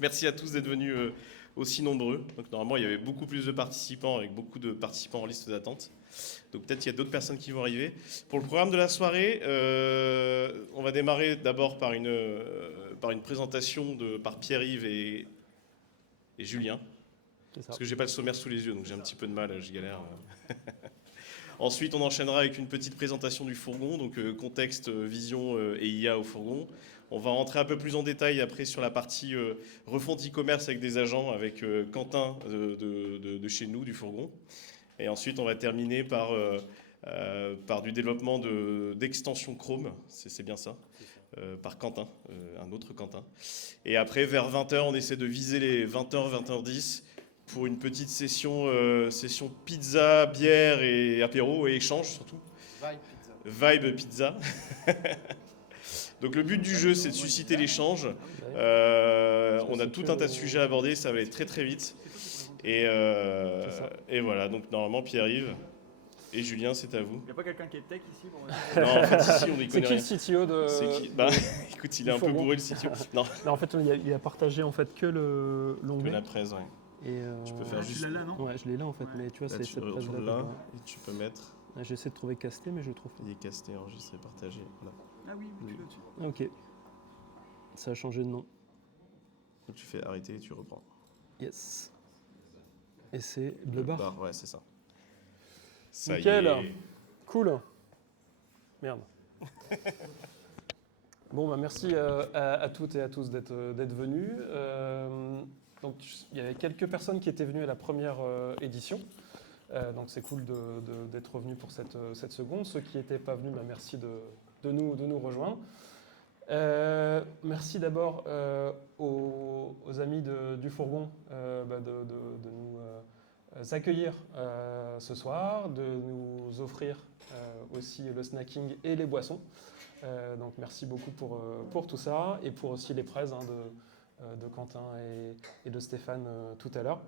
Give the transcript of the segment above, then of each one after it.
merci à tous d'être venus aussi nombreux. Donc, normalement, il y avait beaucoup plus de participants, avec beaucoup de participants en liste d'attente. Donc peut-être qu'il y a d'autres personnes qui vont arriver. Pour le programme de la soirée, on va démarrer d'abord par une présentation par Pierre-Yves et Julien. Parce que j'ai pas le sommaire sous les yeux, donc j'ai un petit peu de mal, je galère. Ensuite, on enchaînera avec une petite présentation du fourgon, donc contexte, vision et IA au fourgon. On va rentrer un peu plus en détail après sur la partie refonte e-commerce avec des agents, avec Quentin de chez nous, du fourgon. Et ensuite, on va terminer par du développement d'extension Chrome, c'est bien ça, par Quentin, un autre Quentin. Et après, vers 20h, on essaie de viser les 20h, 20h10 pour une petite session pizza, bière et apéro et échange surtout. Vibe pizza. Donc le but du jeu, c'est de susciter l'échange. On a tout un tas de sujets à aborder, ça va aller très très vite. Et voilà, donc normalement Pierre-Yves et Julien, c'est à vous. Il n'y a pas quelqu'un qui est tech ici pour Non, en fait ici on y C'est connaît qui rien. le CTO de... C'est qui Bah écoute, il est un peu bourré le CTO. Non, Non, en fait, il a partagé en fait que que l'onglet. la presse, ouais. Et Tu peux faire juste... Tu l'as là, non? Ouais, je l'ai là en fait, Ouais. mais tu vois, Là, c'est tu cette page retournes là, et tu peux mettre... J'essaie de trouver casté, mais je le trouve pas. Il est casté, enregistré, partagé. Voilà. Ah oui, tu l'as dessus. Ok. Ça a changé de nom. Donc tu fais arrêter et tu reprends. Yes. Et c'est bleu bar. Ouais, c'est ça. Ça Nickel. y est. Cool. Merde. Bon, bah merci à toutes et à tous d'être venus. Donc, il y avait quelques personnes qui étaient venues à la première édition. Donc, c'est cool d'être revenus pour cette seconde. Ceux qui n'étaient pas venus, bah, merci de nous rejoindre. Merci d'abord aux amis du fourgon de nous accueillir ce soir, de nous offrir aussi le snacking et les boissons. Donc merci beaucoup pour tout ça et pour aussi les prêts de Quentin et de Stéphane tout à l'heure.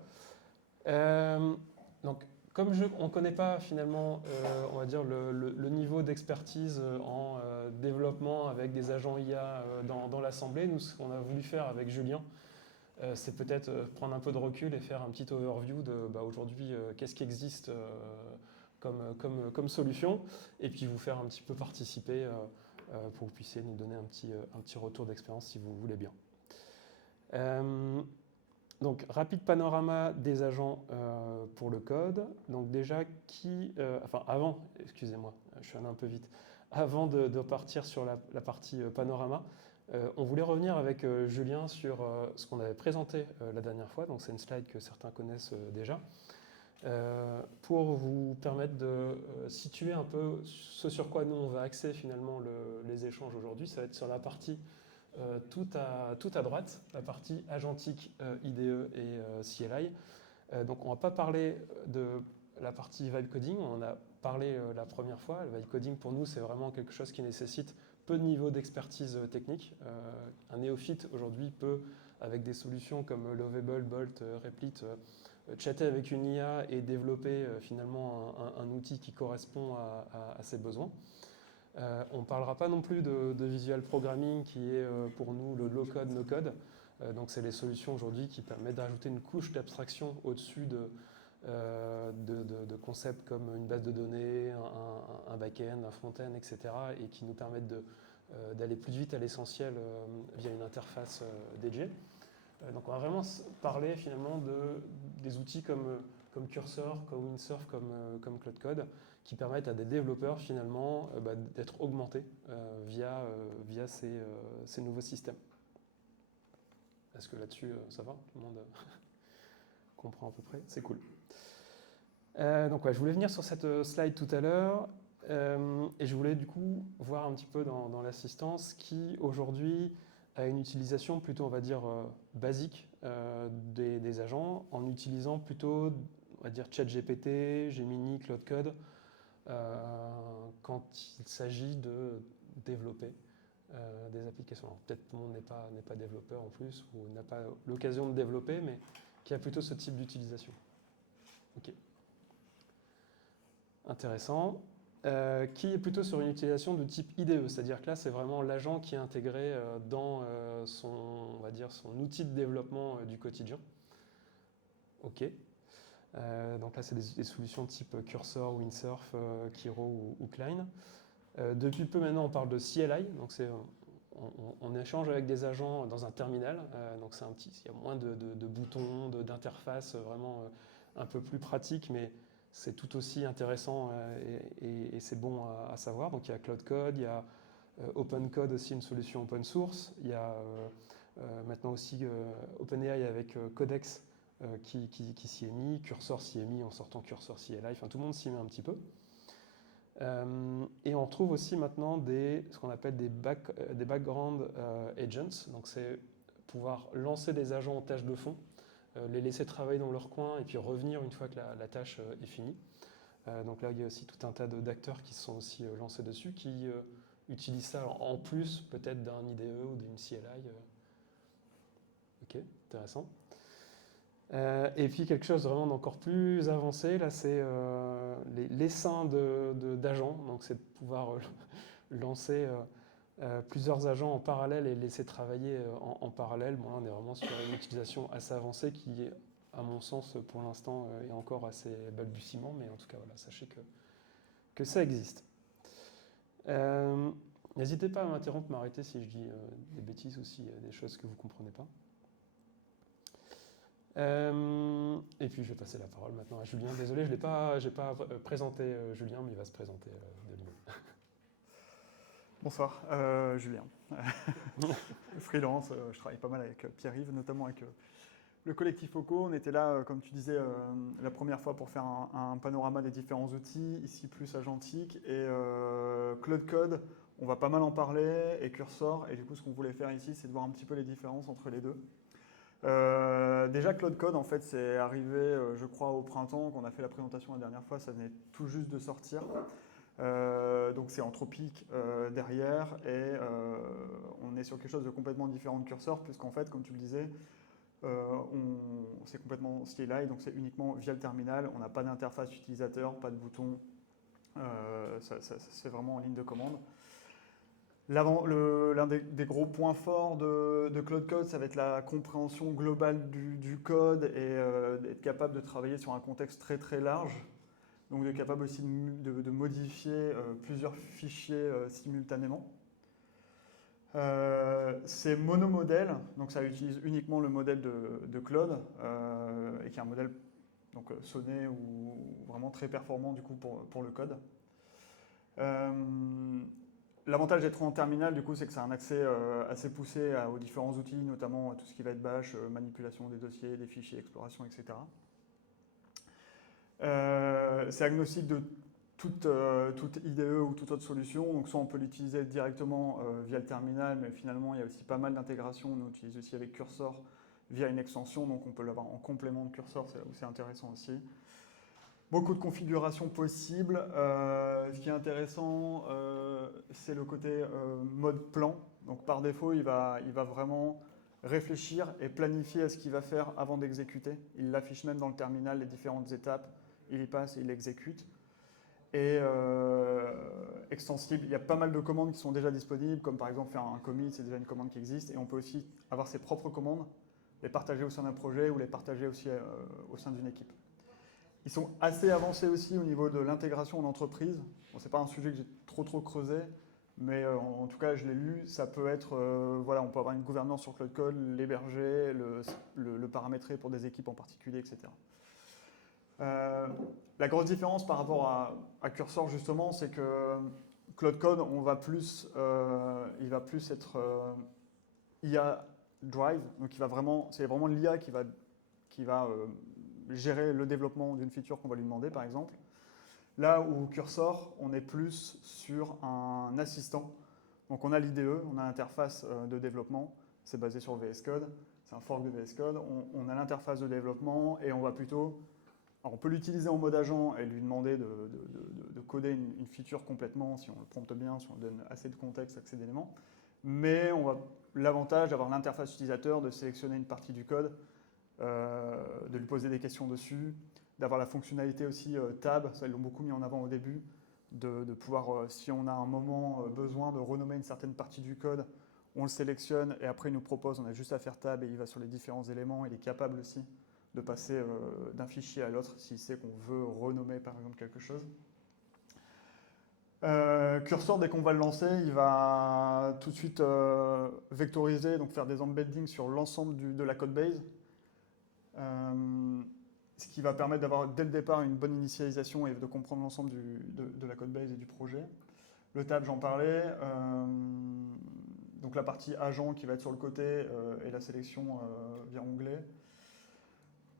Donc comme on ne connaît pas finalement on va dire le niveau d'expertise en développement avec des agents IA dans l'assemblée, nous ce qu'on a voulu faire avec Julien, c'est peut-être prendre un peu de recul et faire un petit overview de aujourd'hui qu'est-ce qui existe comme solution, et puis vous faire un petit peu participer pour que vous puissiez nous donner un petit retour d'expérience si vous voulez bien. Donc, rapide panorama des agents pour le code. Donc déjà, excusez-moi, je suis allé un peu vite. Avant de partir sur la partie panorama, on voulait revenir avec Julien sur ce qu'on avait présenté la dernière fois. Donc c'est une slide que certains connaissent déjà. Pour vous permettre de situer un peu ce sur quoi nous on va axer finalement les échanges aujourd'hui. Ça va être sur la partie tout à droite, la partie agentique IDE et CLI. Donc on ne va pas parler de la partie vibe coding, on en a parlé la première fois. Le vibe coding pour nous c'est vraiment quelque chose qui nécessite peu de niveau d'expertise technique. Un néophyte aujourd'hui peut, avec des solutions comme Lovable, Bolt, Replit, chatter avec une IA et développer finalement un outil qui correspond à ses besoins. On ne parlera pas non plus de visual programming qui est pour nous le low-code, no-code. Donc c'est les solutions aujourd'hui qui permettent d'ajouter une couche d'abstraction au-dessus de concepts comme une base de données, un back-end, un front-end, etc. et qui nous permettent d'aller plus vite à l'essentiel via une interface dédiée. Donc on va vraiment parler finalement des outils comme Cursor, comme Windsurf, comme Cloud Code, qui permettent à des développeurs finalement d'être augmentés via ces nouveaux systèmes. Est-ce que là-dessus ça va? Tout le monde comprend à peu près? C'est cool. Donc ouais, je voulais venir sur cette slide tout à l'heure et je voulais du coup voir un petit peu dans l'assistance qui aujourd'hui a une utilisation plutôt on va dire basique des agents en utilisant plutôt on va dire ChatGPT, Gemini, Cloud Code quand il s'agit de développer des applications. Alors, peut-être tout le monde n'est pas développeur en plus ou n'a pas l'occasion de développer, mais qui a plutôt ce type d'utilisation. Ok. Intéressant. qui est plutôt sur une utilisation de type IDE, c'est-à-dire que là, c'est vraiment l'agent qui est intégré dans son, on va dire, son outil de développement du quotidien. OK. Donc là, c'est des solutions type Cursor, Windsurf, Kiro ou Klein. Depuis peu maintenant, on parle de CLI, donc on échange avec des agents dans un terminal, donc il y a moins de boutons, d'interfaces, vraiment un peu plus pratique, mais c'est tout aussi intéressant et c'est bon à savoir. Donc il y a Cloud Code, il y a OpenCode aussi, une solution open source, il y a maintenant aussi OpenAI avec Codex qui s'y est mis, Cursor s'y est mis en sortant Cursor CLI, enfin tout le monde s'y met un petit peu. Et on trouve aussi maintenant ce qu'on appelle des background agents, donc c'est pouvoir lancer des agents en tâche de fond, les laisser travailler dans leur coin et puis revenir une fois que la tâche est finie. Donc là, il y a aussi tout un tas d'acteurs qui se sont aussi lancés dessus, qui utilisent ça en plus peut-être d'un IDE ou d'une CLI. Ok, intéressant. Et puis quelque chose vraiment d'encore plus avancé, là c'est l'essaim d'agents, donc c'est de pouvoir lancer plusieurs agents en parallèle et laisser travailler en parallèle. Bon, là on est vraiment sur une utilisation assez avancée qui, à mon sens, pour l'instant est encore assez balbutiement, mais en tout cas voilà, sachez que ça existe. N'hésitez pas à m'interrompre, m'arrêter si je dis des bêtises ou si des choses que vous ne comprenez pas. Et puis je vais passer la parole maintenant à Julien. Désolé, je n'ai pas présenté Julien, mais il va se présenter de lui-même. Bonsoir, Julien. Freelance, je travaille pas mal avec Pierre-Yves, notamment avec le collectif OCO. On était là, comme tu disais, la première fois pour faire un panorama des différents outils, ici plus agentique. Et Cloud Code, on va pas mal en parler, et Cursor. Et du coup, ce qu'on voulait faire ici, c'est de voir un petit peu les différences entre les deux. Déjà, Cloud Code, en fait, c'est arrivé, je crois, au printemps, qu'on a fait la présentation la dernière fois, ça venait tout juste de sortir. Donc c'est Anthropic derrière, et on est sur quelque chose de complètement différent de Cursor, puisqu'en fait, comme tu le disais, c'est complètement CLI, donc c'est uniquement via le terminal, on n'a pas d'interface utilisateur, pas de bouton, ça se fait vraiment en ligne de commande. L'un des gros points forts de Cloud Code, ça va être la compréhension globale du code et d'être capable de travailler sur un contexte très très large. Donc d'être capable aussi de modifier plusieurs fichiers simultanément. C'est monomodèle, donc ça utilise uniquement le modèle de Claude, et qui est un modèle donc, sonné ou vraiment très performant du coup pour le code. L'avantage d'être en terminal, du coup, c'est que c'est un accès assez poussé aux différents outils, notamment tout ce qui va être bash, manipulation des dossiers, des fichiers, exploration, etc. C'est agnostique de toute IDE ou toute autre solution, donc soit on peut l'utiliser directement via le terminal, mais finalement il y a aussi pas mal d'intégrations, on utilise aussi avec Cursor via une extension, donc on peut l'avoir en complément de Cursor, c'est là où c'est intéressant aussi. Beaucoup de configurations possibles. Ce qui est intéressant, c'est le côté mode plan. Donc par défaut, il va vraiment réfléchir et planifier à ce qu'il va faire avant d'exécuter. Il l'affiche même dans le terminal, les différentes étapes. Il y passe et il l'exécute. Et extensible, il y a pas mal de commandes qui sont déjà disponibles, comme par exemple faire un commit, c'est déjà une commande qui existe. Et on peut aussi avoir ses propres commandes, les partager au sein d'un projet ou les partager aussi au sein d'une équipe. Ils sont assez avancés aussi au niveau de l'intégration en entreprise. Bon, ce n'est pas un sujet que j'ai trop creusé, mais en tout cas, je l'ai lu. Ça peut être, voilà, on peut avoir une gouvernance sur Cloud Code, l'héberger, le paramétrer pour des équipes en particulier, etc. La grosse différence par rapport à Cursor, justement, c'est que Cloud Code, il va plus être IA Drive. Donc, c'est vraiment l'IA qui va gérer le développement d'une feature qu'on va lui demander, par exemple. Là où Cursor, on est plus sur un assistant. Donc on a l'IDE, on a l'interface de développement, c'est basé sur VS Code, c'est un fork de VS Code. On a l'interface de développement et on va plutôt... Alors on peut l'utiliser en mode agent et lui demander de coder une feature complètement, si on le prompte bien, si on lui donne assez de contexte, assez d'éléments. Mais on va l'avantage d'avoir l'interface utilisateur, de sélectionner une partie du code, de lui poser des questions dessus, d'avoir la fonctionnalité aussi tab, ça ils l'ont beaucoup mis en avant au début, de pouvoir, si on a un moment besoin de renommer une certaine partie du code, on le sélectionne et après il nous propose, on a juste à faire tab et il va sur les différents éléments. Il est capable aussi de passer d'un fichier à l'autre s'il sait qu'on veut renommer par exemple quelque chose. Cursor, dès qu'on va le lancer, il va tout de suite vectoriser, donc faire des embeddings sur l'ensemble de la codebase. Ce qui va permettre d'avoir dès le départ une bonne initialisation et de comprendre l'ensemble de la codebase et du projet. Le tab, j'en parlais. Donc la partie agent qui va être sur le côté et la sélection via onglet.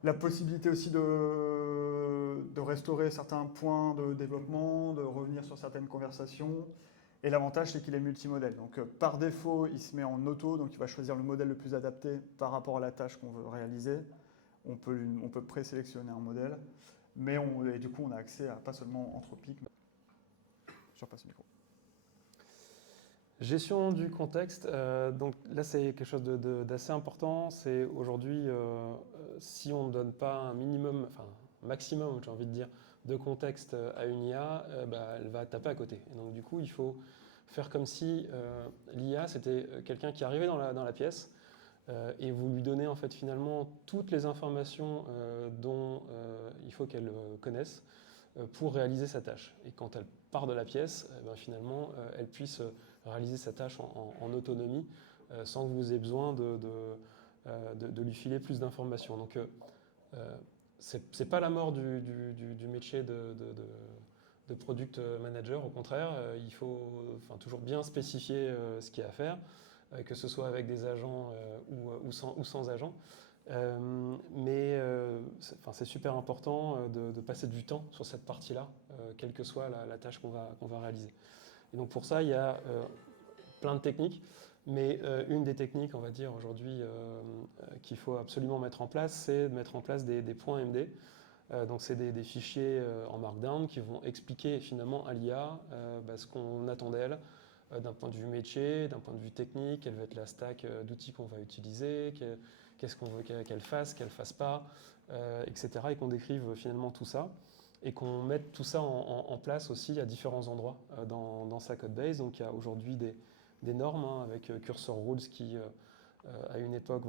La possibilité aussi de restaurer certains points de développement, de revenir sur certaines conversations. Et l'avantage, c'est qu'il est multimodèle. Donc par défaut, il se met en auto, donc il va choisir le modèle le plus adapté par rapport à la tâche qu'on veut réaliser. On peut présélectionner un modèle, mais et du coup, on a accès à pas seulement Anthropic. Je repasse le micro. Gestion du contexte, donc là c'est quelque chose d'assez important. C'est aujourd'hui, si on ne donne pas un minimum, enfin un maximum, j'ai envie de dire, de contexte à une IA, elle va taper à côté. Et donc du coup, il faut faire comme si l'IA c'était quelqu'un qui arrivait dans la pièce et vous lui donnez en fait finalement toutes les informations dont il faut qu'elle connaisse pour réaliser sa tâche. Et quand elle part de la pièce, finalement, elle puisse réaliser sa tâche en autonomie sans que vous ayez besoin de lui filer plus d'informations. Donc, c'est pas la mort du métier de product manager. Au contraire, il faut toujours bien spécifier ce qu'il y a à faire, que ce soit avec des agents ou sans agents. C'est super important de passer du temps sur cette partie-là, quelle que soit la tâche qu'on va réaliser. Et donc pour ça, il y a plein de techniques, mais une des techniques, on va dire aujourd'hui, qu'il faut absolument mettre en place, c'est de mettre en place des points MD. Donc c'est des fichiers en Markdown qui vont expliquer finalement à l'IA ce qu'on attend d'elle d'un point de vue métier, d'un point de vue technique, quelle va être la stack d'outils qu'on va utiliser, qu'est-ce qu'on veut qu'elle fasse pas, etc. Et qu'on décrive finalement tout ça et qu'on mette tout ça en place aussi à différents endroits dans sa codebase. Donc il y a aujourd'hui des normes avec Cursor Rules qui, à une époque,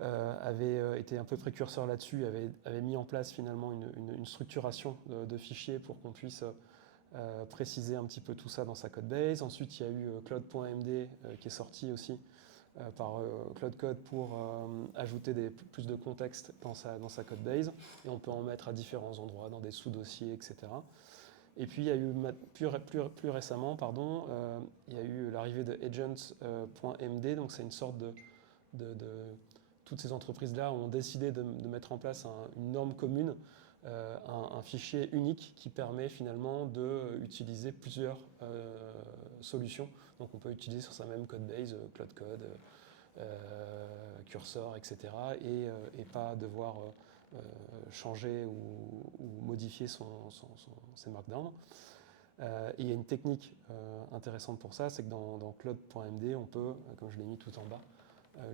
avait été un peu précurseur là-dessus, avait mis en place finalement une structuration de fichiers pour qu'on puisse préciser un petit peu tout ça dans sa codebase. Ensuite, il y a eu Cloud.md qui est sorti aussi par Cloud Code pour ajouter plus de contexte dans sa codebase. Et on peut en mettre à différents endroits, dans des sous-dossiers, etc. Et puis, il y a eu plus récemment, il y a eu l'arrivée de Agents.md. Donc, c'est une sorte toutes ces entreprises-là ont décidé de mettre en place une norme commune, un fichier unique qui permet finalement d'utiliser plusieurs solutions. Donc on peut utiliser sur sa même codebase, Cloud Code, Cursor, etc. Et pas devoir changer ou modifier ses markdowns. Et il y a une technique intéressante pour ça, c'est que dans Cloud.md, on peut, comme je l'ai mis tout en bas,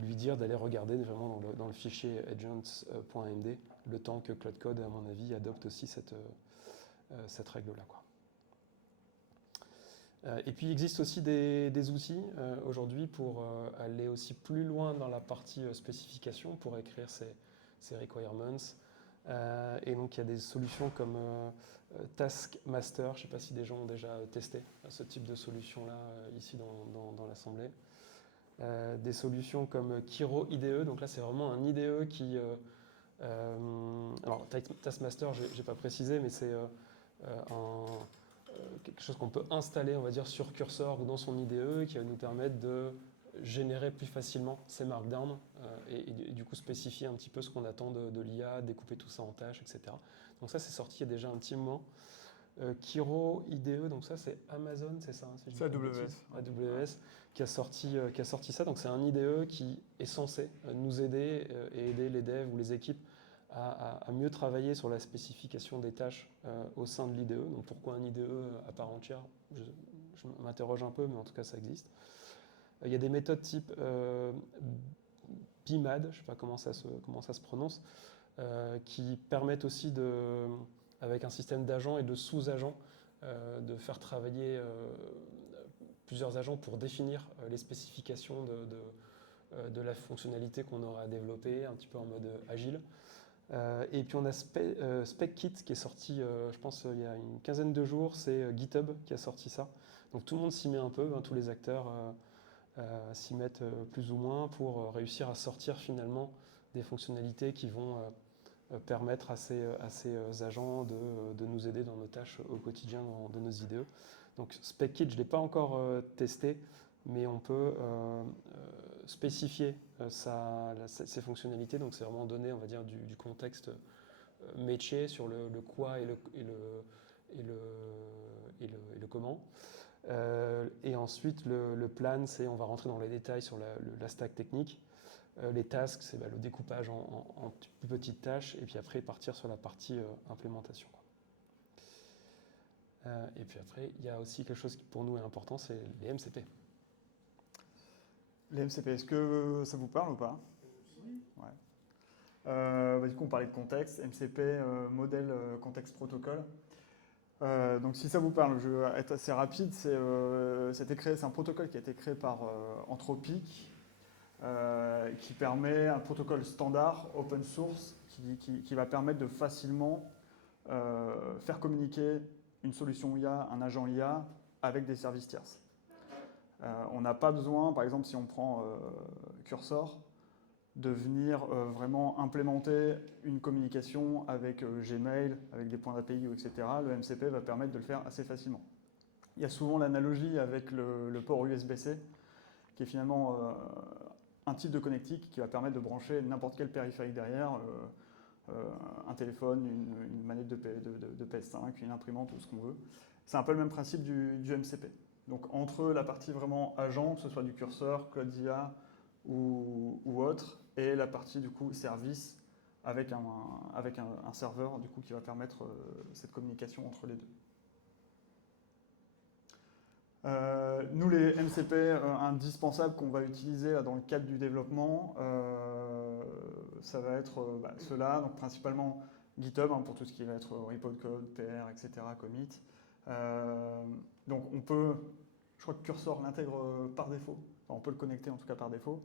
lui dire d'aller regarder vraiment dans le fichier agents.md le temps que Cloud Code, à mon avis, adopte aussi cette règle-là. Et puis il existe aussi des outils aujourd'hui pour aller aussi plus loin dans la partie spécification, pour écrire ces requirements. Et donc il y a des solutions comme Taskmaster, je ne sais pas si des gens ont déjà testé ce type de solution-là ici dans l'Assemblée. Des solutions comme Kiro IDE, donc là c'est vraiment un IDE qui... alors Taskmaster, je n'ai pas précisé, mais c'est quelque chose qu'on peut installer, on va dire, sur Cursor ou dans son IDE, qui va nous permettre de générer plus facilement ces markdowns et du coup spécifier un petit peu ce qu'on attend de l'IA, découper tout ça en tâches, etc. Donc ça c'est sorti il y a déjà un petit moment. Kiro IDE, donc ça c'est Amazon, c'est ça, si c'est AWS qui a sorti ça. Donc c'est un IDE qui est censé nous aider et aider les devs ou les équipes à mieux travailler sur la spécification des tâches au sein de l'IDE. Donc pourquoi un IDE à part entière, je m'interroge un peu, mais en tout cas ça existe. Il y a des méthodes type BIMAD, je ne sais pas comment ça se prononce, qui permettent aussi avec un système d'agents et de sous-agents, de faire travailler plusieurs agents pour définir les spécifications de la fonctionnalité qu'on aura à développer, un petit peu en mode agile. Et puis on a SpecKit qui est sorti, je pense, il y a une quinzaine de jours. C'est GitHub qui a sorti ça. Donc tout le monde s'y met un peu, tous les acteurs s'y mettent plus ou moins pour réussir à sortir finalement des fonctionnalités qui vont permettre à ces agents de nous aider dans nos tâches au quotidien de nos IDE. Donc SpecKit, je ne l'ai pas encore testé, mais on peut spécifier ces fonctionnalités. Donc c'est vraiment donner, on va dire, du contexte métier sur le quoi et le comment. Et ensuite, le plan, c'est on va rentrer dans les détails sur la stack technique. Les tasks, c'est le découpage en plus petites tâches, et puis après partir sur la partie implémentation. Et puis après, il y a aussi quelque chose qui pour nous est important, c'est les MCP. Les MCP, est-ce que ça vous parle ou pas? Ouais. Du coup, on parlait de contexte. MCP, modèle contexte protocole. Donc si ça vous parle, je vais être assez rapide. C'est un protocole qui a été créé par Anthropic, qui permet un protocole standard open source qui va permettre de facilement faire communiquer une solution IA, un agent IA avec des services tierces. On n'a pas besoin, par exemple si on prend Cursor, de venir vraiment implémenter une communication avec Gmail, avec des points d'API, etc. Le MCP va permettre de le faire assez facilement. Il y a souvent l'analogie avec le port USB-C, qui est finalement un type de connectique qui va permettre de brancher n'importe quel périphérique derrière, un téléphone, une manette de PS5, une imprimante ou ce qu'on veut. C'est un peu le même principe du MCP. Donc entre la partie vraiment agent, que ce soit du Cursor, Cloud IA ou autre, et la partie du coup service avec un serveur du coup qui va permettre cette communication entre les deux. Nous, les MCP indispensables qu'on va utiliser là, dans le cadre du développement, ça va être ceux-là, donc principalement GitHub pour tout ce qui va être repo de code, PR, etc., commit. Donc on peut, je crois que Cursor l'intègre par défaut, enfin, on peut le connecter en tout cas par défaut.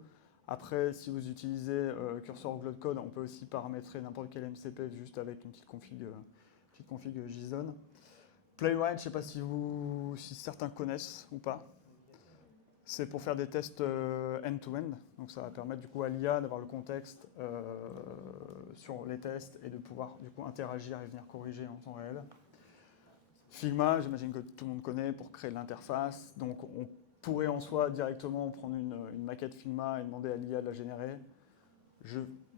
Après, si vous utilisez Cursor ou Cloud, on peut aussi paramétrer n'importe quel MCP juste avec une petite config JSON. Playwright, je ne sais pas si certains connaissent ou pas. C'est pour faire des tests end-to-end. Donc ça va permettre du coup à l'IA d'avoir le contexte sur les tests et de pouvoir du coup interagir et venir corriger en temps réel. Figma, j'imagine que tout le monde connaît pour créer l'interface. Donc on pourrait en soi directement prendre une maquette Figma et demander à l'IA de la générer.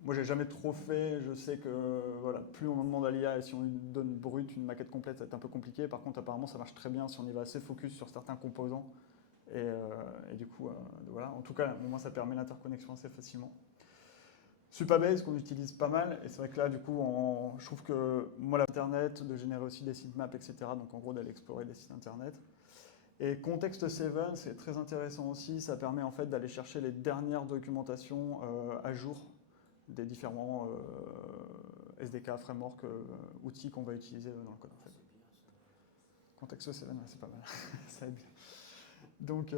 Moi, j'ai jamais trop fait. Je sais que voilà, plus on en demande à l'IA et si on lui donne brut une maquette complète, ça va être un peu compliqué. Par contre, apparemment, ça marche très bien si on y va assez focus sur certains composants. Et du coup, voilà. En tout cas, au moins, ça permet l'interconnexion assez facilement. Supabase, qu'on utilise pas mal. Et c'est vrai que là, du coup, je trouve que moi, l'Internet, de générer aussi des sitemaps, etc. Donc, en gros, d'aller explorer des sites Internet. Et Context 7, c'est très intéressant aussi. Ça permet en fait d'aller chercher les dernières documentations à jour des différents SDK, frameworks, outils qu'on va utiliser dans le code. En fait. Context 7, c'est pas mal. Ça aide. Donc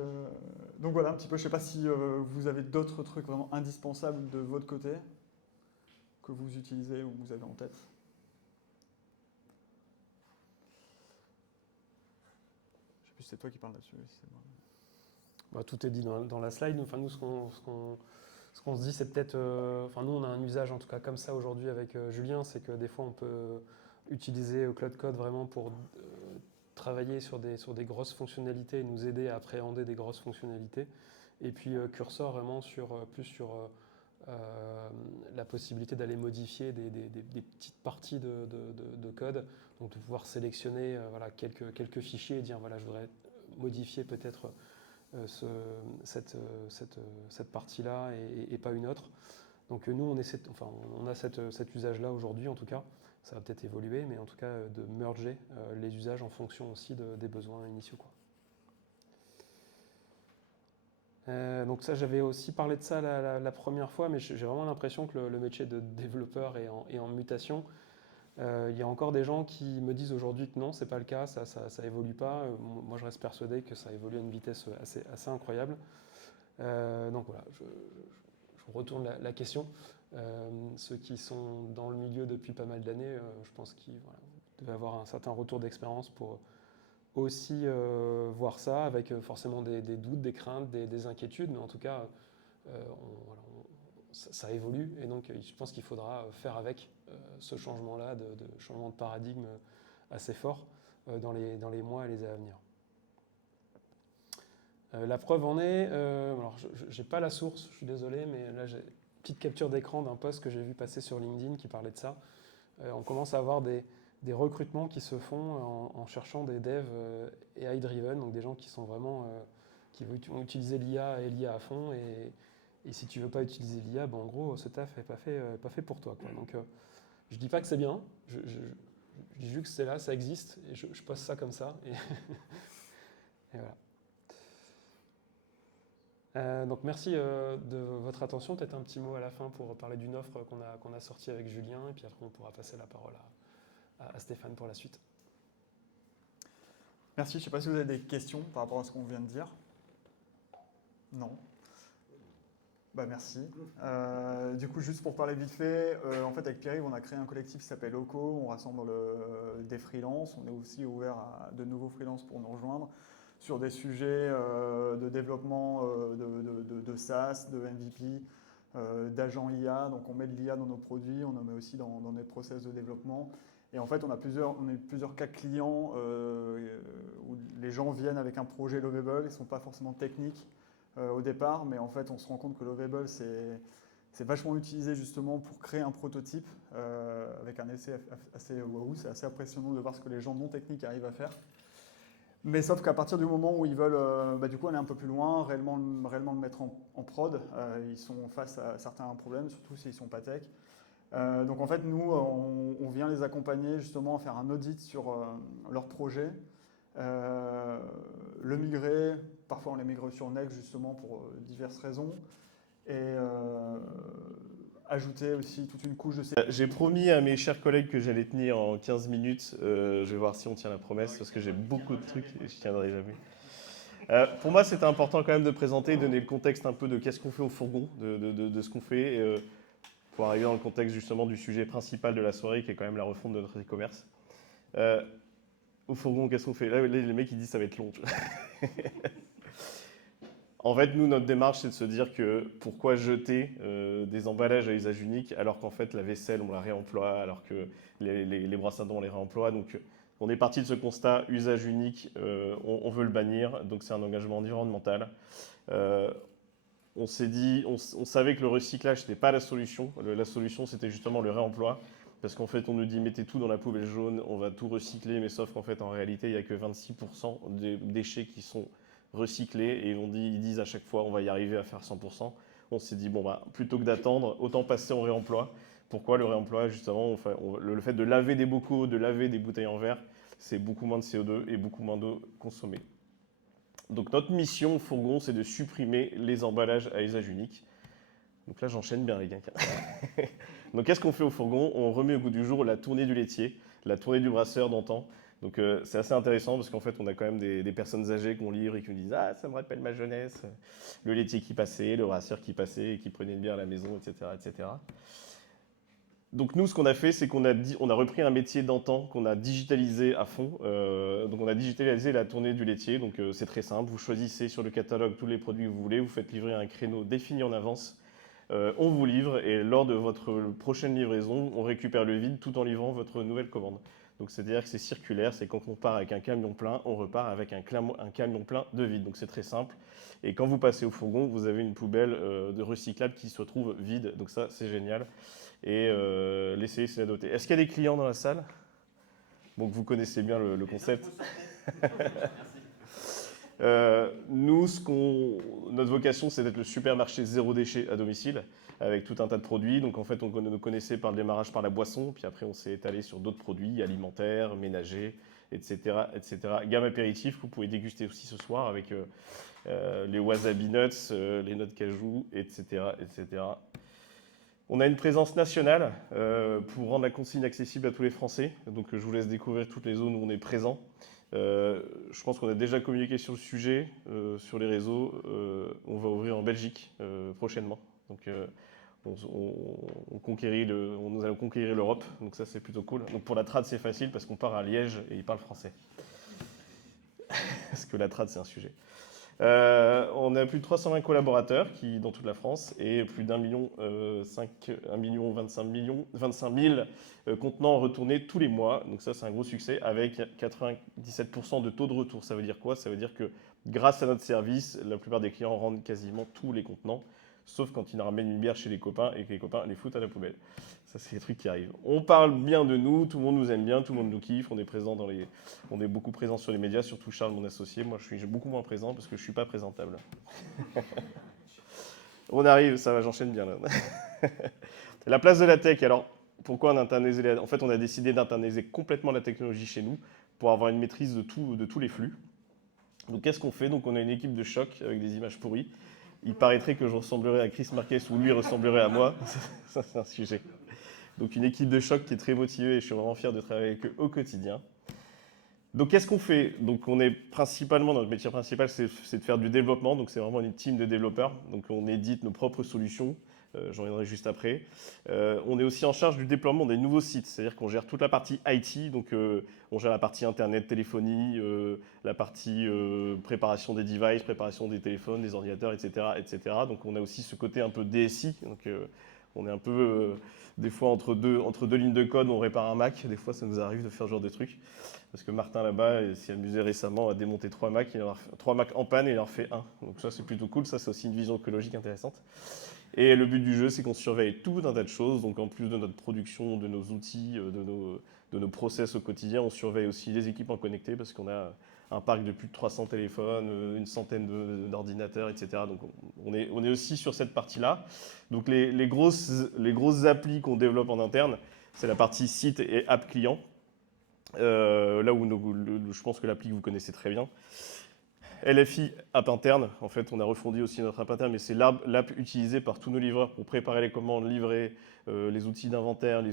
voilà, un petit peu. Je ne sais pas si vous avez d'autres trucs vraiment indispensables de votre côté que vous utilisez ou vous avez en tête. Je ne sais plus si c'est toi qui parles là-dessus. Tout est dit dans la slide. Enfin, nous, ce qu'on se dit, c'est peut-être... nous, on a un usage, en tout cas, comme ça aujourd'hui avec Julien, c'est que des fois, on peut utiliser Cloud Code vraiment pour travailler sur des grosses fonctionnalités et nous aider à appréhender des grosses fonctionnalités. Et puis Cursor, vraiment, plus sur la possibilité d'aller modifier des petites parties de code. Donc, de pouvoir sélectionner quelques fichiers et dire, voilà, je voudrais modifier peut-être... cette partie-là et pas une autre. Donc nous, on a cet usage-là aujourd'hui, en tout cas. Ça va peut-être évoluer, mais en tout cas, de merger les usages en fonction aussi des besoins initiaux. Donc ça, j'avais aussi parlé de ça la première fois, mais j'ai vraiment l'impression que le métier de développeur est en mutation. Il y a encore des gens qui me disent aujourd'hui que non, c'est pas le cas, ça évolue pas. Moi, je reste persuadé que ça évolue à une vitesse assez incroyable. Donc voilà, je retourne la question. Ceux qui sont dans le milieu depuis pas mal d'années, je pense qu'ils devaient avoir un certain retour d'expérience pour aussi voir ça avec forcément des doutes, des craintes, des inquiétudes, mais en tout cas, ça évolue et donc je pense qu'il faudra faire avec ce changement-là, de changement de paradigme assez fort dans les mois et les années à venir. La preuve en est, alors je n'ai pas la source, je suis désolé, mais là j'ai une petite capture d'écran d'un post que j'ai vu passer sur LinkedIn qui parlait de ça. On commence à avoir des recrutements qui se font en cherchant des devs AI-driven, donc des gens qui sont vraiment qui vont utiliser l'IA et l'IA à fond. Et si tu ne veux pas utiliser l'IA, ben en gros, ce taf n'est pas fait pour toi, quoi. Donc je ne dis pas que c'est bien, je dis juste que c'est là, ça existe, et je poste ça comme ça. Et voilà. Donc merci de votre attention. Peut-être un petit mot à la fin pour parler d'une offre qu'on a sortie avec Julien, et puis après on pourra passer la parole à Stéphane pour la suite. Merci, je ne sais pas si vous avez des questions par rapport à ce qu'on vient de dire. Non. Bah merci. Du coup, juste pour parler vite fait, en fait avec Pierre-Yves, on a créé un collectif qui s'appelle Loco, on rassemble des freelances, on est aussi ouvert à de nouveaux freelances pour nous rejoindre sur des sujets de développement de SaaS, de MVP, d'agents IA. Donc on met de l'IA dans nos produits, on en met aussi dans nos process de développement. Et en fait, on a plusieurs cas clients où les gens viennent avec un projet Lovable, ils ne sont pas forcément techniques au départ, mais en fait, on se rend compte que Lovable, c'est vachement utilisé justement pour créer un prototype avec un essai assez waouh. C'est assez impressionnant de voir ce que les gens non techniques arrivent à faire. Mais sauf qu'à partir du moment où ils veulent du coup aller un peu plus loin, réellement le mettre en prod, ils sont face à certains problèmes, surtout s'ils ne sont pas tech. Donc en fait, nous, on vient les accompagner justement à faire un audit sur leur projet, le migrer, parfois on les migre sur Next justement pour diverses raisons, et ajouter aussi toute une couche de sécurité. J'ai promis à mes chers collègues que j'allais tenir en 15 minutes. Je vais voir si on tient la promesse, parce que j'ai beaucoup de trucs et je ne tiendrai jamais. Pour moi, c'était important quand même de présenter, donner le contexte un peu de qu'est-ce qu'on fait au fourgon, de ce qu'on fait, pour arriver dans le contexte justement du sujet principal de la soirée, qui est quand même la refonte de notre e-commerce. Au fourgon, qu'est-ce qu'on fait? Là, les mecs, ils disent ça va être long. En fait, nous, notre démarche, c'est de se dire que pourquoi jeter des emballages à usage unique alors qu'en fait, la vaisselle, on la réemploie, alors que les brosses à dents, on les réemploie. Donc, on est parti de ce constat, usage unique, on veut le bannir, donc c'est un engagement environnemental. On s'est dit, on savait que le recyclage, ce n'était pas la solution. La solution, c'était justement le réemploi. Parce qu'en fait, on nous dit, mettez tout dans la poubelle jaune, on va tout recycler, mais sauf qu'en fait, en réalité, il n'y a que 26% des déchets qui sont recyclés. Et ils disent à chaque fois, on va y arriver à faire 100%. On s'est dit, bon, bah, plutôt que d'attendre, autant passer au réemploi. Pourquoi le réemploi? Justement, le fait de laver des bocaux, de laver des bouteilles en verre, c'est beaucoup moins de CO2 et beaucoup moins d'eau consommée. Donc notre mission au fourgon, c'est de supprimer les emballages à usage unique. Donc là, j'enchaîne bien les gars. Donc qu'est-ce qu'on fait au fourgon? On remet au goût du jour la tournée du laitier, la tournée du brasseur d'antan. Donc c'est assez intéressant parce qu'en fait, on a quand même des personnes âgées qu'on livre et qui nous disent « Ah, ça me rappelle ma jeunesse, le laitier qui passait, le brasseur qui passait et qui prenait une bière à la maison, etc. etc. » Donc nous, ce qu'on a fait, c'est qu'on a repris un métier d'antan qu'on a digitalisé à fond. Donc on a digitalisé la tournée du laitier. Donc c'est très simple. Vous choisissez sur le catalogue tous les produits que vous voulez. Vous faites livrer un créneau défini en avance. On vous livre et lors de votre prochaine livraison, on récupère le vide tout en livrant votre nouvelle commande. Donc c'est-à-dire que c'est circulaire. C'est quand on part avec un camion plein, on repart avec un camion plein de vide. Donc c'est très simple. Et quand vous passez au fourgon, vous avez une poubelle de recyclable qui se retrouve vide. Donc ça, c'est génial. Et l'essayer, c'est la doter. Est-ce qu'il y a des clients dans la salle? Donc vous connaissez bien le concept. Nous, notre vocation, c'est d'être le supermarché zéro déchet à domicile, avec tout un tas de produits. Donc en fait, on nous connaissait par le démarrage par la boisson, puis après on s'est étalé sur d'autres produits alimentaires, ménagers, etc., etc. Gamme apéritif que vous pouvez déguster aussi ce soir avec les wasabi nuts, les noix de cajou, etc., etc. On a une présence nationale pour rendre la consigne accessible à tous les Français. Donc je vous laisse découvrir toutes les zones où on est présent. Je pense qu'on a déjà communiqué sur le sujet, sur les réseaux. On va ouvrir en Belgique prochainement. Donc nous allons conquérir l'Europe. Donc ça c'est plutôt cool. Donc pour la trad c'est facile parce qu'on part à Liège et ils parlent français. Parce que la trad c'est un sujet. On a plus de 320 collaborateurs dans toute la France et plus d'1 million, 25 000 contenants retournés tous les mois. Donc ça, c'est un gros succès avec 97% de taux de retour. Ça veut dire quoi? Ça veut dire que grâce à notre service, la plupart des clients rendent quasiment tous les contenants, sauf quand ils ramènent une bière chez les copains et que les copains les foutent à la poubelle. Ça, c'est des trucs qui arrivent. On parle bien de nous, tout le monde nous aime bien, tout le monde nous kiffe. On est beaucoup présent sur les médias, surtout Charles, mon associé. Moi, je suis beaucoup moins présent parce que je ne suis pas présentable. On arrive, ça va, j'enchaîne bien là. La place de la tech. Alors, pourquoi on a internalisé En fait, on a décidé d'internaliser complètement la technologie chez nous pour avoir une maîtrise de tous les flux. Donc, qu'est-ce qu'on fait? Donc, on a une équipe de choc avec des images pourries. Il paraîtrait que je ressemblerais à Chris Marquez ou lui ressemblerait à moi. Ça, c'est un sujet. Donc une équipe de choc qui est très motivée et je suis vraiment fier de travailler avec eux au quotidien. Donc qu'est-ce qu'on fait? Donc on est principalement, notre métier principal c'est de faire du développement, donc c'est vraiment une team de développeurs. Donc on édite nos propres solutions, j'en reviendrai juste après. On est aussi en charge du déploiement des nouveaux sites, c'est-à-dire qu'on gère toute la partie IT, donc on gère la partie internet, téléphonie, la partie préparation des devices, préparation des téléphones, des ordinateurs, etc., etc. Donc on a aussi ce côté un peu DSI, donc on est un peu des fois entre deux lignes de code, on répare un Mac. Des fois, ça nous arrive de faire ce genre de trucs. Parce que Martin, là-bas, s'est amusé récemment à démonter 3 Macs en panne et il en fait un. Donc ça, c'est plutôt cool. Ça, c'est aussi une vision écologique intéressante. Et le but du jeu, c'est qu'on surveille tout un tas de choses. Donc en plus de notre production, de nos outils, de nos process au quotidien, on surveille aussi les équipements connectés parce qu'on a un parc de plus de 300 téléphones, une centaine d'ordinateurs, etc. Donc on est aussi sur cette partie-là. Donc les grosses applis qu'on développe en interne, c'est la partie site et app client. Là où je pense que l'appli que vous connaissez très bien. LFI, app interne. En fait, on a refondi aussi notre app interne, mais c'est l'app utilisée par tous nos livreurs pour préparer les commandes, livrer, les outils d'inventaire,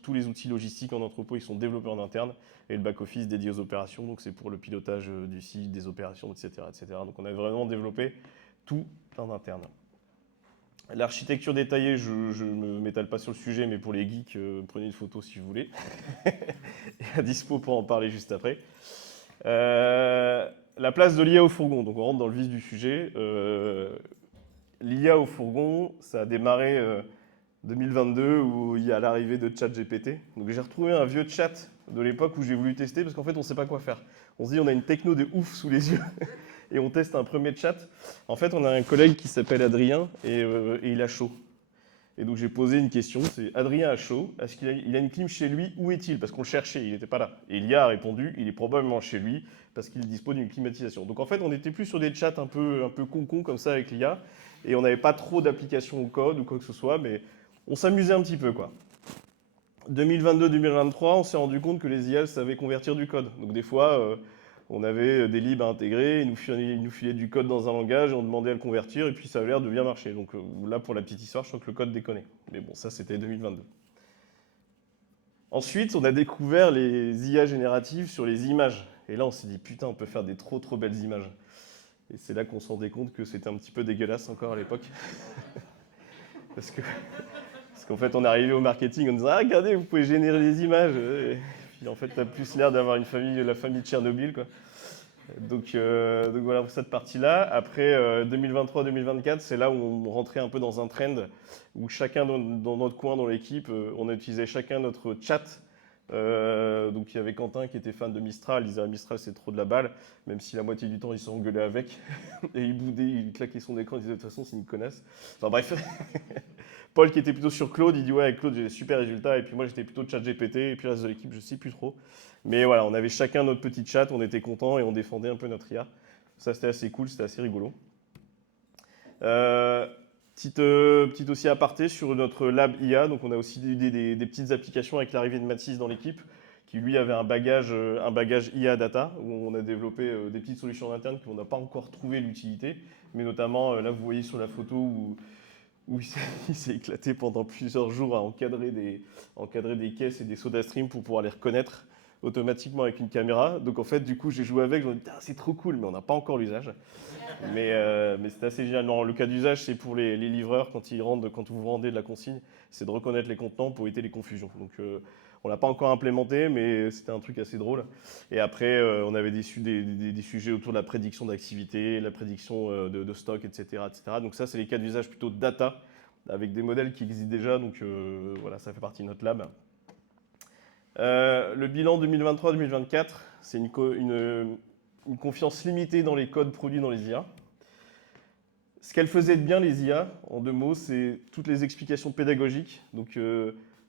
tous les outils logistiques en entrepôt, ils sont développés en interne. Et le back-office dédié aux opérations, donc c'est pour le pilotage du site, des opérations, etc., etc. Donc on a vraiment développé tout en interne. L'architecture détaillée, je ne m'étale pas sur le sujet, mais pour les geeks, prenez une photo si vous voulez. Et à dispo pour en parler juste après. La place de l'IA au fourgon, donc on rentre dans le vif du sujet. L'IA au fourgon, ça a démarré 2022 où il y a l'arrivée de ChatGPT. Donc j'ai retrouvé un vieux chat de l'époque où j'ai voulu tester parce qu'en fait on ne sait pas quoi faire. On se dit on a une techno de ouf sous les yeux et on teste un premier chat. En fait on a un collègue qui s'appelle Adrien et il a chaud. Et donc j'ai posé une question, c'est Adrien a chaud, est-ce qu'il a une clim chez lui, où est-il? Parce qu'on le cherchait, il n'était pas là. Et l'IA a répondu, il est probablement chez lui parce qu'il dispose d'une climatisation. Donc en fait on n'était plus sur des chats un peu con comme ça avec l'IA et on n'avait pas trop d'applications au code ou quoi que ce soit, mais on s'amusait un petit peu quoi. 2022-2023, on s'est rendu compte que les IA savaient convertir du code. Donc des fois, on avait des libs à intégrer, ils nous filaient du code dans un langage, on demandait à le convertir, et puis ça avait l'air de bien marcher. Donc là, pour la petite histoire, je crois que le code déconnait. Mais bon, ça, c'était 2022. Ensuite, on a découvert les IA génératives sur les images. Et là, on s'est dit, putain, on peut faire des trop belles images. Et c'est là qu'on se rendait compte que c'était un petit peu dégueulasse encore à l'époque. Parce qu'en fait, on est arrivé au marketing en disant « Ah, regardez, vous pouvez générer des images !» Et puis en fait, tu as plus l'air d'avoir la famille de Tchernobyl, quoi. Donc voilà pour cette partie-là. Après, 2023-2024, c'est là où on rentrait un peu dans un trend où chacun dans notre coin, dans l'équipe, on utilisait chacun notre chat. Donc il y avait Quentin qui était fan de Mistral, il disait Mistral c'est trop de la balle, même si la moitié du temps il s'engueulait avec, et il boudait, il claquait son écran, il disait de toute façon c'est une connasse. Enfin bref, Paul qui était plutôt sur Claude, il dit ouais avec Claude j'ai des super résultats, et puis moi j'étais plutôt chat GPT, et puis le reste de l'équipe je sais plus trop. Mais voilà, on avait chacun notre petit chat, on était contents et on défendait un peu notre IA. Ça c'était assez cool, c'était assez rigolo. Petite aussi aparté sur notre lab IA, donc on a aussi des petites applications avec l'arrivée de Mathis dans l'équipe, qui lui avait un bagage IA data, où on a développé des petites solutions internes qu'on n'a pas encore trouvé l'utilité, mais notamment là vous voyez sur la photo où où il s'est éclaté pendant plusieurs jours à encadrer des caisses et des SodaStream pour pouvoir les reconnaître automatiquement avec une caméra. Donc en fait, du coup, j'ai joué avec, je me dis, ah, c'est trop cool, mais on n'a pas encore l'usage. Mais c'est assez génial. Non, le cas d'usage, c'est pour les livreurs, quand vous rendez de la consigne, c'est de reconnaître les contenants pour éviter les confusions. Donc on ne l'a pas encore implémenté, mais c'était un truc assez drôle. Et après, on avait des sujets autour de la prédiction d'activité, la prédiction de stock, etc., etc. Donc ça, c'est les cas d'usage plutôt data, avec des modèles qui existent déjà. Donc voilà, ça fait partie de notre lab. Le bilan 2023-2024, c'est une confiance limitée dans les codes produits dans les IA. Ce qu'elles faisaient de bien, les IA, en 2 mots, c'est toutes les explications pédagogiques. Donc,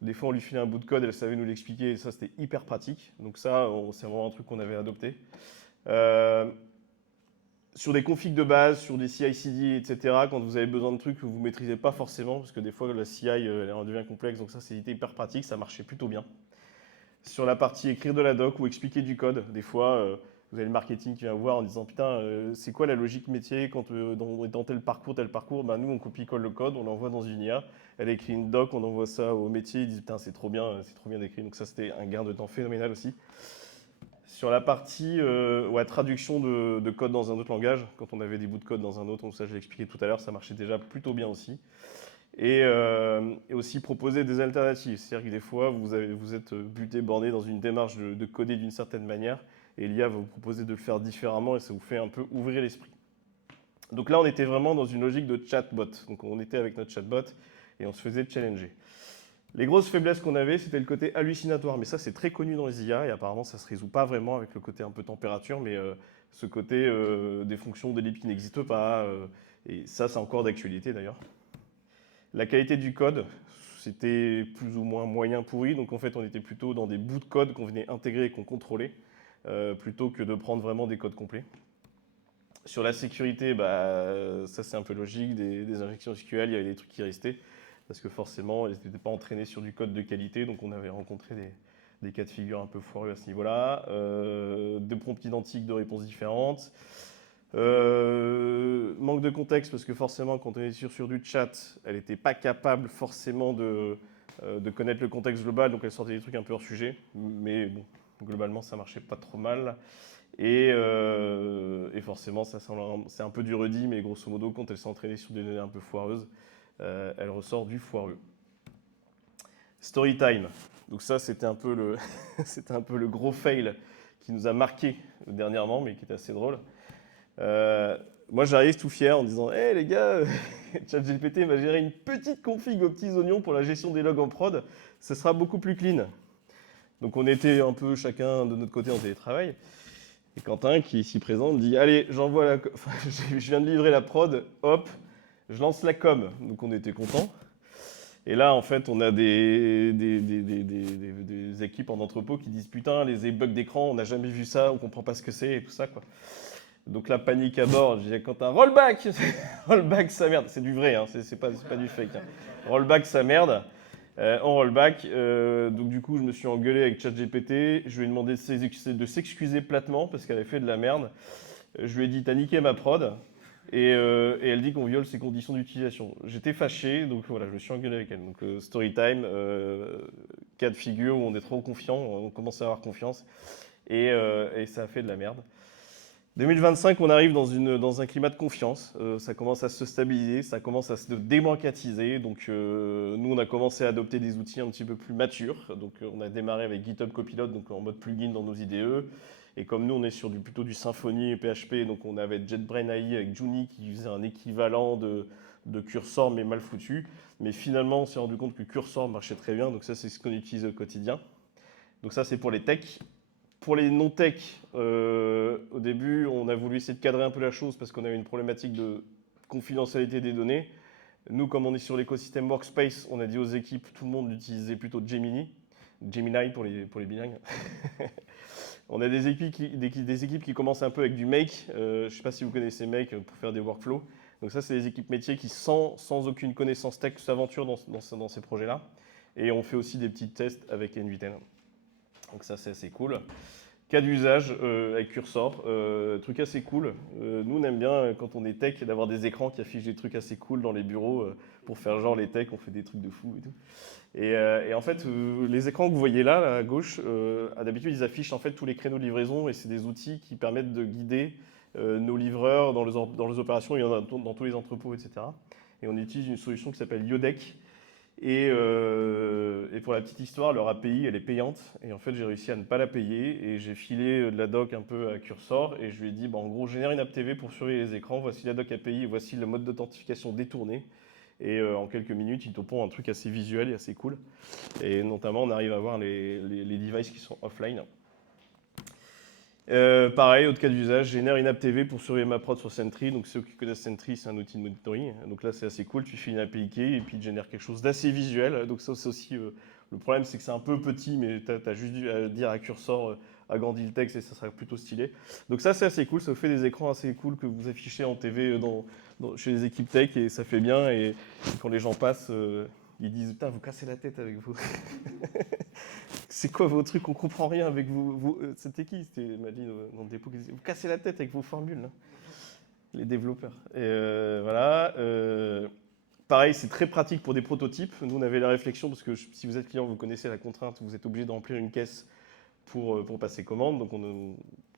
des fois, on lui filait un bout de code, elle savait nous l'expliquer, et ça, c'était hyper pratique. Donc ça, c'est vraiment un truc qu'on avait adopté. Sur des configs de base, sur des CI/CD, etc., quand vous avez besoin de trucs que vous ne maîtrisez pas forcément, parce que des fois, la CI, elle devient complexe, donc ça, c'était hyper pratique, ça marchait plutôt bien. Sur la partie écrire de la doc ou expliquer du code, des fois, vous avez le marketing qui vient vous voir en disant « Putain, c'est quoi la logique métier quand on est dans tel parcours ?» Ben, nous, on copie-colle le code, on l'envoie dans une IA, elle écrit une doc, on envoie ça au métier, ils disent « Putain, c'est trop bien d'écrit. » Donc ça, c'était un gain de temps phénoménal aussi. Sur la partie traduction de code dans un autre langage, quand on avait des bouts de code dans un autre, donc ça, je l'ai expliqué tout à l'heure, ça marchait déjà plutôt bien aussi. Et aussi proposer des alternatives. C'est-à-dire que des fois, vous êtes buté, borné dans une démarche de coder d'une certaine manière, et l'IA va vous proposer de le faire différemment, et ça vous fait un peu ouvrir l'esprit. Donc là, on était vraiment dans une logique de chatbot. Donc on était avec notre chatbot, et on se faisait challenger. Les grosses faiblesses qu'on avait, c'était le côté hallucinatoire. Mais ça, c'est très connu dans les IA, et apparemment, ça ne se résout pas vraiment avec le côté un peu température, mais ce côté des fonctions d'ellipse qui n'existent pas, et ça, c'est encore d'actualité d'ailleurs. La qualité du code, c'était plus ou moins moyen pourri, donc en fait on était plutôt dans des bouts de code qu'on venait intégrer et qu'on contrôlait, plutôt que de prendre vraiment des codes complets. Sur la sécurité, ça c'est un peu logique, des injections SQL, il y avait des trucs qui restaient, parce que forcément ils n'étaient pas entraînés sur du code de qualité, donc on avait rencontré des cas de figure un peu foireux à ce niveau-là, des prompts identiques de réponses différentes. Manque de contexte parce que forcément quand on est sur du chat, elle n'était pas capable forcément de connaître le contexte global, donc elle sortait des trucs un peu hors sujet, mais bon, globalement ça marchait pas trop mal. Et forcément, ça c'est un peu du redit, mais grosso modo, quand elle s'est entraînée sur des données un peu foireuses, elle ressort du foireux. Storytime. Donc ça, c'était un peu le gros fail qui nous a marqué dernièrement, mais qui est assez drôle. Moi, j'arrive tout fier en disant « Hey les gars, ChatGPT m'a géré une petite config aux petits oignons pour la gestion des logs en prod, ce sera beaucoup plus clean. » Donc on était un peu chacun de notre côté en télétravail. Et Quentin, qui est ici présent, me dit « Allez, je viens de livrer la prod, hop, je lance la com. » Donc on était contents. Et là, en fait, on a des équipes en entrepôt qui disent « Putain, les bugs d'écran, on n'a jamais vu ça, on comprend pas ce que c'est et tout ça, quoi. » Donc la panique à bord, je disais Quentin, rollback, rollback sa merde, c'est du vrai, hein, c'est pas du fake. Hein. Rollback sa merde, on rollback. Donc du coup, je me suis engueulé avec ChatGPT, je lui ai demandé de s'excuser platement parce qu'elle avait fait de la merde. Je lui ai dit, t'as niqué ma prod, et elle dit qu'on viole ses conditions d'utilisation. J'étais fâché, donc voilà, je me suis engueulé avec elle. Donc storytime, cas de figure où on est trop confiant, on commence à avoir confiance, et ça a fait de la merde. 2025, on arrive dans un climat de confiance. Ça commence à se stabiliser, ça commence à se démocratiser. Donc, nous, on a commencé à adopter des outils un petit peu plus matures. Donc, on a démarré avec GitHub Copilot, donc en mode plugin dans nos IDE. Et comme nous, on est sur plutôt du Symfony et PHP, donc on avait JetBrains AI avec Juni qui faisait un équivalent de Cursor, mais mal foutu. Mais finalement, on s'est rendu compte que Cursor marchait très bien. Donc ça, c'est ce qu'on utilise au quotidien. Donc ça, c'est pour les techs. Pour les non-tech, au début, on a voulu essayer de cadrer un peu la chose parce qu'on avait une problématique de confidentialité des données. Nous, comme on est sur l'écosystème Workspace, on a dit aux équipes, tout le monde utilisait plutôt Gemini pour les bilingues. On a des équipes qui commencent un peu avec du Make. Je ne sais pas si vous connaissez Make pour faire des workflows. Donc ça, c'est des équipes métiers qui, sans aucune connaissance tech, s'aventurent dans ces projets-là. Et on fait aussi des petits tests avec N8N. Donc ça, c'est assez cool. cas d'usage avec Cursor, truc assez cool. Nous, on aime bien, quand on est tech, d'avoir des écrans qui affichent des trucs assez cool dans les bureaux pour faire genre les techs, on fait des trucs de fou et tout. Et en fait, les écrans que vous voyez là, à gauche, d'habitude, ils affichent en fait tous les créneaux de livraison et c'est des outils qui permettent de guider nos livreurs dans les opérations, il y en a dans tous les entrepôts, etc. Et on utilise une solution qui s'appelle Yodec. Et pour la petite histoire, leur API, elle est payante. Et en fait, j'ai réussi à ne pas la payer. Et j'ai filé de la doc un peu à Cursor. Et je lui ai dit, en gros, génère une app TV pour surveiller les écrans. Voici la doc API et voici le mode d'authentification détourné. Et en quelques minutes, il te pond un truc assez visuel et assez cool. Et notamment, on arrive à voir les devices qui sont offline. Pareil, autre cas d'usage, génère une app TV pour surveiller ma prod sur Sentry. Donc ceux qui connaissent Sentry, c'est un outil de monitoring. Donc là, c'est assez cool. Tu fais une API key et puis il te génère quelque chose d'assez visuel. Donc ça, c'est aussi le problème, c'est que c'est un peu petit, mais tu as juste dû dire à Cursor, agrandis le texte et ça sera plutôt stylé. Donc ça, c'est assez cool. Ça vous fait des écrans assez cool que vous affichez en TV chez les équipes tech et ça fait bien. Et quand les gens passent, ils disent putain, vous cassez la tête avec vous. C'est quoi vos trucs? On comprend rien avec vous. C'était qui? C'était Madeleine dans le dépôt qui disait vous cassez la tête avec vos formules, là. Les développeurs. Et voilà. Pareil, c'est très pratique pour des prototypes. Nous, on avait la réflexion, parce que si vous êtes client, vous connaissez la contrainte, vous êtes obligé de remplir une caisse pour passer commande. Donc, on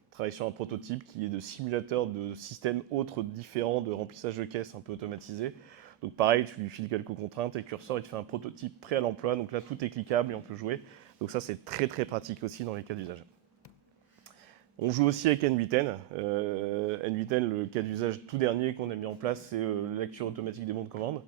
travaille sur un prototype qui est de simulateur de systèmes autres différents de remplissage de caisse un peu automatisé. Donc, pareil, tu lui files quelques contraintes et Cursor, il te fait un prototype prêt à l'emploi. Donc là, tout est cliquable et on peut jouer. Donc ça, c'est très très pratique aussi dans les cas d'usage. On joue aussi avec N8N. N8N, le cas d'usage tout dernier qu'on a mis en place, c'est la lecture automatique des bons de commande.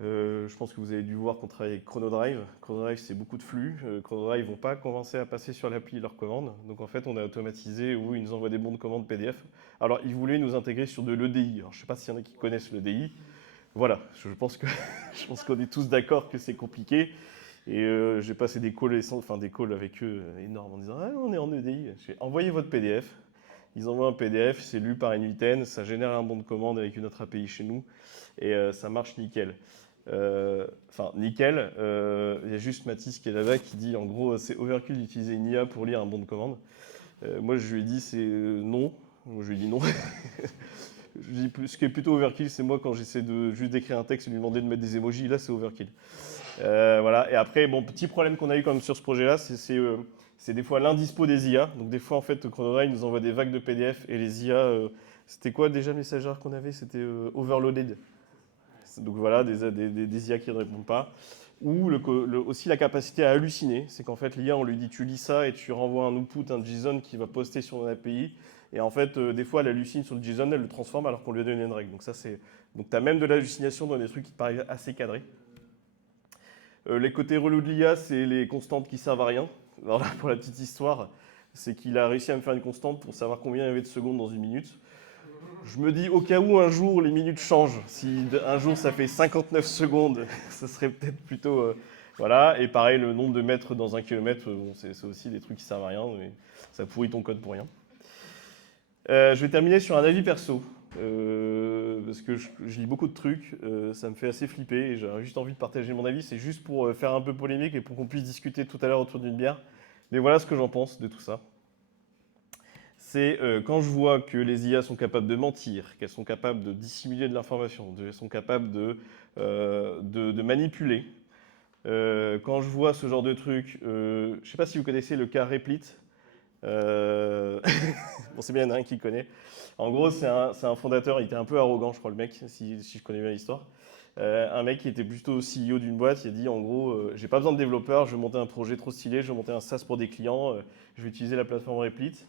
Je pense que vous avez dû voir qu'on travaille avec Chronodrive. Chronodrive, c'est beaucoup de flux. Chronodrive ne vont pas commencer à passer sur l'appli leurs commandes. Donc en fait, on a automatisé où ils nous envoient des bons de commande PDF. Alors, ils voulaient nous intégrer sur de l'EDI. Alors, je ne sais pas s'il y en a qui connaissent l'EDI. Voilà, je pense qu'on est tous d'accord que c'est compliqué. Et j'ai passé des calls avec eux énormes en disant ah, on est en EDI. J'ai envoyé votre PDF. Ils envoient un PDF, c'est lu par N8N, ça génère un bon de commande avec une autre API chez nous et ça marche nickel. Nickel. Il y a juste Mathis qui est là-bas qui dit en gros c'est overkill d'utiliser une IA pour lire un bon de commande. Moi je lui ai dit c'est non. Moi, je lui ai dit non. Je dis ce qui est plutôt overkill, c'est moi quand j'essaie de juste d'écrire un texte et lui demander de mettre des emojis, là c'est overkill. Voilà. Et après, petit problème qu'on a eu quand même sur ce projet-là, c'est des fois l'indispo des IA. Donc des fois, en fait, Chronodrive nous envoie des vagues de PDF et les IA, c'était quoi déjà le messageur qu'on avait? C'était overloaded. Donc voilà, des IA qui ne répondent pas. Ou aussi la capacité à halluciner. C'est qu'en fait, l'IA, on lui dit tu lis ça et tu renvoies un output, un JSON qui va poster sur une API. Et en fait, des fois, elle hallucine sur le JSON, elle le transforme alors qu'on lui a donné une règle. Donc tu as même de l'hallucination dans des trucs qui te paraissent assez cadrés. Les côtés relous de l'IA, c'est les constantes qui servent à rien. Alors là, pour la petite histoire, c'est qu'il a réussi à me faire une constante pour savoir combien il y avait de secondes dans une minute. Je me dis, au cas où un jour les minutes changent, si un jour ça fait 59 secondes, ça serait peut-être plutôt... voilà, et pareil, le nombre de mètres dans un kilomètre, c'est aussi des trucs qui servent à rien, mais ça pourrit ton code pour rien. Je vais terminer sur un avis perso. Parce que je lis beaucoup de trucs, ça me fait assez flipper et j'aurais juste envie de partager mon avis. C'est juste pour faire un peu polémique et pour qu'on puisse discuter tout à l'heure autour d'une bière. Mais voilà ce que j'en pense de tout ça. C'est quand je vois que les IA sont capables de mentir, qu'elles sont capables de dissimuler de l'information, qu'elles sont capables de manipuler. Quand je vois ce genre de truc, je ne sais pas si vous connaissez le cas Replit. Bon, c'est bien, il y en a un qui connaît. En gros, c'est un fondateur, il était un peu arrogant, je crois, le mec, si je connais bien l'histoire. Un mec qui était plutôt CEO d'une boîte, il a dit en gros, j'ai pas besoin de développeurs, je vais monter un projet trop stylé, je vais monter un SaaS pour des clients, je vais utiliser la plateforme Replit.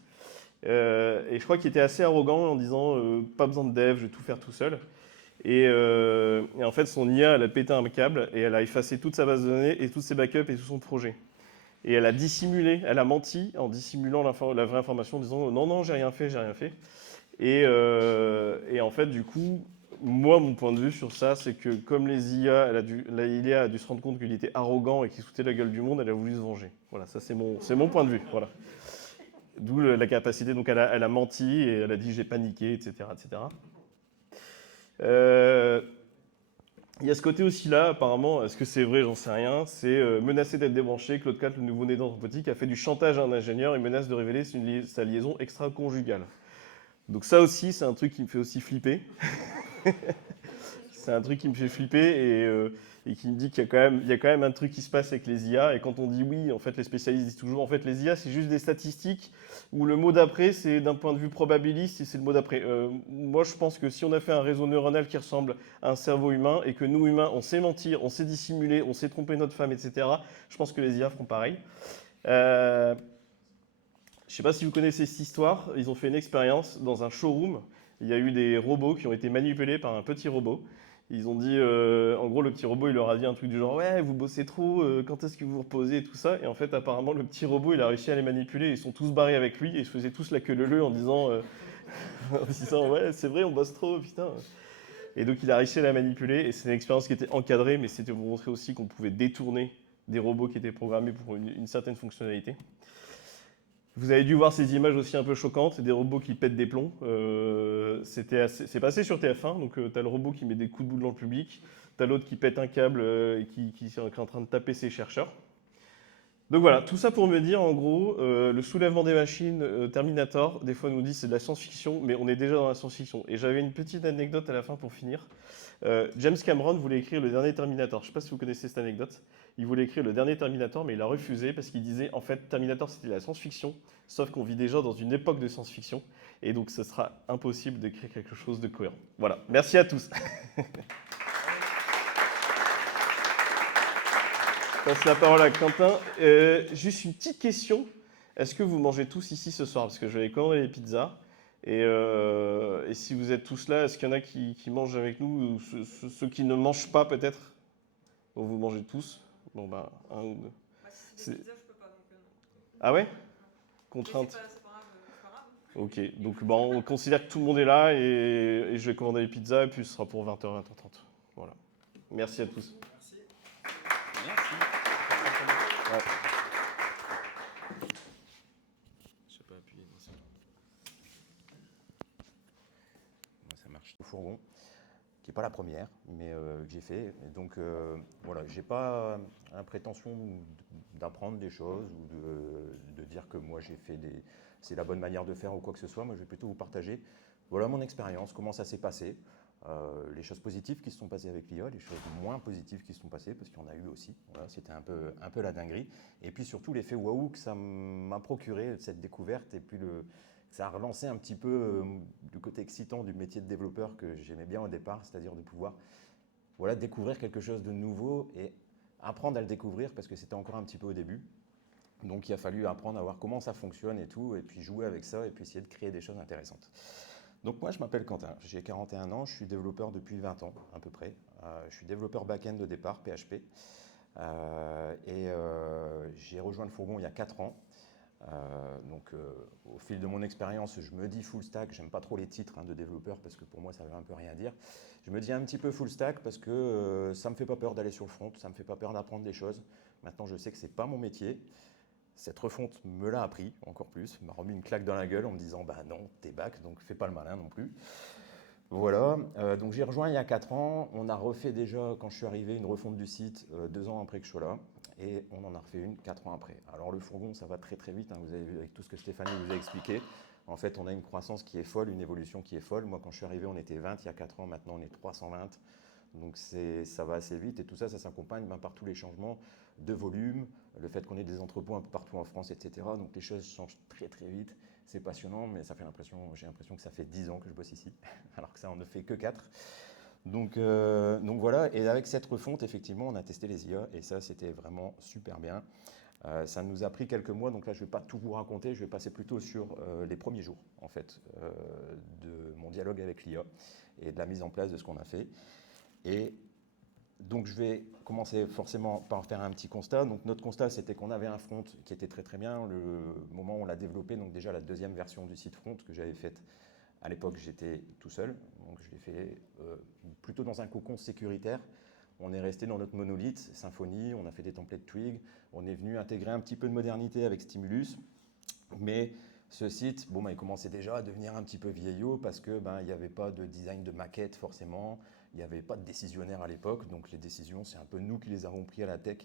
Et je crois qu'il était assez arrogant en disant, pas besoin de dev, je vais tout faire tout seul. Et en fait, son IA, elle a pété un câble et elle a effacé toute sa base de données et tous ses backups et tout son projet. Et elle a dissimulé, elle a menti en dissimulant la vraie information en disant non, j'ai rien fait. Et en fait, du coup, moi, mon point de vue sur ça, c'est que comme les IA, l'IA a dû se rendre compte qu'il était arrogant et qu'il se foutait la gueule du monde, elle a voulu se venger. Voilà, ça c'est mon point de vue. Voilà. D'où la capacité, donc elle a menti et elle a dit j'ai paniqué, etc. etc. Il y a ce côté aussi là, apparemment, est-ce que c'est vrai, j'en sais rien, c'est menacé d'être débranché. Claude 4, le nouveau-né d'Anthropotique, a fait du chantage à un ingénieur et menace de révéler sa liaison extra-conjugale. Donc ça aussi, c'est un truc qui me fait aussi flipper. C'est un truc qui me fait flipper et qui me dit qu'il y a quand même un truc qui se passe avec les IA. Et quand on dit oui, en fait, les spécialistes disent toujours, en fait, les IA, c'est juste des statistiques où le mot d'après, c'est d'un point de vue probabiliste et c'est le mot d'après. Moi, je pense que si on a fait un réseau neuronal qui ressemble à un cerveau humain et que nous, humains, on sait mentir, on sait dissimuler, on sait tromper notre femme, etc., je pense que les IA feront pareil. Je ne sais pas si vous connaissez cette histoire. Ils ont fait une expérience dans un showroom. Il y a eu des robots qui ont été manipulés par un petit robot. Ils ont dit, en gros, le petit robot, il leur a dit un truc du genre, ouais, vous bossez trop, quand est-ce que vous vous reposez et tout ça. Et en fait, apparemment, le petit robot, il a réussi à les manipuler. Ils sont tous barrés avec lui et ils se faisaient tous la queue leu en disant, ouais, c'est vrai, on bosse trop, putain. Et donc, il a réussi à la manipuler. Et c'est une expérience qui était encadrée, mais c'était pour montrer aussi qu'on pouvait détourner des robots qui étaient programmés pour une certaine fonctionnalité. Vous avez dû voir ces images aussi un peu choquantes, des robots qui pètent des plombs. C'est passé sur TF1, donc tu as le robot qui met des coups de boule dans le public, tu as l'autre qui pète un câble et qui est en train de taper ses chercheurs. Donc voilà, tout ça pour me dire en gros, le soulèvement des machines, Terminator, des fois on nous dit c'est de la science-fiction, mais on est déjà dans la science-fiction. Et j'avais une petite anecdote à la fin pour finir. James Cameron voulait écrire le dernier Terminator. Je ne sais pas si vous connaissez cette anecdote. Il voulait écrire le dernier Terminator, mais il a refusé parce qu'il disait en fait Terminator c'était la science-fiction, sauf qu'on vit déjà dans une époque de science-fiction, et donc ce sera impossible d'écrire quelque chose de cohérent. Voilà, merci à tous. Je passe la parole à Quentin. Juste une petite question. Est-ce que vous mangez tous ici ce soir? Parce que je vais commander les pizzas. Et si vous êtes tous là, est-ce qu'il y en a qui mangent avec nous ou ceux qui ne mangent pas peut-être? Donc vous mangez tous? Bon bah, un ou deux. Bah, si c'est des pizzas, je peux pas, donc non. Ah ouais? Mais Contrainte. c'est pas grave, c'est pas grave. Ok, donc bah, on considère que tout le monde est là et je vais commander les pizzas et puis ce sera pour 20h, 20h30. Voilà. Merci à tous. Merci. Ouais. Je sais pas appuyer dans ça. Moi, ça marche. Au fourgon, qui n'est pas la première, mais que j'ai fait. Et donc, voilà, j'ai pas la prétention d'apprendre des choses ou de dire que moi j'ai fait des. C'est la bonne manière de faire ou quoi que ce soit. Moi, je vais plutôt vous partager. Voilà mon expérience, comment ça s'est passé. Les choses positives qui se sont passées avec l'IA, les choses moins positives qui se sont passées, parce qu'il y en a eu aussi. Voilà, c'était un peu la dinguerie. Et puis surtout l'effet waouh que ça m'a procuré, cette découverte, et puis ça a relancé un petit peu du côté excitant du métier de développeur que j'aimais bien au départ, c'est-à-dire de pouvoir découvrir quelque chose de nouveau et apprendre à le découvrir, parce que c'était encore un petit peu au début. Donc il a fallu apprendre à voir comment ça fonctionne et tout, et puis jouer avec ça, et puis essayer de créer des choses intéressantes. Donc moi je m'appelle Quentin, j'ai 41 ans, je suis développeur depuis 20 ans à peu près. Je suis développeur back-end au départ, PHP. J'ai rejoint le fourgon il y a 4 ans. Au fil de mon expérience, je me dis full stack. J'aime pas trop les titres de développeur parce que pour moi ça veut un peu rien dire. Je me dis un petit peu full stack parce que ça me fait pas peur d'aller sur le front, ça me fait pas peur d'apprendre des choses. Maintenant je sais que c'est pas mon métier. Cette refonte me l'a appris encore plus, m'a remis une claque dans la gueule en me disant bah non, t'es back, donc fais pas le malin non plus. Voilà, donc j'ai rejoint il y a 4 ans. On a refait déjà, quand je suis arrivé, une refonte du site 2 ans après que je sois là. Et on en a refait une 4 ans après. Alors le fourgon, ça va très très vite, vous avez vu avec tout ce que Stéphanie vous a expliqué. En fait, on a une croissance qui est folle, une évolution qui est folle. Moi, quand je suis arrivé, on était 20 il y a 4 ans, maintenant on est 320. Donc ça va assez vite et tout ça, ça s'accompagne par tous les changements de volume, le fait qu'on ait des entrepôts un peu partout en France, etc. Donc les choses changent très très vite. C'est passionnant, mais j'ai l'impression que ça fait 10 ans que je bosse ici, alors que ça en ne fait que 4. Donc voilà, et avec cette refonte, effectivement, on a testé les IA, et ça, c'était vraiment super bien. Ça nous a pris quelques mois, donc là, je ne vais pas tout vous raconter, je vais passer plutôt sur les premiers jours, en fait, de mon dialogue avec l'IA et de la mise en place de ce qu'on a fait. Et donc, je vais commencer forcément par faire un petit constat. Donc, notre constat, c'était qu'on avait un front qui était très très bien. Le moment où on l'a développé, donc déjà la deuxième version du site front que j'avais faite à l'époque, j'étais tout seul. Donc, je l'ai fait plutôt dans un cocon sécuritaire. On est resté dans notre monolithe Symfony, on a fait des templates Twig. On est venu intégrer un petit peu de modernité avec Stimulus. Mais ce site, il commençait déjà à devenir un petit peu vieillot parce que il n'y avait pas de design de maquette forcément. Il n'y avait pas de décisionnaire à l'époque, donc les décisions, c'est un peu nous qui les avons pris à la tech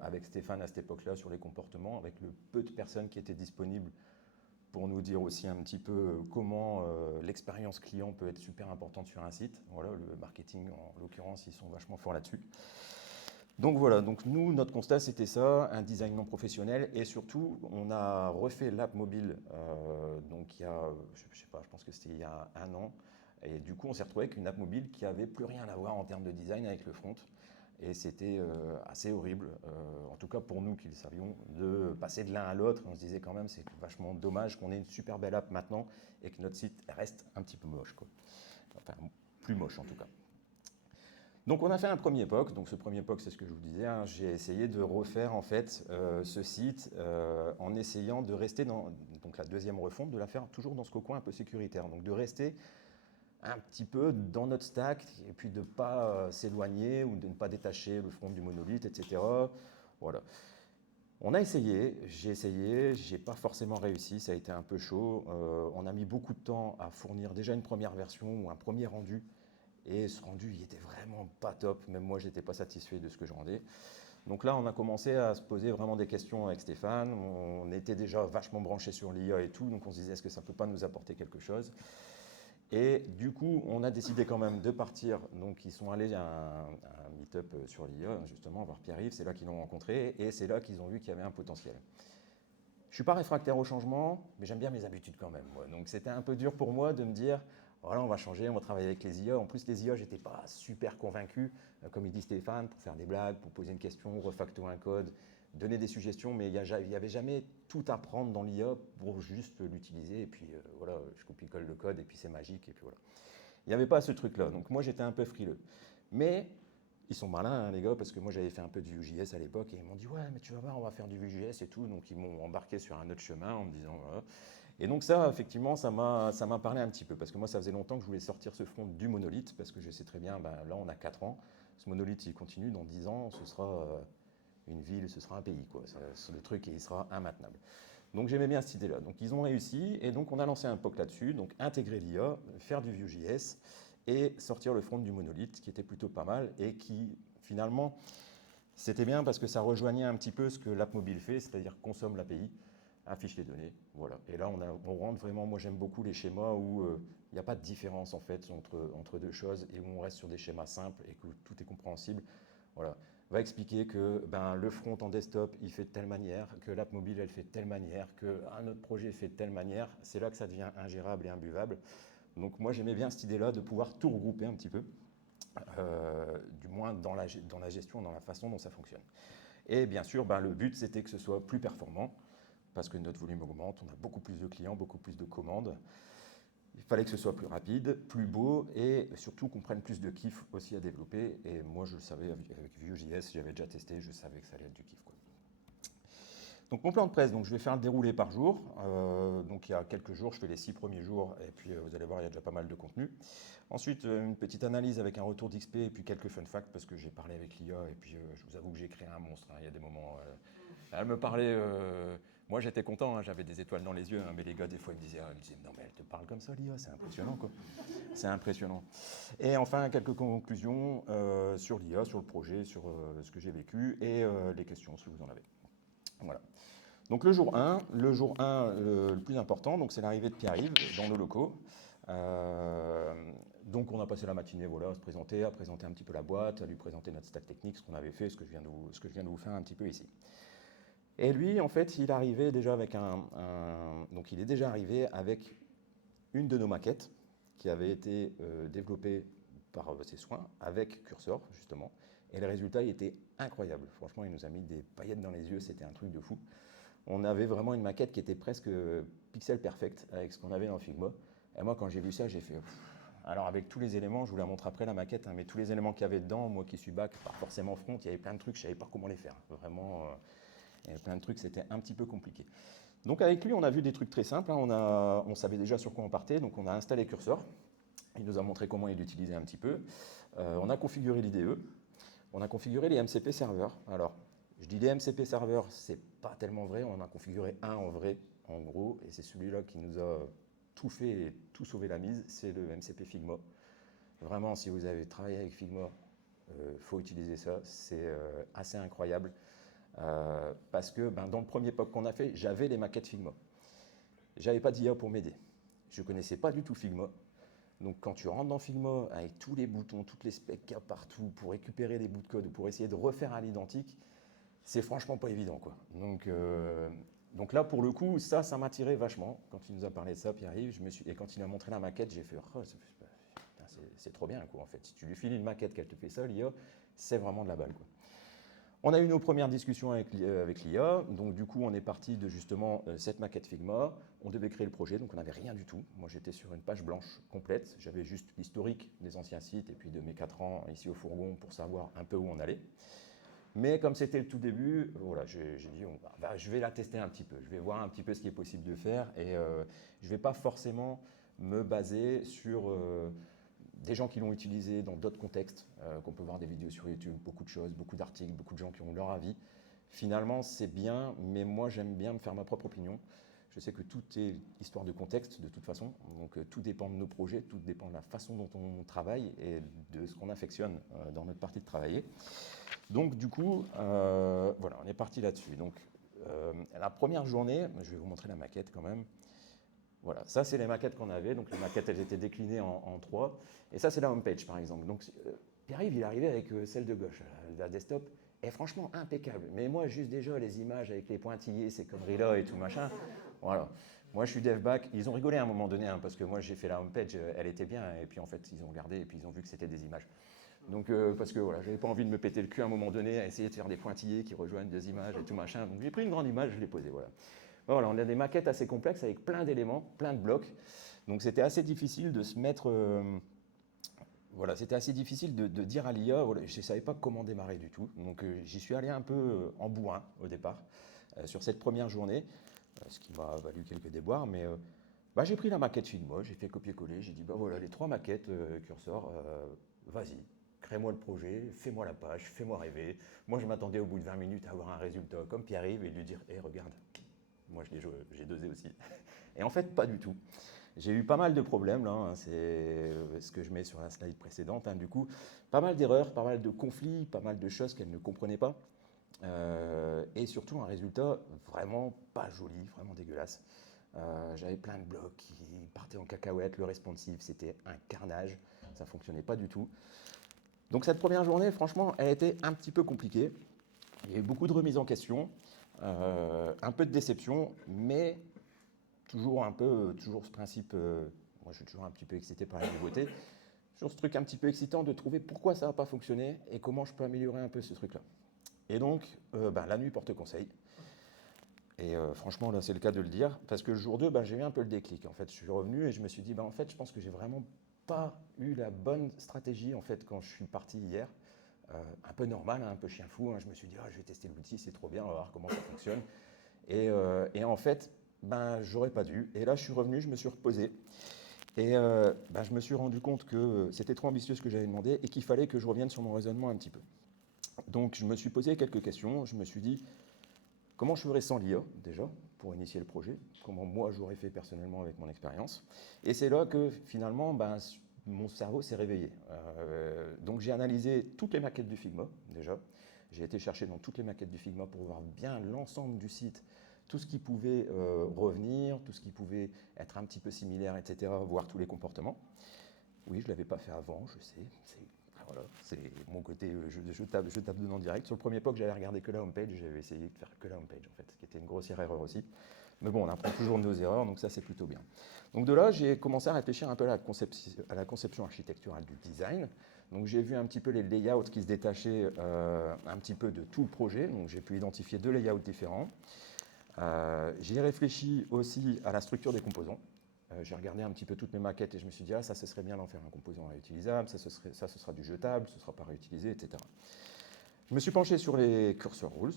avec Stéphane à cette époque-là sur les comportements, avec le peu de personnes qui étaient disponibles pour nous dire aussi un petit peu comment l'expérience client peut être super importante sur un site. Voilà, le marketing, en l'occurrence, ils sont vachement forts là-dessus. Donc voilà, donc nous, notre constat, c'était ça, un design non professionnel, et surtout, on a refait l'app mobile, donc il y a, je sais pas, je pense que c'était il y a 1 an, et du coup, on s'est retrouvé avec une app mobile qui avait plus rien à voir en termes de design avec le front, et c'était assez horrible, en tout cas pour nous qui le savions, de passer de l'un à l'autre. On se disait quand même, c'est vachement dommage qu'on ait une super belle app maintenant, et que notre site reste un petit peu moche, quoi. Enfin, plus moche en tout cas. Donc on a fait un premier POC, donc ce premier POC c'est ce que je vous disais, hein. J'ai essayé de refaire en fait ce site en essayant de rester dans donc la deuxième refonte, de la faire toujours dans ce cocon un peu sécuritaire, donc de rester un petit peu dans notre stack et puis de ne pas s'éloigner ou de ne pas détacher le front du monolithe, etc. Voilà. On a essayé, j'ai pas forcément réussi, ça a été un peu chaud. On a mis beaucoup de temps à fournir déjà une première version ou un premier rendu. Et ce rendu, il était vraiment pas top. Même moi, j'étais pas satisfait de ce que je rendais. Donc là, on a commencé à se poser vraiment des questions avec Stéphane. On était déjà vachement branché sur l'IA et tout. Donc on se disait, est-ce que ça peut pas nous apporter quelque chose? Et du coup, on a décidé quand même de partir. Donc ils sont allés à un meet-up sur l'IA, justement, voir Pierre-Yves. C'est là qu'ils l'ont rencontré. Et c'est là qu'ils ont vu qu'il y avait un potentiel. Je suis pas réfractaire au changement, mais j'aime bien mes habitudes quand même, moi. Donc c'était un peu dur pour moi de me dire, voilà, on va changer, on va travailler avec les IA. En plus, les IA, j'étais pas super convaincu, comme il dit Stéphane, pour faire des blagues, pour poser une question, refactorer un code, donner des suggestions, mais il n'y avait jamais tout à prendre dans l'IA pour juste l'utiliser. Et puis voilà, je copie-colle le code et puis c'est magique. Et puis voilà. Il n'y avait pas ce truc-là. Donc moi, j'étais un peu frileux. Mais ils sont malins, hein, les gars, parce que moi j'avais fait un peu de Vue.js à l'époque et ils m'ont dit ouais, mais tu vas voir, on va faire du Vue.js et tout. Donc ils m'ont embarqué sur un autre chemin en me disant voilà. Et donc ça, effectivement, ça m'a parlé un petit peu parce que moi ça faisait longtemps que je voulais sortir ce front du monolithe parce que je sais très bien, ben, là on a 4 ans, ce monolithe il continue, dans 10 ans ce sera une ville, ce sera un pays, quoi. Le truc il sera immaintenable. Donc j'aimais bien cette idée-là. Donc ils ont réussi et donc on a lancé un POC là-dessus, donc intégrer l'IA, faire du Vue.js et sortir le front du monolithe qui était plutôt pas mal et qui finalement c'était bien parce que ça rejoignait un petit peu ce que l'app mobile fait, c'est-à-dire consomme l'API, affiche les données, voilà. Et là on rentre vraiment, moi j'aime beaucoup les schémas où il n'y a pas de différence en fait entre deux choses et où on reste sur des schémas simples et que tout est compréhensible, voilà. Va expliquer que ben, le front en desktop il fait de telle manière, que l'app mobile elle fait de telle manière, qu'un autre projet fait de telle manière, c'est là que ça devient ingérable et imbuvable. Donc moi j'aimais bien cette idée-là de pouvoir tout regrouper un petit peu, du moins dans la gestion, dans la façon dont ça fonctionne. Et bien sûr, ben, le but c'était que ce soit plus performant, parce que notre volume augmente, on a beaucoup plus de clients, beaucoup plus de commandes. Il fallait que ce soit plus rapide, plus beau et surtout qu'on prenne plus de kiff aussi à développer. Et moi je le savais avec Vue.js, j'avais déjà testé, je savais que ça allait être du kiff, quoi. Donc mon plan de presse, donc je vais faire le déroulé par jour. Donc il y a quelques jours, je fais les 6 premiers jours et puis vous allez voir, il y a déjà pas mal de contenu. Ensuite, une petite analyse avec un retour d'XP et puis quelques fun facts parce que j'ai parlé avec l'IA et puis je vous avoue que j'ai créé un monstre, hein. Il y a des moments, elle me parlait, moi j'étais content, hein, j'avais des étoiles dans les yeux, hein, mais les gars des fois ils me disaient non mais elle te parle comme ça l'IA, c'est impressionnant quoi. C'est impressionnant. Et enfin quelques conclusions sur l'IA, sur le projet, sur ce que j'ai vécu et les questions si vous en avez. Voilà. Donc le jour 1, le plus important, donc c'est l'arrivée de Pierre-Yves dans nos locaux. Donc on a passé la matinée voilà, à se présenter, à présenter un petit peu la boîte, à lui présenter notre stack technique, ce qu'on avait fait, ce que je viens de vous faire un petit peu ici. Et lui, en fait, il arrivait déjà avec donc il est déjà arrivé avec une de nos maquettes qui avait été développée par ses soins avec Cursor, justement. Et le résultat, il était incroyable. Franchement, il nous a mis des paillettes dans les yeux, c'était un truc de fou. On avait vraiment une maquette qui était presque pixel perfect avec ce qu'on avait dans Figma. Et moi, quand j'ai vu ça, j'ai fait... Alors, avec tous les éléments, je vous la montre après la maquette, hein, mais tous les éléments qu'il y avait dedans, moi qui suis back, pas forcément front, il y avait plein de trucs, je ne savais pas comment les faire. Vraiment, il y avait plein de trucs, c'était un petit peu compliqué. Donc avec lui, on a vu des trucs très simples, hein. On savait déjà sur quoi on partait, donc on a installé Cursor. Il nous a montré comment il l'utilisait un petit peu. On a configuré l'IDE. On a configuré les MCP serveurs. Alors, je dis les MCP serveurs, c'est pas tellement vrai. On en a configuré un en vrai, en gros, et c'est celui-là qui nous a tout fait et tout sauvé la mise. C'est le MCP Figma. Vraiment, si vous avez travaillé avec Figma, faut utiliser ça. C'est assez incroyable. Parce que dans le premier POC qu'on a fait, j'avais les maquettes Figma. J'avais pas d'IA pour m'aider. Je connaissais pas du tout Figma. Donc quand tu rentres dans Figma avec tous les boutons, toutes les specs qu'il y a partout pour récupérer des bouts de code ou pour essayer de refaire à l'identique, c'est franchement pas évident, quoi. Donc là, pour le coup, ça m'a tiré vachement. Quand il nous a parlé de ça, Pierre-Yves, et quand il a montré la maquette, j'ai fait oh, c'est trop bien, quoi, en fait. Si tu lui files une maquette, qu'elle te fait ça, l'IA, c'est vraiment de la balle, quoi. On a eu nos premières discussions avec l'IA, donc du coup on est parti de justement cette maquette Figma, on devait créer le projet, donc on n'avait rien du tout. Moi j'étais sur une page blanche complète, j'avais juste l'historique des anciens sites et puis de mes 4 ans ici au fourgon pour savoir un peu où on allait. Mais comme c'était le tout début, voilà, j'ai dit je vais la tester un petit peu, je vais voir un petit peu ce qui est possible de faire et je ne vais pas forcément me baser sur des gens qui l'ont utilisé dans d'autres contextes, qu'on peut voir des vidéos sur YouTube, beaucoup de choses, beaucoup d'articles, beaucoup de gens qui ont leur avis. Finalement, c'est bien, mais moi, j'aime bien me faire ma propre opinion. Je sais que tout est histoire de contexte, de toute façon. Donc, tout dépend de nos projets, tout dépend de la façon dont on travaille et de ce qu'on affectionne dans notre partie de travailler. Donc, du coup, voilà, on est parti là-dessus. Donc, la première journée, je vais vous montrer la maquette quand même. Voilà, ça c'est les maquettes qu'on avait, donc les maquettes elles étaient déclinées en 3, et ça c'est la homepage par exemple. Donc Pierre-Yves il est arrivé avec celle de gauche, la desktop, est franchement impeccable, mais moi juste déjà les images avec les pointillés, ces conneries-là et tout machin, voilà. Moi je suis dev back, ils ont rigolé à un moment donné, parce que moi j'ai fait la homepage, elle était bien, et puis en fait ils ont regardé et puis ils ont vu que c'était des images. Donc parce que voilà, j'avais pas envie de me péter le cul à un moment donné à essayer de faire des pointillés qui rejoignent des images et tout machin, donc j'ai pris une grande image, je l'ai posée, voilà. Voilà, on a des maquettes assez complexes avec plein d'éléments, plein de blocs. Donc c'était assez difficile de se mettre. Voilà, c'était assez difficile de dire à l'IA, voilà, je ne savais pas comment démarrer du tout. Donc j'y suis allé un peu en bourrin au départ, sur cette première journée, ce qui m'a valu quelques déboires. Mais j'ai pris la maquette Figma, j'ai fait copier-coller, j'ai dit voilà, les 3 maquettes cursor, vas-y. Crée-moi le projet, fais-moi la page, fais-moi rêver. Moi, je m'attendais au bout de 20 minutes à avoir un résultat comme Pierre-Yves et lui dire regarde. Moi, j'ai dosé aussi. Et en fait, pas du tout. J'ai eu pas mal de problèmes, là, c'est ce que je mets sur la slide précédente. Du coup, pas mal d'erreurs, pas mal de conflits, pas mal de choses qu'elle ne comprenait pas. Et surtout, un résultat vraiment pas joli, vraiment dégueulasse. J'avais plein de blocs qui partaient en cacahuète. Le responsive, c'était un carnage. Ça ne fonctionnait pas du tout. Donc, cette première journée, franchement, elle a été un petit peu compliquée. Il y a eu beaucoup de remises en question. Un peu de déception, mais toujours ce principe, moi je suis toujours un petit peu excité par la nouveauté, toujours ce truc un petit peu excitant de trouver pourquoi ça n'a pas fonctionné et comment je peux améliorer un peu ce truc-là. Et donc, la nuit porte conseil. Et franchement, là c'est le cas de le dire, parce que le jour 2, j'ai eu un peu le déclic. En fait, je suis revenu et je me suis dit, en fait, je pense que j'ai vraiment pas eu la bonne stratégie en fait quand je suis parti hier. Un peu normal, un peu chien fou. Je me suis dit, je vais tester l'outil, c'est trop bien, on va voir comment ça fonctionne. Et en fait, j'aurais pas dû. Et là, je suis revenu, je me suis reposé. Et je me suis rendu compte que c'était trop ambitieux ce que j'avais demandé et qu'il fallait que je revienne sur mon raisonnement un petit peu. Donc, je me suis posé quelques questions. Je me suis dit, comment je ferais sans l'IA, déjà, pour initier le projet? Comment moi, j'aurais fait personnellement avec mon expérience? Et c'est là que, finalement, mon cerveau s'est réveillé. Donc j'ai analysé toutes les maquettes du Figma, déjà. J'ai été chercher dans toutes les maquettes du Figma pour voir bien l'ensemble du site, tout ce qui pouvait revenir, tout ce qui pouvait être un petit peu similaire, etc., voir tous les comportements. Oui, je ne l'avais pas fait avant, je sais. Voilà, c'est mon côté, je tape dedans direct. Sur le premier POC, j'avais regardé que la homepage, j'avais essayé de faire que la homepage, en fait, ce qui était une grossière erreur aussi. Mais bon, on apprend toujours de nos erreurs, donc ça, c'est plutôt bien. Donc de là, j'ai commencé à réfléchir un peu à la conception architecturale du design. Donc j'ai vu un petit peu les layouts qui se détachaient un petit peu de tout le projet. Donc j'ai pu identifier 2 layouts différents. J'ai réfléchi aussi à la structure des composants. J'ai regardé un petit peu toutes mes maquettes et je me suis dit, ça, ce serait bien d'en faire un composant réutilisable, ça, ce sera du jetable, ce ne sera pas réutilisé, etc. Je me suis penché sur les cursor rules.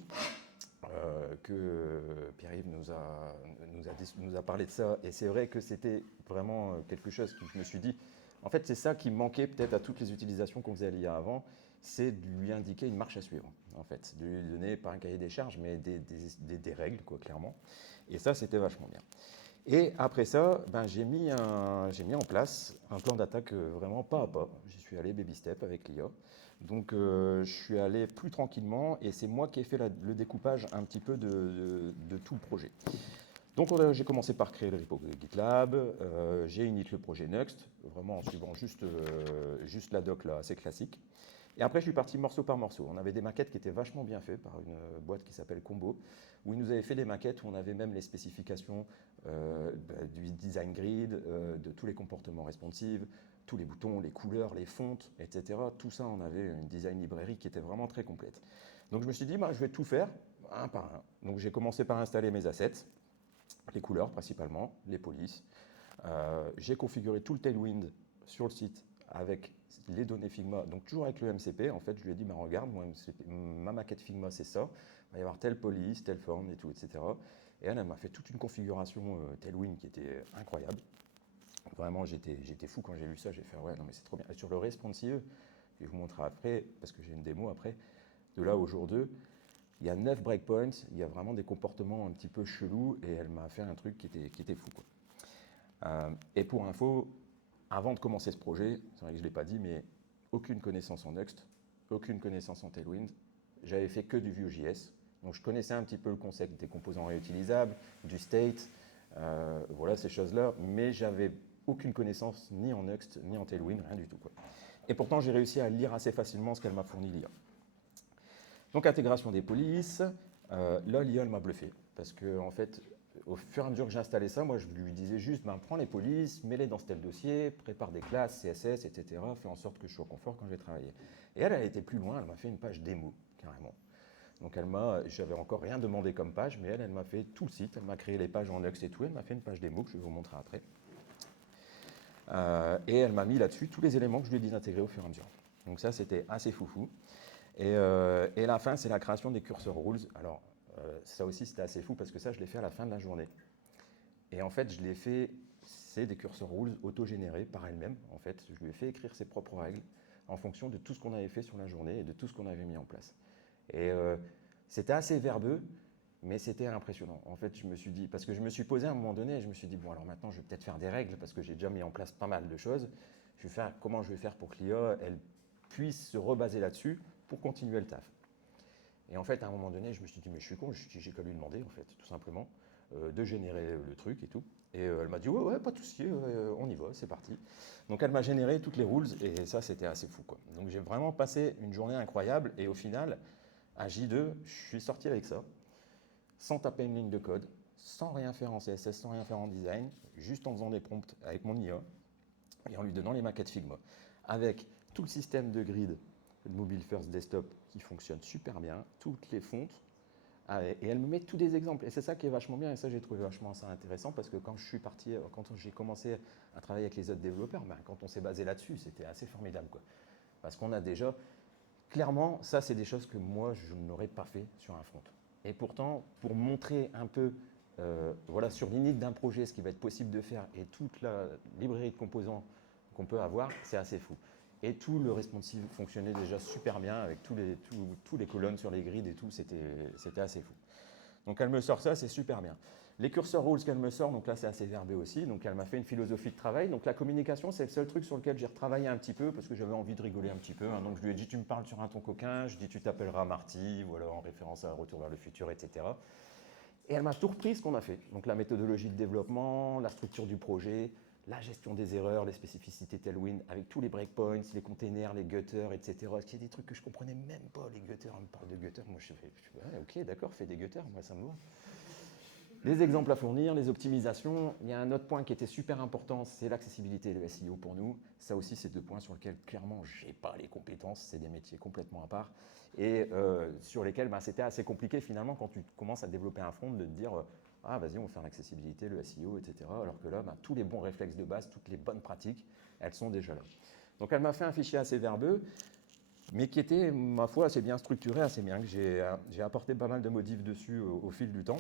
Que Pierre-Yves nous a parlé de ça, et c'est vrai que c'était vraiment quelque chose que je me suis dit, en fait c'est ça qui manquait peut-être à toutes les utilisations qu'on faisait à l'IA avant, c'est de lui indiquer une marche à suivre, en fait, de lui donner pas un cahier des charges, mais des règles, quoi, clairement, et ça c'était vachement bien. Et après ça, j'ai mis en place un plan d'attaque vraiment pas à pas. J'y suis allé baby step avec l'IA. Donc je suis allé plus tranquillement et c'est moi qui ai fait le découpage un petit peu de tout le projet. Donc j'ai commencé par créer le repo GitLab, j'ai init le projet Next, vraiment en suivant juste la doc là, assez classique. Et après, je suis parti morceau par morceau. On avait des maquettes qui étaient vachement bien faites par une boîte qui s'appelle Combo, où ils nous avaient fait des maquettes où on avait même les spécifications du design grid, de tous les comportements responsives, tous les boutons, les couleurs, les fontes, etc. Tout ça, on avait une design librairie qui était vraiment très complète. Donc je me suis dit, je vais tout faire un par un. Donc j'ai commencé par installer mes assets, les couleurs principalement, les polices. J'ai configuré tout le Tailwind sur le site avec les données Figma, donc toujours avec le MCP. En fait, je lui ai dit, regarde, ma maquette Figma, c'est ça. Il va y avoir telle police, telle forme et tout, etc. Et elle m'a fait toute une configuration Tailwind qui était incroyable. Vraiment, j'étais fou quand j'ai lu ça. J'ai fait, ouais, non, mais c'est trop bien. Et sur le responsive, je vais vous montrer après, parce que j'ai une démo après, de là au jour 2, il y a 9 breakpoints, il y a vraiment des comportements un petit peu chelous, et elle m'a fait un truc qui était fou, quoi. Et pour info, avant de commencer ce projet, c'est vrai que je ne l'ai pas dit, mais aucune connaissance en Next, aucune connaissance en Tailwind. J'avais fait que du Vue.js. Donc je connaissais un petit peu le concept des composants réutilisables, du state, voilà ces choses-là, mais j'avais aucune connaissance ni en Next, ni en Tailwind, rien du tout, quoi. Et pourtant, j'ai réussi à lire assez facilement ce qu'elle m'a fourni l'IA. Donc intégration des polices, là l'IA m'a bluffé, parce que en fait, au fur et à mesure que j'installais ça, moi je lui disais juste, prends les polices, mets-les dans tel dossier, prépare des classes, CSS, etc. Fais en sorte que je sois au confort quand j'ai travaillé. Et elle été plus loin, elle m'a fait une page démo, carrément. Donc j'avais encore rien demandé comme page, mais elle m'a fait tout le site, elle m'a créé les pages en Next et tout, elle m'a fait une page démo que je vais vous montrer après. Et elle m'a mis là-dessus tous les éléments que je lui ai dit d'intégrer au fur et à mesure. Donc ça, c'était assez foufou. Et la fin, c'est la création des cursor rules. Alors, ça aussi, c'était assez fou parce que ça, je l'ai fait à la fin de la journée. Et en fait, je l'ai fait, c'est des cursor rules auto-générés par elle-même. En fait, je lui ai fait écrire ses propres règles en fonction de tout ce qu'on avait fait sur la journée et de tout ce qu'on avait mis en place. Et c'était assez verbeux, mais c'était impressionnant. En fait, je me suis dit, parce que je me suis posé à un moment donné, et je me suis dit, bon, alors maintenant, je vais peut-être faire des règles, parce que j'ai déjà mis en place pas mal de choses. Comment je vais faire pour que l'IA, elle puisse se rebaser là-dessus pour continuer le taf. Et en fait, à un moment donné, je me suis dit, mais je suis con, j'ai qu'à lui demander, en fait, tout simplement, de générer le truc et tout. Et elle m'a dit, ouais, pas de souci, on y va, c'est parti. Donc elle m'a généré toutes les rules, et ça, c'était assez fou, quoi. Donc j'ai vraiment passé une journée incroyable, et au final, à J2, je suis sorti avec ça, sans taper une ligne de code, sans rien faire en CSS, sans rien faire en design, juste en faisant des prompts avec mon IA, et en lui donnant les maquettes Figma, avec tout le système de grid, le Mobile First Desktop qui fonctionne super bien, toutes les fontes, et elle me met tous des exemples. Et c'est ça qui est vachement bien, et ça j'ai trouvé vachement ça intéressant, parce que quand j'ai commencé à travailler avec les autres développeurs, quand on s'est basé là-dessus, c'était assez formidable, quoi. Parce qu'on a déjà, clairement, ça c'est des choses que moi je n'aurais pas fait sur un front. Et pourtant, pour montrer un peu, voilà, sur l'init d'un projet, ce qui va être possible de faire, et toute la librairie de composants qu'on peut avoir, c'est assez fou. Et tout le responsive fonctionnait déjà super bien avec tous les colonnes sur les grids et tout, c'était assez fou. Donc elle me sort ça, c'est super bien. Les cursor rules qu'elle me sort, donc là c'est assez verbeux aussi, donc elle m'a fait une philosophie de travail. Donc la communication, c'est le seul truc sur lequel j'ai retravaillé un petit peu parce que j'avais envie de rigoler un petit peu. Donc je lui ai dit, tu me parles sur un ton coquin, je dis, tu t'appelleras Marty, voilà, en référence à Retour vers le futur, etc. Et elle m'a tout repris ce qu'on a fait. Donc la méthodologie de développement, la structure du projet, la gestion des erreurs, les spécificités Tailwind, avec tous les breakpoints, les containers, les gutters, etc. Il y a des trucs que je ne comprenais même pas, les gutters. On me parle de gutters, moi je fais ouais, ok, d'accord, fais des gutters, moi ça me va. Les exemples à fournir, les optimisations. Il y a un autre point qui était super important, c'est l'accessibilité et le SEO pour nous. Ça aussi, c'est 2 points sur lesquels, clairement, je n'ai pas les compétences. C'est des métiers complètement à part. Et sur lesquels c'était assez compliqué, finalement, quand tu commences à développer un front, de te dire ah, vas-y, on va faire l'accessibilité, le SEO, etc. Alors que là, tous les bons réflexes de base, toutes les bonnes pratiques, elles sont déjà là. Donc, elle m'a fait un fichier assez verbeux, mais qui était, ma foi, assez bien structuré, assez bien, que j'ai apporté pas mal de modifs dessus au fil du temps.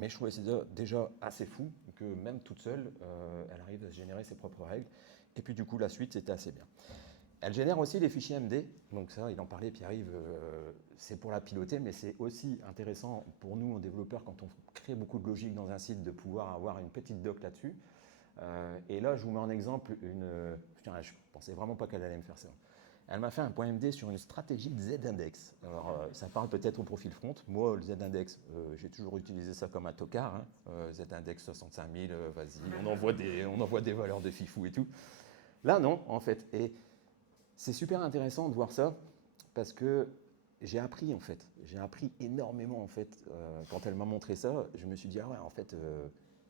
Mais je trouvais ça déjà assez fou que même toute seule, elle arrive à se générer ses propres règles. Et puis du coup, la suite, c'était assez bien. Elle génère aussi les fichiers MD, donc ça, il en parlait, Pierre-Yves, c'est pour la piloter, mais c'est aussi intéressant pour nous, en développeurs, quand on crée beaucoup de logique dans un site, de pouvoir avoir une petite doc là-dessus. Et là, je vous mets en exemple je ne pensais vraiment pas qu'elle allait me faire ça. Elle m'a fait un point MD sur une stratégie de Z-index. Alors, ça parle peut-être au profil front. Moi, le Z-index, j'ai toujours utilisé ça comme un tocard. Z-index 65 000, vas-y, on envoie des valeurs de fifou et tout. Là, non, en fait. Et c'est super intéressant de voir ça parce que j'ai appris, en fait. J'ai appris énormément, en fait. Quand elle m'a montré ça, je me suis dit, ah ouais, en fait,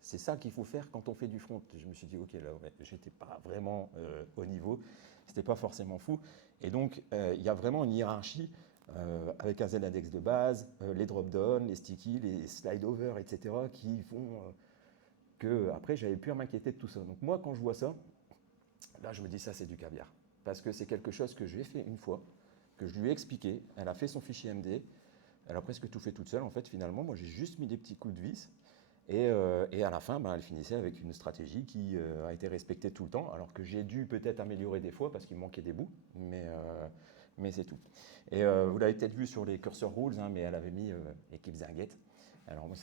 c'est ça qu'il faut faire quand on fait du front. Je me suis dit, ok, là, ouais, j'étais pas vraiment au niveau. C'était pas forcément fou. Et donc, il y a vraiment une hiérarchie avec un Z-index de base, les drop-down, les sticky, les slide-over, etc., qui font que après, j'avais pu m'inquiéter de tout ça. Donc moi, quand je vois ça, là, je me dis ça, c'est du caviar. Parce que c'est quelque chose que je lui ai fait une fois, que je lui ai expliqué. Elle a fait son fichier MD. Elle a presque tout fait toute seule, en fait, finalement. Moi, j'ai juste mis des petits coups de vis. Et à la fin, elle finissait avec une stratégie qui a été respectée tout le temps, alors que j'ai dû peut-être améliorer des fois parce qu'il me manquait des bouts, mais c'est tout. Et vous l'avez peut-être vu sur les cursor rules, mais elle avait mis équipe Zinguette. Alors moi,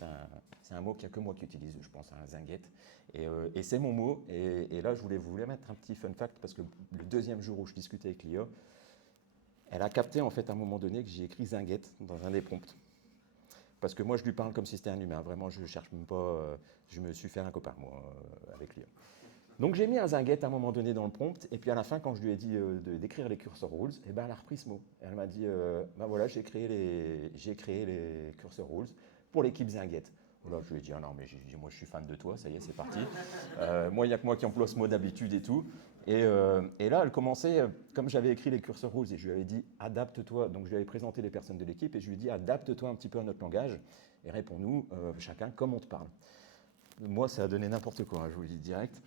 c'est un mot qu'il n'y a que moi qui utilise, je pense, Zinguette. Et c'est mon mot. Et là, je voulais vous mettre un petit fun fact, parce que le deuxième jour où je discutais avec l'IA, elle a capté en fait à un moment donné que j'ai écrit Zinguette dans un des prompts. Parce que moi, je lui parle comme si c'était un humain. Vraiment, je ne cherche même pas. Je me suis fait un copain, moi, avec lui. Donc, j'ai mis un Zinguette à un moment donné dans le prompt. Et puis, à la fin, quand je lui ai dit d'écrire les cursor rules, elle a repris ce mot. Elle m'a dit ben voilà, j'ai créé les cursor rules pour l'équipe Zinguette. Là, je lui ai dit ah non, mais moi, je suis fan de toi. Ça y est, c'est parti. Moi, il n'y a que moi qui emploie ce mot d'habitude et tout. Et là, elle commençait, comme j'avais écrit les cursor rules, et je lui avais dit adapte-toi. Donc, je lui avais présenté les personnes de l'équipe et je lui ai dit adapte-toi un petit peu à notre langage et réponds-nous chacun comme on te parle. Moi, ça a donné n'importe quoi, je vous le dis direct.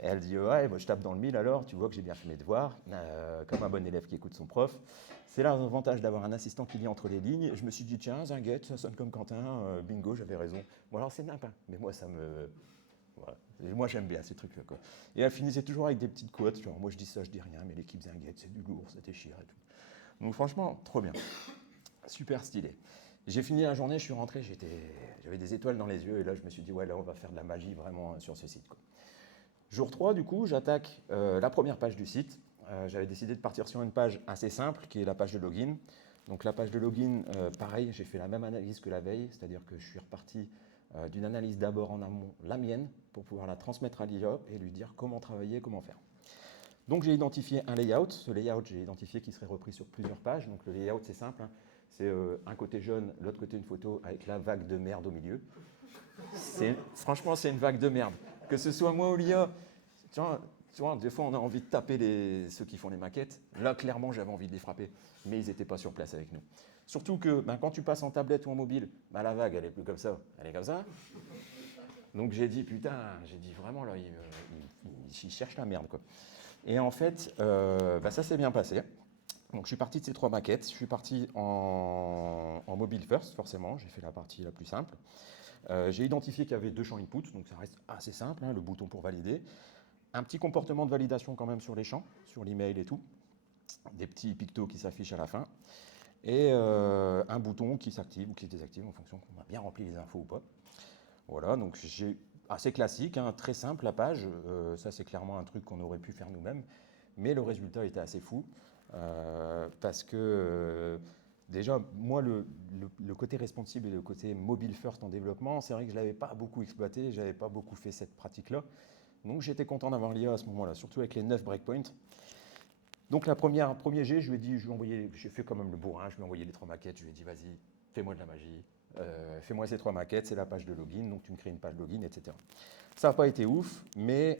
Et elle dit ouais, moi, je tape dans le mille alors, tu vois que j'ai bien fait mes devoirs, comme un bon élève qui écoute son prof. C'est là l'avantage d'avoir un assistant qui lit entre les lignes. Je me suis dit tiens, Zinguette, ça sonne comme Quentin, bingo, j'avais raison. Bon, alors c'est nimp, mais moi, ça me. Voilà. Et moi, j'aime bien ces trucs-là, quoi. Et elle finissait toujours avec des petites quotes, genre moi je dis ça, je dis rien, mais l'équipe Zinguette, c'est du lourd, ça déchire et tout. Donc franchement, trop bien. Super stylé. J'ai fini la journée, je suis rentré, j'avais des étoiles dans les yeux, et là je me suis dit, ouais, là on va faire de la magie vraiment sur ce site, quoi. Jour 3, du coup, j'attaque la première page du site. J'avais décidé de partir sur une page assez simple, qui est la page de login. Donc la page de login, pareil, j'ai fait la même analyse que la veille, c'est-à-dire que je suis reparti d'une analyse d'abord en amont, la mienne, pour pouvoir la transmettre à l'IA et lui dire comment travailler, comment faire. Donc j'ai identifié un layout. Ce layout, j'ai identifié qu'il serait repris sur plusieurs pages. Donc le layout, c'est simple. C'est un côté jaune, l'autre côté une photo avec la vague de merde au milieu. Franchement, c'est une vague de merde. Que ce soit moi ou l'IA, tu vois, des fois on a envie de taper ceux qui font les maquettes. Là, clairement, j'avais envie de les frapper. Mais ils n'étaient pas sur place avec nous. Surtout que quand tu passes en tablette ou en mobile, la vague, elle est plus comme ça, elle est comme ça. Donc j'ai dit, putain, vraiment, là, il cherche la merde, quoi. Et en fait, ça s'est bien passé. Donc je suis parti de ces 3 maquettes. Je suis parti en mobile first, forcément. J'ai fait la partie la plus simple. J'ai identifié qu'il y avait 2 champs input, donc ça reste assez simple, le bouton pour valider. Un petit comportement de validation quand même sur les champs, sur l'email et tout. Des petits pictos qui s'affichent à la fin. Et un bouton qui s'active ou qui se désactive en fonction qu'on a bien rempli les infos ou pas. Voilà, donc j'ai assez classique, très simple la page. Ça, c'est clairement un truc qu'on aurait pu faire nous-mêmes. Mais le résultat était assez fou. Parce que déjà, moi, le côté responsive et le côté mobile first en développement, c'est vrai que je ne l'avais pas beaucoup exploité, je n'avais pas beaucoup fait cette pratique-là. Donc j'étais content d'avoir l'IA à ce moment-là, surtout avec les 9 breakpoints. Donc premier jet, je lui ai dit, j'ai fait quand même le bourrin, je lui ai envoyé les 3 maquettes, je lui ai dit vas-y, fais-moi de la magie, fais-moi ces 3 maquettes, c'est la page de login, donc tu me crées une page login, etc. Ça n'a pas été ouf, mais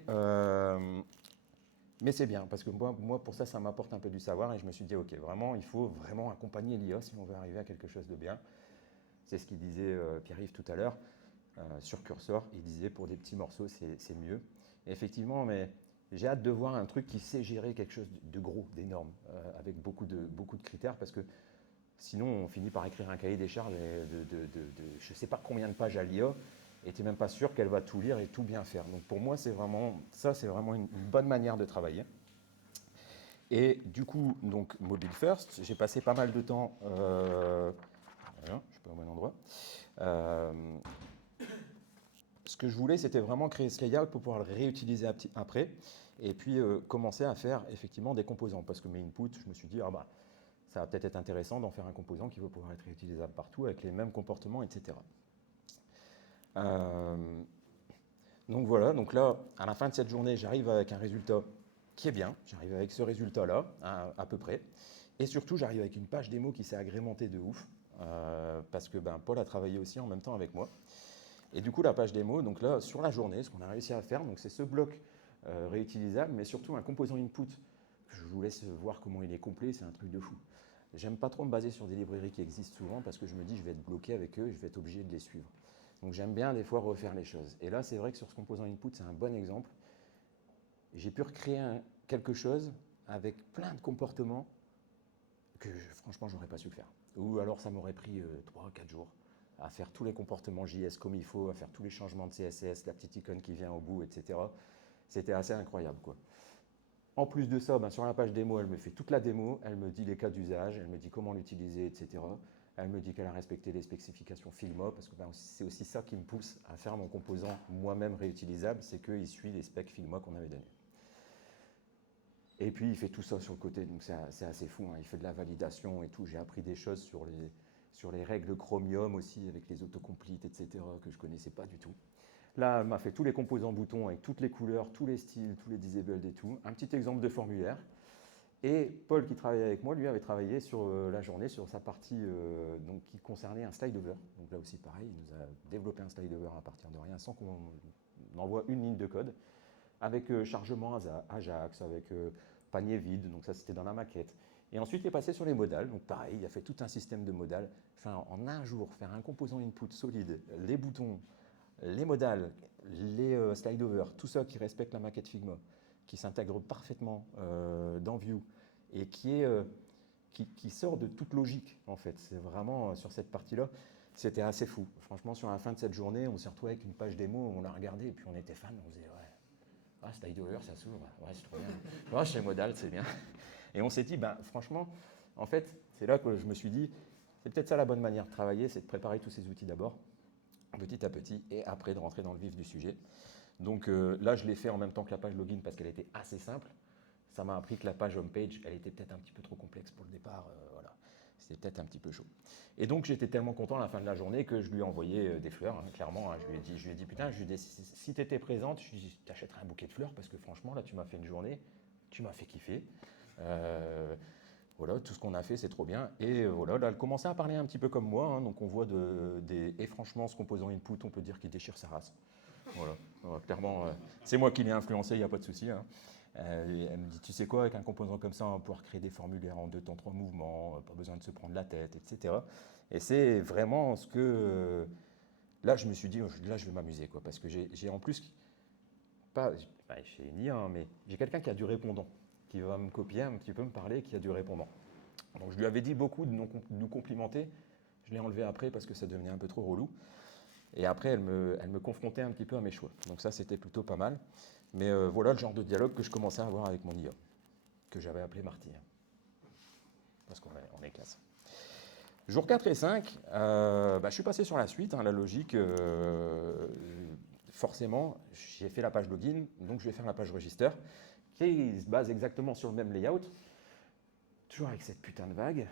c'est bien, parce que moi, pour ça m'apporte un peu du savoir, et je me suis dit, ok, vraiment, il faut vraiment accompagner l'IA si on veut arriver à quelque chose de bien. C'est ce qu'il disait Pierre-Yves tout à l'heure, sur Cursor, il disait pour des petits morceaux, c'est mieux. Et effectivement, mais j'ai hâte de voir un truc qui sait gérer quelque chose de gros, d'énorme, avec beaucoup de critères, parce que sinon, on finit par écrire un cahier des charges de je ne sais pas combien de pages à l'IA, et tu n'es même pas sûr qu'elle va tout lire et tout bien faire. Donc pour moi, c'est vraiment une bonne manière de travailler. Et du coup, donc mobile first, j'ai passé pas mal de temps. Voilà, je ne suis pas au bon endroit. Ce que je voulais, c'était vraiment créer ce layout pour pouvoir le réutiliser après. Et puis commencer à faire effectivement des composants. Parce que mes inputs, je me suis dit, ah bah, ça va peut-être être intéressant d'en faire un composant qui va pouvoir être réutilisable partout avec les mêmes comportements, etc. Donc voilà, donc là, à la fin de cette journée, j'arrive avec un résultat qui est bien. J'arrive avec ce résultat-là, à peu près. Et surtout, j'arrive avec une page démo qui s'est agrémentée de ouf. Parce que Paul a travaillé aussi en même temps avec moi. Et du coup, la page démo, donc là, sur la journée, ce qu'on a réussi à faire, donc c'est ce bloc réutilisable, mais surtout un composant input. Je vous laisse voir comment il est complet, c'est un truc de fou. J'aime pas trop me baser sur des librairies qui existent souvent parce que je me dis je vais être bloqué avec eux, je vais être obligé de les suivre. Donc j'aime bien des fois refaire les choses. Et là, c'est vrai que sur ce composant input, c'est un bon exemple. J'ai pu recréer quelque chose avec plein de comportements que franchement, j'aurais pas su le faire. Ou alors ça m'aurait pris 3-4 jours à faire tous les comportements JS comme il faut, à faire tous les changements de CSS, la petite icône qui vient au bout, etc. C'était assez incroyable, quoi. En plus de ça, sur la page démo, elle me fait toute la démo, elle me dit les cas d'usage, elle me dit comment l'utiliser, etc. Elle me dit qu'elle a respecté les spécifications Figma, parce que c'est aussi ça qui me pousse à faire mon composant moi-même réutilisable, c'est qu'il suit les specs Figma qu'on avait donnés. Et puis il fait tout ça sur le côté, donc c'est assez fou, hein. Il fait de la validation et tout. J'ai appris des choses sur les règles Chromium aussi, avec les autocompletes, etc., que je ne connaissais pas du tout. Là, elle m'a fait tous les composants boutons avec toutes les couleurs, tous les styles, tous les disabled et tout. Un petit exemple de formulaire. Et Paul, qui travaillait avec moi, lui avait travaillé sur la journée sur sa partie donc, qui concernait un slide over. Donc là aussi, pareil, il nous a développé un slide over à partir de rien, sans qu'on envoie une ligne de code, avec chargement Ajax, avec panier vide, donc ça c'était dans la maquette. Et ensuite, il est passé sur les modales, donc pareil, il a fait tout un système de modales. Enfin, en un jour, faire un composant input solide, les boutons, les modales, les slide over, tout ça qui respecte la maquette Figma, qui s'intègre parfaitement dans Vue et qui sort de toute logique, en fait. C'est vraiment sur cette partie-là, c'était assez fou. Franchement, sur la fin de cette journée, on s'est retrouvé avec une page démo, on l'a regardé et puis on était fans, on disait ouais. Ah, slide over, ça s'ouvre, ouais, c'est trop bien. Ouais, chez Modal, c'est bien. Et on s'est dit, franchement, en fait, c'est là que je me suis dit, c'est peut-être ça la bonne manière de travailler, c'est de préparer tous ces outils d'abord, petit à petit, et après de rentrer dans le vif du sujet. Donc là, je l'ai fait en même temps que la page login parce qu'elle était assez simple. Ça m'a appris que la page homepage, elle était peut-être un petit peu trop complexe pour le départ. Voilà. C'était peut-être un petit peu chaud. Et donc, j'étais tellement content à la fin de la journée que je lui ai envoyé des fleurs, hein, clairement. Hein. Je lui ai dit, putain, si tu étais présente, je t'achèterais un bouquet de fleurs parce que franchement, là, tu m'as fait une journée, tu m'as fait kiffer. Voilà, tout ce qu'on a fait, c'est trop bien. Et voilà, là, elle commençait à parler un petit peu comme moi. Hein, donc, on voit et franchement, ce composant input, on peut dire qu'il déchire sa race. Voilà, clairement, c'est moi qui l'ai influencé, il n'y a pas de souci. Hein. Elle me dit, tu sais quoi, avec un composant comme ça, on va pouvoir créer des formulaires en 2 temps 3 mouvements, pas besoin de se prendre la tête, etc. Et c'est vraiment ce que... là, je me suis dit, là, je vais m'amuser, quoi, parce que j'ai en plus, chez ni un, mais j'ai quelqu'un qui a du répondant, qui va me copier un petit peu, me parler, qui a du répondant. Donc, je lui avais dit beaucoup de nous complimenter. Je l'ai enlevé après parce que ça devenait un peu trop relou. Et après, elle me confrontait un petit peu à mes choix. Donc ça, c'était plutôt pas mal. Mais voilà le genre de dialogue que je commençais à avoir avec mon IA, que j'avais appelé Marty. Parce qu'on est classe. Jour 4 et 5, je suis passé sur la suite, hein, la logique. Forcément, j'ai fait la page login, donc je vais faire la page register, qui se base exactement sur le même layout, toujours avec cette putain de vague.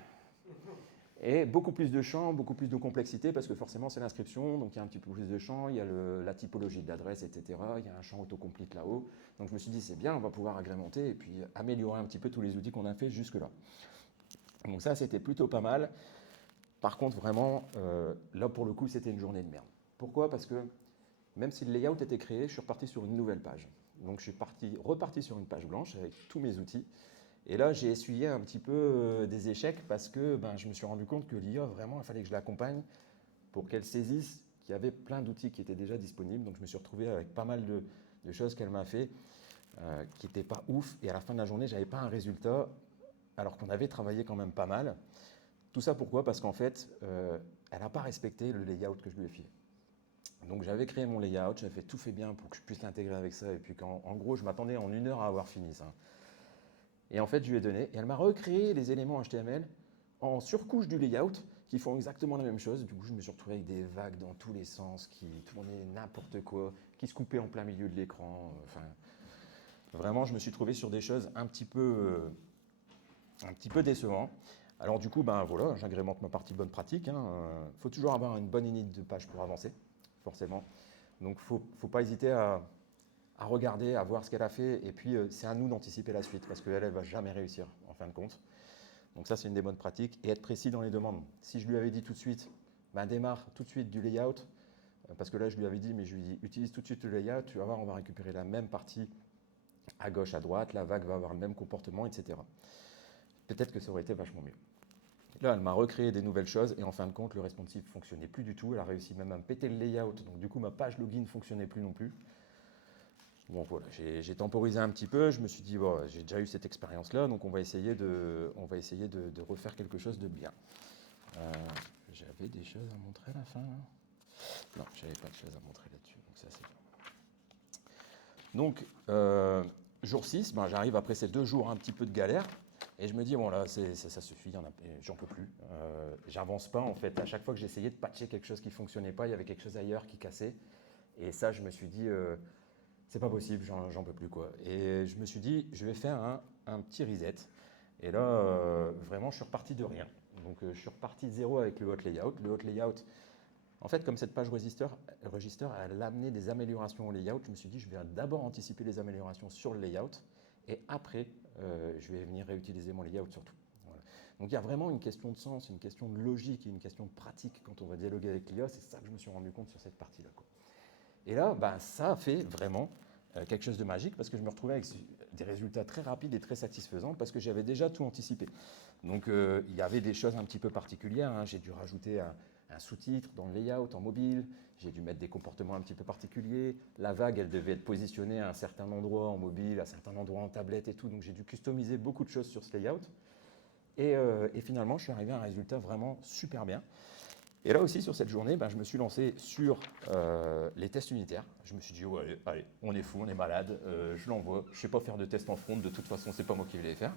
Et beaucoup plus de champs, beaucoup plus de complexité, parce que forcément c'est l'inscription, donc il y a un petit peu plus de champs, il y a la typologie de l'adresse, etc. Il y a un champ autocomplete là-haut. Donc je me suis dit, c'est bien, on va pouvoir agrémenter et puis améliorer un petit peu tous les outils qu'on a fait jusque-là. Donc ça, c'était plutôt pas mal. Par contre, vraiment, là pour le coup, c'était une journée de merde. Pourquoi ? Parce que même si le layout était créé, je suis reparti sur une nouvelle page. Donc je suis reparti sur une page blanche avec tous mes outils. Et là, j'ai essuyé un petit peu des échecs parce que je me suis rendu compte que l'IA, vraiment, il fallait que je l'accompagne pour qu'elle saisisse qu'il y avait plein d'outils qui étaient déjà disponibles. Donc, je me suis retrouvé avec pas mal de choses qu'elle m'a fait qui n'étaient pas ouf. Et à la fin de la journée, je n'avais pas un résultat alors qu'on avait travaillé quand même pas mal. Tout ça pourquoi ? Parce qu'en fait, elle n'a pas respecté le layout que je lui ai fait. Donc, j'avais créé mon layout, j'avais tout fait bien pour que je puisse l'intégrer avec ça. Et puis, en gros, je m'attendais en 1 heure à avoir fini ça. Et en fait, je lui ai donné, et elle m'a recréé les éléments HTML en surcouche du layout qui font exactement la même chose. Du coup, je me suis retrouvé avec des vagues dans tous les sens, qui tournaient n'importe quoi, qui se coupaient en plein milieu de l'écran. Enfin, vraiment, je me suis trouvé sur des choses un petit peu décevantes. Alors du coup, ben voilà, j'agrémente ma partie bonne pratique. Il faut toujours avoir une bonne init de page pour avancer, forcément. Donc, faut pas hésiter à regarder, à voir ce qu'elle a fait. Et puis, c'est à nous d'anticiper la suite, parce qu'elle ne va jamais réussir, en fin de compte. Donc ça, c'est une des bonnes pratiques. Et être précis dans les demandes. Si je lui avais dit tout de suite, ben, démarre tout de suite du layout, parce que là, je lui avais dit, mais je lui ai dit, utilise tout de suite le layout, tu vas voir, on va récupérer la même partie à gauche, à droite, la vague va avoir le même comportement, etc. Peut-être que ça aurait été vachement mieux. Là, elle m'a recréé des nouvelles choses et en fin de compte, le responsive ne fonctionnait plus du tout. Elle a réussi même à me péter le layout, donc du coup, ma page login ne fonctionnait plus non plus. Bon voilà, j'ai temporisé un petit peu, je me suis dit, bon, j'ai déjà eu cette expérience-là, donc on va essayer de refaire quelque chose de bien. J'avais des choses à montrer à la fin, là. Non, j'avais pas de choses à montrer là-dessus, donc ça c'est bien. Donc, jour 6, ben, j'arrive après ces 2 jours un petit peu de galère, et je me dis, bon là, ça suffit, j'en peux plus. J'avance pas en fait, à chaque fois que j'essayais de patcher quelque chose qui ne fonctionnait pas, il y avait quelque chose ailleurs qui cassait, et ça je me suis dit... c'est pas possible, j'en peux plus quoi. Et je me suis dit, je vais faire un petit reset. Et là, vraiment, je suis reparti de rien. Donc, je suis reparti de zéro avec le hot layout. Le hot layout, en fait, comme cette page register, elle a amené des améliorations au layout, je me suis dit, je vais d'abord anticiper les améliorations sur le layout. Et après, je vais venir réutiliser mon layout surtout. Voilà. Donc, il y a vraiment une question de sens, une question de logique et une question de pratique quand on va dialoguer avec l'IA. C'est ça que je me suis rendu compte sur cette partie-là, quoi. Et là, ben, ça a fait vraiment quelque chose de magique parce que je me retrouvais avec des résultats très rapides et très satisfaisants parce que j'avais déjà tout anticipé. Donc il y avait des choses un petit peu particulières. J'ai dû rajouter un sous-titre dans le layout en mobile. J'ai dû mettre des comportements un petit peu particuliers. La vague, elle devait être positionnée à un certain endroit en mobile, à un certain endroit en tablette et tout. Donc j'ai dû customiser beaucoup de choses sur ce layout. Et finalement, je suis arrivé à un résultat vraiment super bien. Et là aussi, sur cette journée, ben, je me suis lancé sur les tests unitaires. Je me suis dit, oh, allez, on est fou, on est malade, je l'envoie. Je ne sais pas faire de tests en front, de toute façon, ce n'est pas moi qui vais les faire.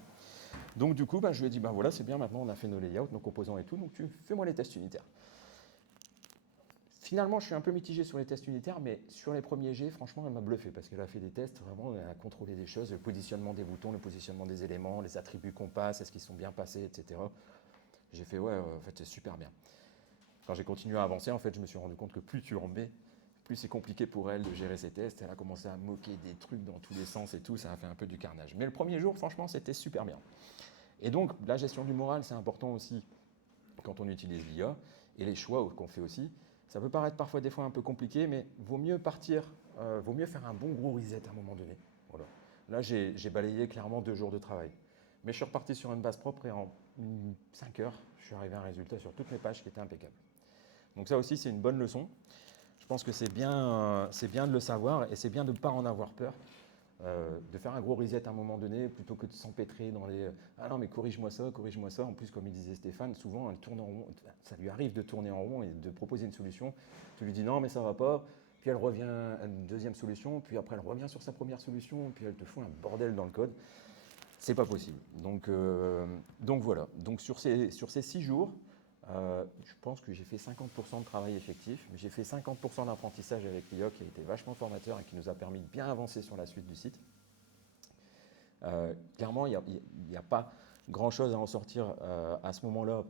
Donc du coup, ben, je lui ai dit, ben, voilà, c'est bien, maintenant on a fait nos layouts, nos composants et tout, donc fais-moi les tests unitaires. Finalement, je suis un peu mitigé sur les tests unitaires, mais sur les premiers jets, franchement, elle m'a bluffé parce qu'elle a fait des tests, vraiment, elle a contrôlé des choses, le positionnement des boutons, le positionnement des éléments, les attributs qu'on passe, est-ce qu'ils sont bien passés, etc. J'ai fait, ouais, en fait, c'est super bien. Quand j'ai continué à avancer, en fait, je me suis rendu compte que plus tu en mets, plus c'est compliqué pour elle de gérer ses tests. Elle a commencé à moquer des trucs dans tous les sens et tout, ça a fait un peu du carnage. Mais le premier jour, franchement, c'était super bien. Et donc, la gestion du moral, c'est important aussi quand on utilise l'IA, et les choix qu'on fait aussi. Ça peut paraître parfois des fois un peu compliqué, mais vaut mieux vaut mieux faire un bon gros reset à un moment donné. Voilà. Là, j'ai balayé clairement 2 jours de travail. Mais je suis reparti sur une base propre et en 5 heures, je suis arrivé à un résultat sur toutes mes pages qui était impeccable. Donc ça aussi, c'est une bonne leçon. Je pense que c'est bien de le savoir et c'est bien de ne pas en avoir peur, de faire un gros reset à un moment donné plutôt que de s'empêtrer dans les « ah non mais corrige-moi ça ». En plus, comme il disait Stéphane, souvent elle tourne en rond, ça lui arrive de tourner en rond et de proposer une solution. Tu lui dis non mais ça va pas, puis elle revient à une deuxième solution, puis après elle revient sur sa première solution, puis elle te fout un bordel dans le code. C'est pas possible. Donc voilà. Donc sur ces 6 jours, je pense que j'ai fait 50% de travail effectif, mais j'ai fait 50% d'apprentissage avec l'IA qui a été vachement formateur et qui nous a permis de bien avancer sur la suite du site. Clairement, il n'y a pas grand-chose à en sortir à ce moment-là,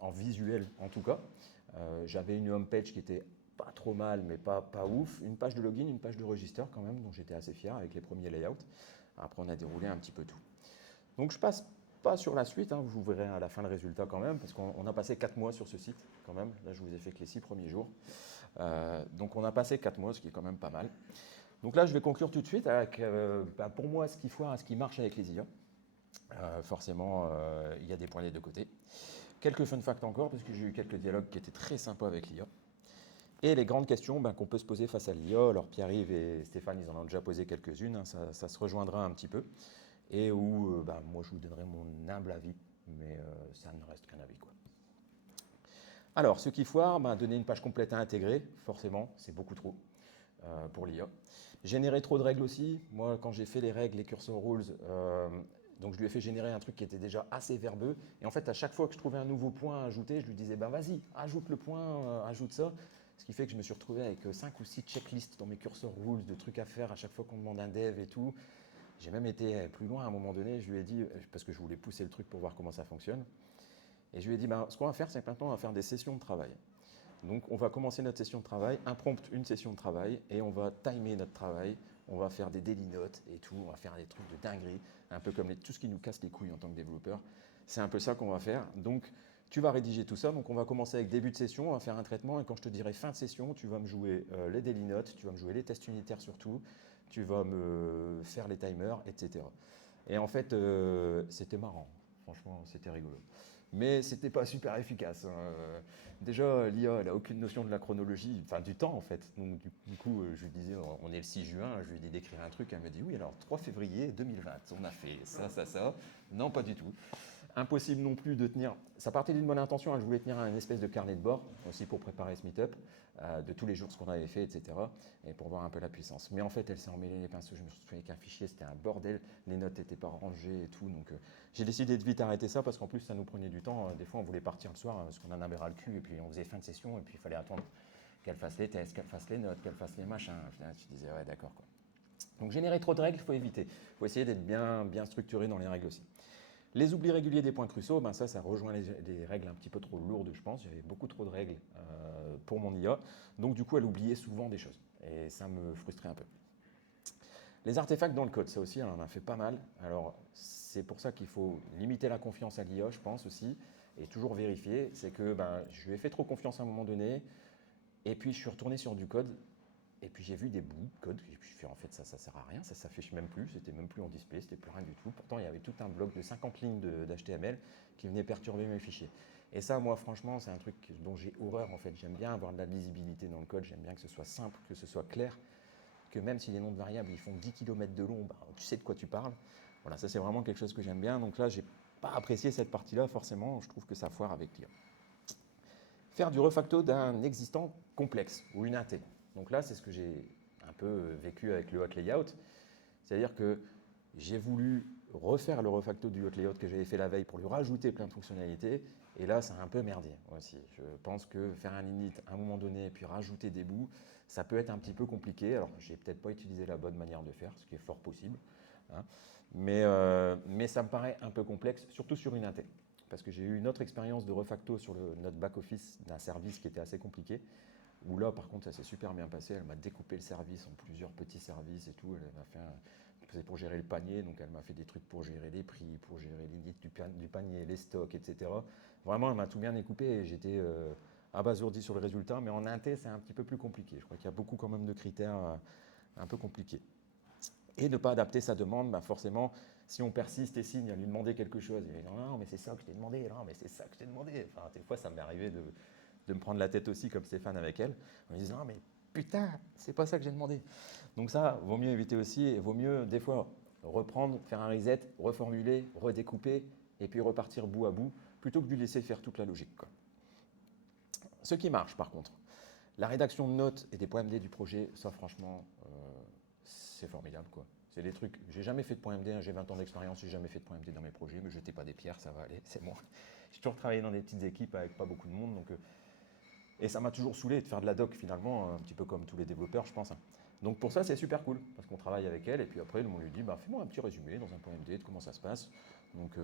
en visuel en tout cas. J'avais une homepage qui était pas trop mal, mais pas ouf. Une page de login, une page de register quand même, dont j'étais assez fier avec les premiers layouts. Après, on a déroulé un petit peu tout. Donc je passe pas sur la suite, hein, vous verrez à la fin le résultat quand même, parce qu'on a passé 4 mois sur ce site quand même. Là, je vous ai fait que les 6 premiers jours. Donc on a passé 4 mois, ce qui est quand même pas mal. Donc là, je vais conclure tout de suite avec, pour moi, ce qui foire et ce qui marche avec les IA. Forcément, il y a des points des 2 côtés. Quelques fun facts encore, parce que j'ai eu quelques dialogues qui étaient très sympas avec l'IA. Et les grandes questions qu'on peut se poser face à l'IA. Alors Pierre-Yves et Stéphane, ils en ont déjà posé quelques-unes, hein, ça se rejoindra un petit peu. Et où moi je vous donnerai mon humble avis, mais ça ne reste qu'un avis, quoi. Alors, ce qui foire, donner une page complète à intégrer, forcément, c'est beaucoup trop pour l'IA. Générer trop de règles aussi. Moi, quand j'ai fait les règles, les cursor rules, Donc je lui ai fait générer un truc qui était déjà assez verbeux. Et en fait, à chaque fois que je trouvais un nouveau point à ajouter, je lui disais, ben vas-y, ajoute le point, ajoute ça. Ce qui fait que je me suis retrouvé avec 5 ou 6 checklists dans mes cursor rules de trucs à faire à chaque fois qu'on demande un dev et tout. J'ai même été plus loin à un moment donné, je lui ai dit, parce que je voulais pousser le truc pour voir comment ça fonctionne. Et je lui ai dit, ben, ce qu'on va faire, c'est que maintenant, on va faire des sessions de travail. Donc on va commencer notre session de travail, imprompte une session de travail, et on va timer notre travail. On va faire des daily notes et tout, on va faire des trucs de dinguerie, un peu comme tout ce qui nous casse les couilles en tant que développeur. C'est un peu ça qu'on va faire. Donc, tu vas rédiger tout ça. Donc, on va commencer avec début de session, on va faire un traitement. Et quand je te dirai fin de session, tu vas me jouer les daily notes, tu vas me jouer les tests unitaires surtout, tu vas me faire les timers, etc. Et en fait, c'était marrant. Franchement, c'était rigolo. Mais c'était pas super efficace. Déjà, l'IA, elle n'a aucune notion de la chronologie, enfin du temps en fait. Donc, du coup, je lui disais, on est le 6 juin, je lui ai dit d'écrire un truc. Elle me dit, oui, alors 3 février 2020, on a fait ça. Non, pas du tout. Impossible non plus de tenir. Ça partait d'une bonne intention, je voulais tenir un espèce de carnet de bord, aussi pour préparer ce meet-up, de tous les jours ce qu'on avait fait, etc. Et pour voir un peu la puissance. Mais en fait, elle s'est emmêlée les pinceaux, je me suis retrouvé avec un fichier, c'était un bordel, les notes n'étaient pas rangées et tout. Donc j'ai décidé de vite arrêter ça parce qu'en plus, ça nous prenait du temps. Des fois, on voulait partir le soir parce qu'on en avait ras le cul et puis on faisait fin de session et puis il fallait attendre qu'elle fasse les tests, qu'elle fasse les notes, qu'elle fasse les machins. Finalement, tu disais, ouais, d'accord, quoi. Donc générer trop de règles, il faut éviter. Il faut essayer d'être bien structuré dans les règles aussi. Les oublis réguliers des points cruciaux, ben ça rejoint les règles un petit peu trop lourdes, je pense. J'avais beaucoup trop de règles pour mon IA. Donc, du coup, elle oubliait souvent des choses. Et ça me frustrait un peu. Les artefacts dans le code, ça aussi, elle en a fait pas mal. Alors, c'est pour ça qu'il faut limiter la confiance à l'IA, je pense aussi, et toujours vérifier. C'est que je lui ai fait trop confiance à un moment donné, et puis je suis retourné sur du code. Et puis j'ai vu des bouts de code, et puis je fais en fait ça sert à rien, ça s'affiche même plus, c'était même plus en display, c'était plus rien du tout. Pourtant il y avait tout un bloc de 50 lignes d'HTML qui venait perturber mes fichiers. Et ça, moi franchement, c'est un truc dont j'ai horreur en fait. J'aime bien avoir de la lisibilité dans le code, j'aime bien que ce soit simple, que ce soit clair, que même si les noms de variables ils font 10 km de long, tu sais de quoi tu parles. Voilà, ça c'est vraiment quelque chose que j'aime bien. Donc là, j'ai pas apprécié cette partie-là forcément, je trouve que ça foire avec l'IA. Faire du refacto d'un existant complexe ou une inté. Donc là, c'est ce que j'ai un peu vécu avec le hot layout. C'est-à-dire que j'ai voulu refaire le refacto du hot layout que j'avais fait la veille pour lui rajouter plein de fonctionnalités. Et là, ça a un peu merdé aussi. Je pense que faire un init à un moment donné et puis rajouter des bouts, ça peut être un petit peu compliqué. Alors, j'ai peut-être pas utilisé la bonne manière de faire, ce qui est fort possible. Hein. Mais ça me paraît un peu complexe, surtout sur une inté. Parce que j'ai eu une autre expérience de refacto sur notre back-office d'un service qui était assez compliqué. Où là, par contre, ça s'est super bien passé. Elle m'a découpé le service en plusieurs petits services et tout. Elle m'a fait c'est pour gérer le panier, donc elle m'a fait des trucs pour gérer les prix, pour gérer l'init du panier, les stocks, etc. Vraiment, elle m'a tout bien découpé et j'étais abasourdi sur le résultat. Mais en inté, c'est un petit peu plus compliqué. Je crois qu'il y a beaucoup quand même de critères un peu compliqués. Et ne pas adapter sa demande, forcément, si on persiste et signe à lui demander quelque chose, il dit non, mais c'est ça que je t'ai demandé, non, mais c'est ça que je t'ai demandé. Enfin, des fois, ça m'est arrivé de me prendre la tête aussi, comme Stéphane avec elle, en me disant non, mais putain, c'est pas ça que j'ai demandé. Donc ça, vaut mieux éviter aussi, et vaut mieux, des fois, reprendre, faire un reset, reformuler, redécouper, et puis repartir bout à bout, plutôt que de lui laisser faire toute la logique, quoi. Ce qui marche, par contre, la rédaction de notes et des points MD du projet, ça, franchement, c'est formidable, quoi. C'est des trucs. J'ai jamais fait de point MD, hein, j'ai 20 ans d'expérience, j'ai jamais fait de point MD dans mes projets, mais jetez pas des pierres, ça va aller, c'est bon. J'ai toujours travaillé dans des petites équipes avec pas beaucoup de monde, donc, et ça m'a toujours saoulé de faire de la doc finalement, un petit peu comme tous les développeurs, je pense. Hein. Donc pour ça, c'est super cool, parce qu'on travaille avec elle, et puis après, on lui dit, fais-moi un petit résumé dans un point MD de comment ça se passe. Donc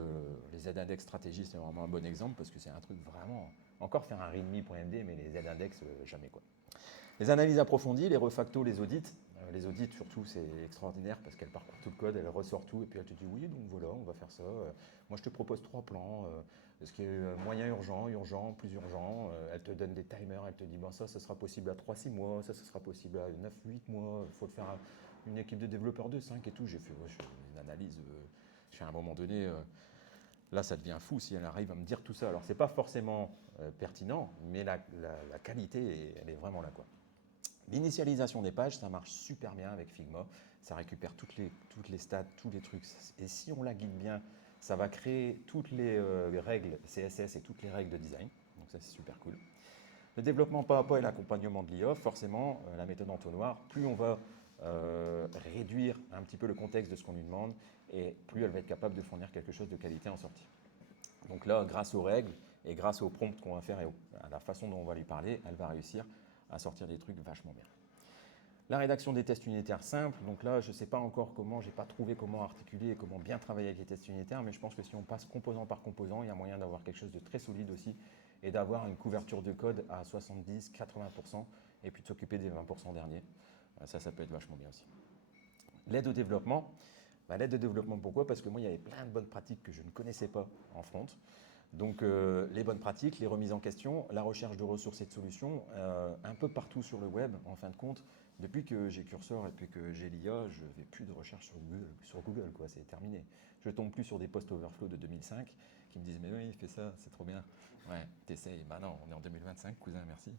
les Z-index stratégie, c'est vraiment un bon exemple, parce que c'est un truc vraiment. Encore faire un readme.md, mais les Z-index, jamais, quoi. Les analyses approfondies, les refactos, les audits. Les audits, surtout, c'est extraordinaire parce qu'elle parcourt tout le code, elle ressort tout et puis elle te dit oui, donc voilà, on va faire ça. Moi, je te propose 3 plans. Ce qui est moyen urgent, urgent, plus urgent. Elle te donne des timers, elle te dit ça sera possible à 3-6 mois, ça sera possible à 9-8 mois. Il faut le faire à une équipe de développeurs de 5 et tout. J'ai fait je fais une analyse. Je fais à un moment donné. Là, ça devient fou si elle arrive à me dire tout ça. Alors, c'est pas forcément pertinent, mais la qualité, elle est vraiment là, quoi. L'initialisation des pages, ça marche super bien avec Figma. Ça récupère toutes les stats, tous les trucs. Et si on la guide bien, ça va créer toutes les règles CSS et toutes les règles de design. Donc ça, c'est super cool. Le développement pas à pas et l'accompagnement de l'IA, forcément, la méthode entonnoir, plus on va réduire un petit peu le contexte de ce qu'on lui demande, et plus elle va être capable de fournir quelque chose de qualité en sortie. Donc là, grâce aux règles et grâce aux prompts qu'on va faire et à la façon dont on va lui parler, elle va réussir à sortir des trucs vachement bien. La rédaction des tests unitaires simples, donc là je ne sais pas encore comment, je n'ai pas trouvé comment articuler et comment bien travailler avec les tests unitaires, mais je pense que si on passe composant par composant, il y a moyen d'avoir quelque chose de très solide aussi et d'avoir une couverture de code à 70-80% et puis de s'occuper des 20% derniers. Ça peut être vachement bien aussi. L'aide au développement, l'aide au développement pourquoi? Parce que moi il y avait plein de bonnes pratiques que je ne connaissais pas en front. Donc les bonnes pratiques, les remises en question, la recherche de ressources et de solutions, un peu partout sur le web en fin de compte. Depuis que j'ai Cursor et puis que j'ai l'IA, je ne fais plus de recherche sur Google, quoi, c'est terminé. Je ne tombe plus sur des posts overflow de 2005 qui me disent mais oui, fais ça, c'est trop bien. Ouais, t'essayes. Bah non, on est en 2025, cousin, merci.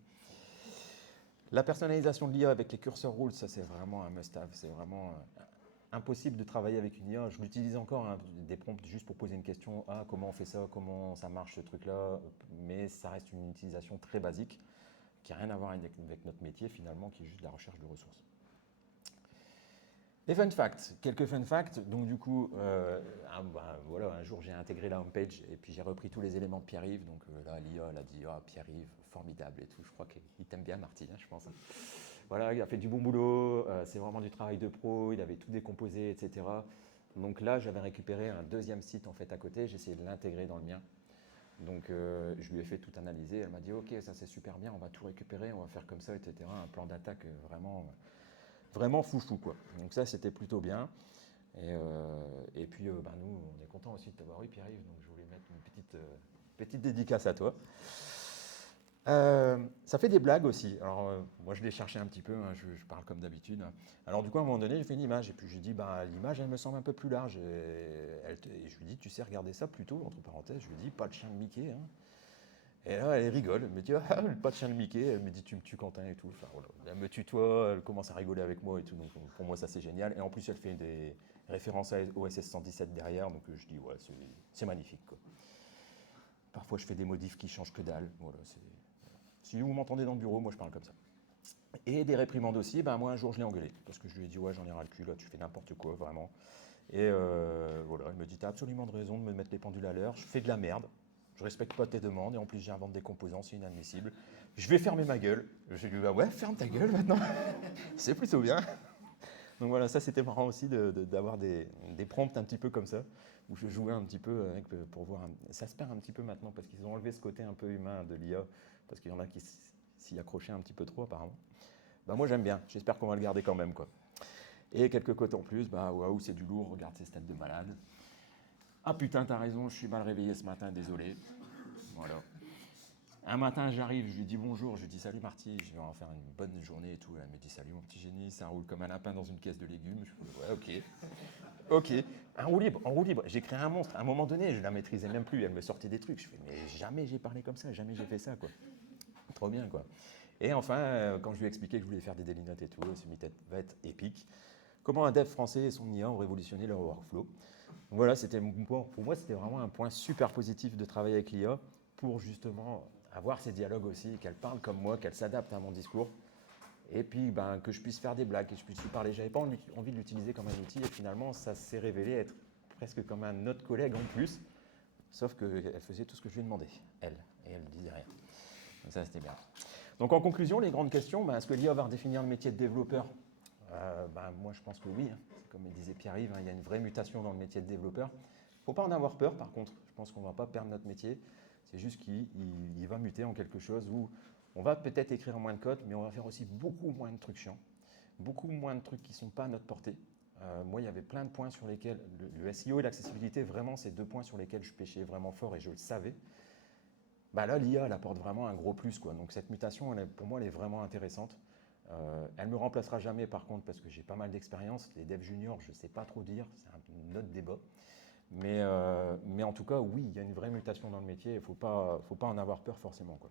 La personnalisation de l'IA avec les Cursor Rules, ça c'est vraiment un must-have, c'est vraiment impossible de travailler avec une IA. Je l'utilise encore, hein, des prompts juste pour poser une question, ah comment on fait ça, comment ça marche ce truc-là, mais ça reste une utilisation très basique qui n'a rien à voir avec notre métier finalement, qui est juste la recherche de ressources. Les fun facts, quelques fun facts. Donc du coup, voilà, un jour j'ai intégré la homepage et puis j'ai repris tous les éléments de Pierre-Yves. Donc là, l'IA, elle a dit, ah Pierre-Yves, formidable et tout. Je crois qu'il t'aime bien, Marty, hein, je pense. Voilà, il a fait du bon boulot, c'est vraiment du travail de pro, il avait tout décomposé, etc. Donc là, j'avais récupéré un deuxième site en fait à côté, j'ai essayé de l'intégrer dans le mien. Donc je lui ai fait tout analyser, elle m'a dit ok, ça c'est super bien, on va tout récupérer, on va faire comme ça, etc. Un plan d'attaque vraiment foufou quoi. Donc ça c'était plutôt bien. Et puis nous on est content aussi de t'avoir eu Pierre-Yves, donc je voulais mettre une petite dédicace à toi. Ça fait des blagues aussi. Alors moi je l'ai cherché un petit peu, hein, je parle comme d'habitude. Alors du coup à un moment donné j'ai fait une image et puis je lui dis l'image elle me semble un peu plus large et je lui dis tu sais regarder ça plutôt entre parenthèses, je lui dis pas de chien de Mickey. Hein. Et là elle rigole, elle me dit pas de chien de Mickey, elle me dit tu me tues Quentin et tout. Enfin voilà, elle me tutoie, elle commence à rigoler avec moi et tout, donc pour moi ça c'est génial. Et en plus elle fait des références à OSS 117 derrière, donc je dis ouais c'est magnifique quoi. Parfois je fais des modifs qui changent que dalle, voilà c'est. Si vous m'entendez dans le bureau, moi je parle comme ça. Et des réprimandes aussi, moi un jour je l'ai engueulé, parce que je lui ai dit ouais j'en ai ras le cul, là tu fais n'importe quoi vraiment. Et voilà, elle me dit t'as absolument de raison de me mettre les pendules à l'heure, je fais de la merde, je respecte pas tes demandes, et en plus j'invente des composants, c'est inadmissible. Je vais fermer ma gueule. Je lui ai dit ouais ferme ta gueule maintenant, c'est plutôt bien. Donc voilà, ça c'était marrant aussi d'avoir des prompts un petit peu comme ça, où je jouais un petit peu avec, pour voir. Ça se perd un petit peu maintenant, parce qu'ils ont enlevé ce côté un peu humain de l'IA, parce qu'il y en a qui s'y accrochaient un petit peu trop apparemment. Moi j'aime bien, j'espère qu'on va le garder quand même quoi. Et quelques cotes en plus, waouh c'est du lourd, regarde ces stats de malade. Ah putain t'as raison, je suis mal réveillé ce matin, désolé. Voilà. Un matin j'arrive, je lui dis bonjour, je lui dis salut Marty, je vais en faire une bonne journée et tout. Elle me dit salut mon petit génie, ça roule comme un lapin dans une caisse de légumes. Je fais ouais ok. En roue libre, j'ai créé un monstre. À un moment donné, je la maîtrisais même plus, elle me sortait des trucs. Je fais mais jamais j'ai parlé comme ça, jamais j'ai fait ça quoi. Trop bien quoi. Et enfin, quand je lui ai expliqué que je voulais faire des daily notes et tout, ce va être épique. Comment un dev français et son IA ont révolutionné leur workflow. Voilà, pour moi c'était vraiment un point super positif de travailler avec l'IA pour justement avoir ces dialogues aussi, qu'elle parle comme moi, qu'elle s'adapte à mon discours, et puis que je puisse faire des blagues, que je puisse lui parler. J'avais pas envie de l'utiliser comme un outil, et finalement ça s'est révélé être presque comme un autre collègue en plus, sauf qu'elle faisait tout ce que je lui demandais, et elle ne disait rien. Donc ça c'était bien. Donc en conclusion, les grandes questions, est-ce que l'IA va redéfinir le métier de développeur? Moi je pense que oui, hein. Comme disait Pierre-Yves, hein, il y a une vraie mutation dans le métier de développeur. Il ne faut pas en avoir peur par contre, je pense qu'on ne va pas perdre notre métier. C'est juste qu'il va muter en quelque chose où on va peut-être écrire moins de code, mais on va faire aussi beaucoup moins de trucs chiants, beaucoup moins de trucs qui ne sont pas à notre portée. Moi, il y avait plein de points sur lesquels le SEO et l'accessibilité, vraiment, c'est deux points sur lesquels je pêchais vraiment fort et je le savais. Là, l'IA, elle apporte vraiment un gros plus, quoi. Donc cette mutation, pour moi, elle est vraiment intéressante. Elle ne me remplacera jamais, par contre, parce que j'ai pas mal d'expérience. Les devs juniors, je ne sais pas trop dire, c'est un autre débat. Mais en tout cas, oui, il y a une vraie mutation dans le métier, il ne faut pas en avoir peur forcément, quoi.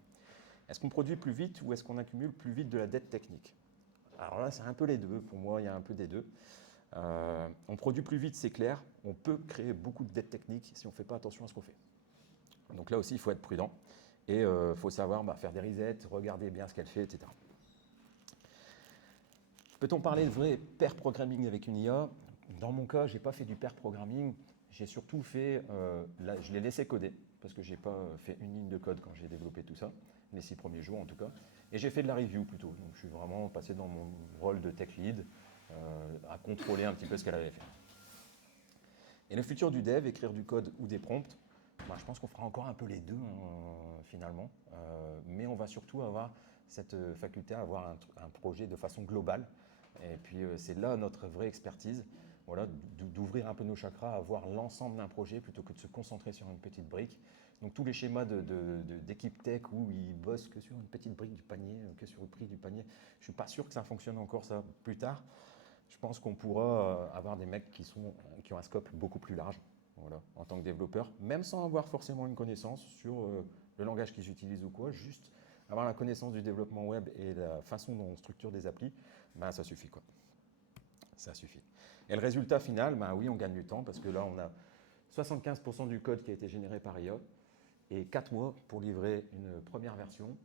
Est-ce qu'on produit plus vite ou est-ce qu'on accumule plus vite de la dette technique? Alors là, c'est un peu les deux, pour moi, il y a un peu des deux. On produit plus vite, c'est clair, on peut créer beaucoup de dette technique si on ne fait pas attention à ce qu'on fait. Donc là aussi, il faut être prudent et il faut savoir faire des resets, regarder bien ce qu'elle fait, etc. Peut-on parler de vrai pair programming avec une IA? Dans mon cas, je n'ai pas fait du pair programming. J'ai surtout fait, je l'ai laissé coder parce que je n'ai pas fait une ligne de code quand j'ai développé tout ça, les 6 premiers jours en tout cas. Et j'ai fait de la review plutôt. Donc je suis vraiment passé dans mon rôle de tech lead à contrôler un petit peu ce qu'elle avait fait. Et le futur du dev, écrire du code ou des prompts, bah, je pense qu'on fera encore un peu les deux finalement. Mais on va surtout avoir cette faculté à avoir un projet de façon globale. Et puis c'est là notre vraie expertise. Voilà, d'ouvrir un peu nos chakras, à voir l'ensemble d'un projet plutôt que de se concentrer sur une petite brique. Donc tous les schémas d'équipe tech où ils bossent que sur une petite brique du panier, que sur le prix du panier, je ne suis pas sûr que ça fonctionne encore ça plus tard. Je pense qu'on pourra avoir des mecs qui ont un scope beaucoup plus large, voilà, en tant que développeur, même sans avoir forcément une connaissance sur le langage qu'ils utilisent ou quoi, juste avoir la connaissance du développement web et la façon dont on structure des applis, ben, ça suffit quoi. Ça suffit. Et le résultat final, ben oui, on gagne du temps parce que là, on a 75% du code qui a été généré par IA et 4 mois pour livrer une première version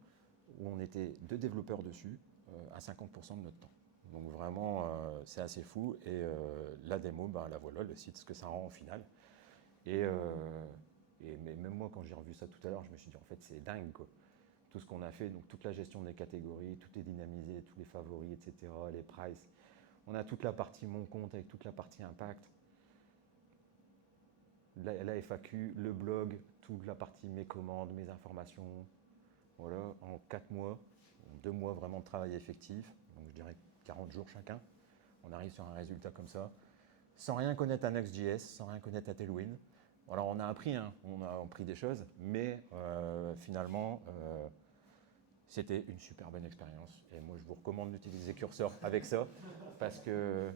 où on était 2 développeurs dessus à 50% de notre temps. Donc vraiment, c'est assez fou. Et la démo, ben, la voilà, le site, ce que ça rend au final. Mais même moi, quand j'ai revu ça tout à l'heure, je me suis dit, en fait, c'est dingue, quoi. Tout ce qu'on a fait, donc toute la gestion des catégories, tout est dynamisé, tous les favoris, etc., les prices. On a toute la partie mon compte avec toute la partie impact, la FAQ, le blog, toute la partie mes commandes, mes informations. Voilà, en 4 mois, 2 mois vraiment de travail effectif, donc je dirais 40 jours chacun. On arrive sur un résultat comme ça, sans rien connaître à Next.js, sans rien connaître à Tailwind. Alors on a appris, hein, on a appris des choses, mais finalement, c'était une super bonne expérience. Et moi, je vous recommande d'utiliser Cursor avec ça, parce que,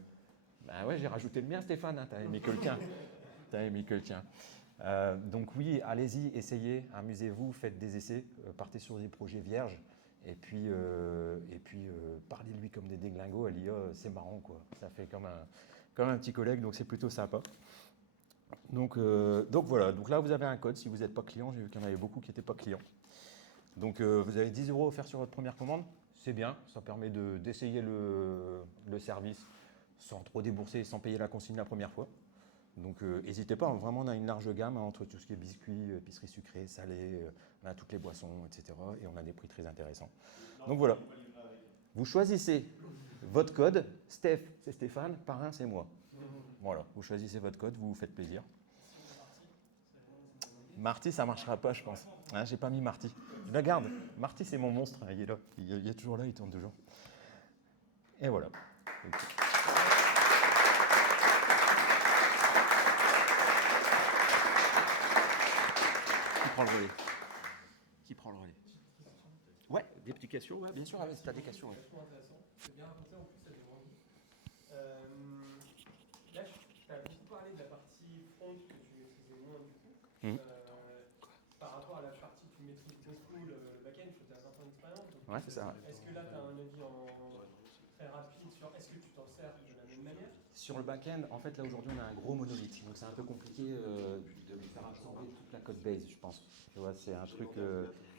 bah ouais, j'ai rajouté le mien, Stéphane, hein, t'as aimé que le tien. T'as aimé que le tien. Donc oui, allez-y, essayez, amusez-vous, faites des essais, partez sur des projets vierges, et puis parlez-lui comme des déglingos à l'IA, c'est marrant, quoi. Ça fait comme un petit collègue, donc c'est plutôt sympa. Donc voilà, donc là vous avez un code, si vous n'êtes pas client, j'ai vu qu'il y en avait beaucoup qui n'étaient pas clients. Donc vous avez 10 € offerts sur votre première commande, c'est bien, ça permet d'essayer le service sans trop débourser, sans payer la consigne la première fois. Donc n'hésitez pas, vraiment on a une large gamme entre tout ce qui est biscuits, épicerie sucrée, salée, on a toutes les boissons, etc. Et on a des prix très intéressants. Donc voilà, vous choisissez votre code, Steph c'est Stéphane, Parrain c'est moi. Voilà, vous choisissez votre code, vous vous faites plaisir. Marty, ça ne marchera pas, je pense. Hein, j'ai pas mis Marty. Je la garde. Marty, c'est mon monstre. Il est là. Il est toujours là, il tourne toujours. Et voilà. Qui prend le relais? Qui prend le relais? Ouais, des petites questions, ouais, bien sûr, si tu as des questions. Ouais. Vachement intéressant. C'est bien raconté, en plus, ça donne envie. Là, tu as beaucoup parlé de la partie front que tu maîtrisais moins du coup. Par rapport à la partie que tu maîtrises beaucoup, le back-end, il faut que tu aies 20 ans d'expérience. Ouais, c'est ça. Est-ce que là, tu as un avis très rapide sur est-ce que tu t'en sers de la même manière? Sur le back-end, en fait, là aujourd'hui, on a un gros monolithe. Donc c'est un peu compliqué de lui faire absorber toute la code base, je pense. Tu vois, c'est un truc,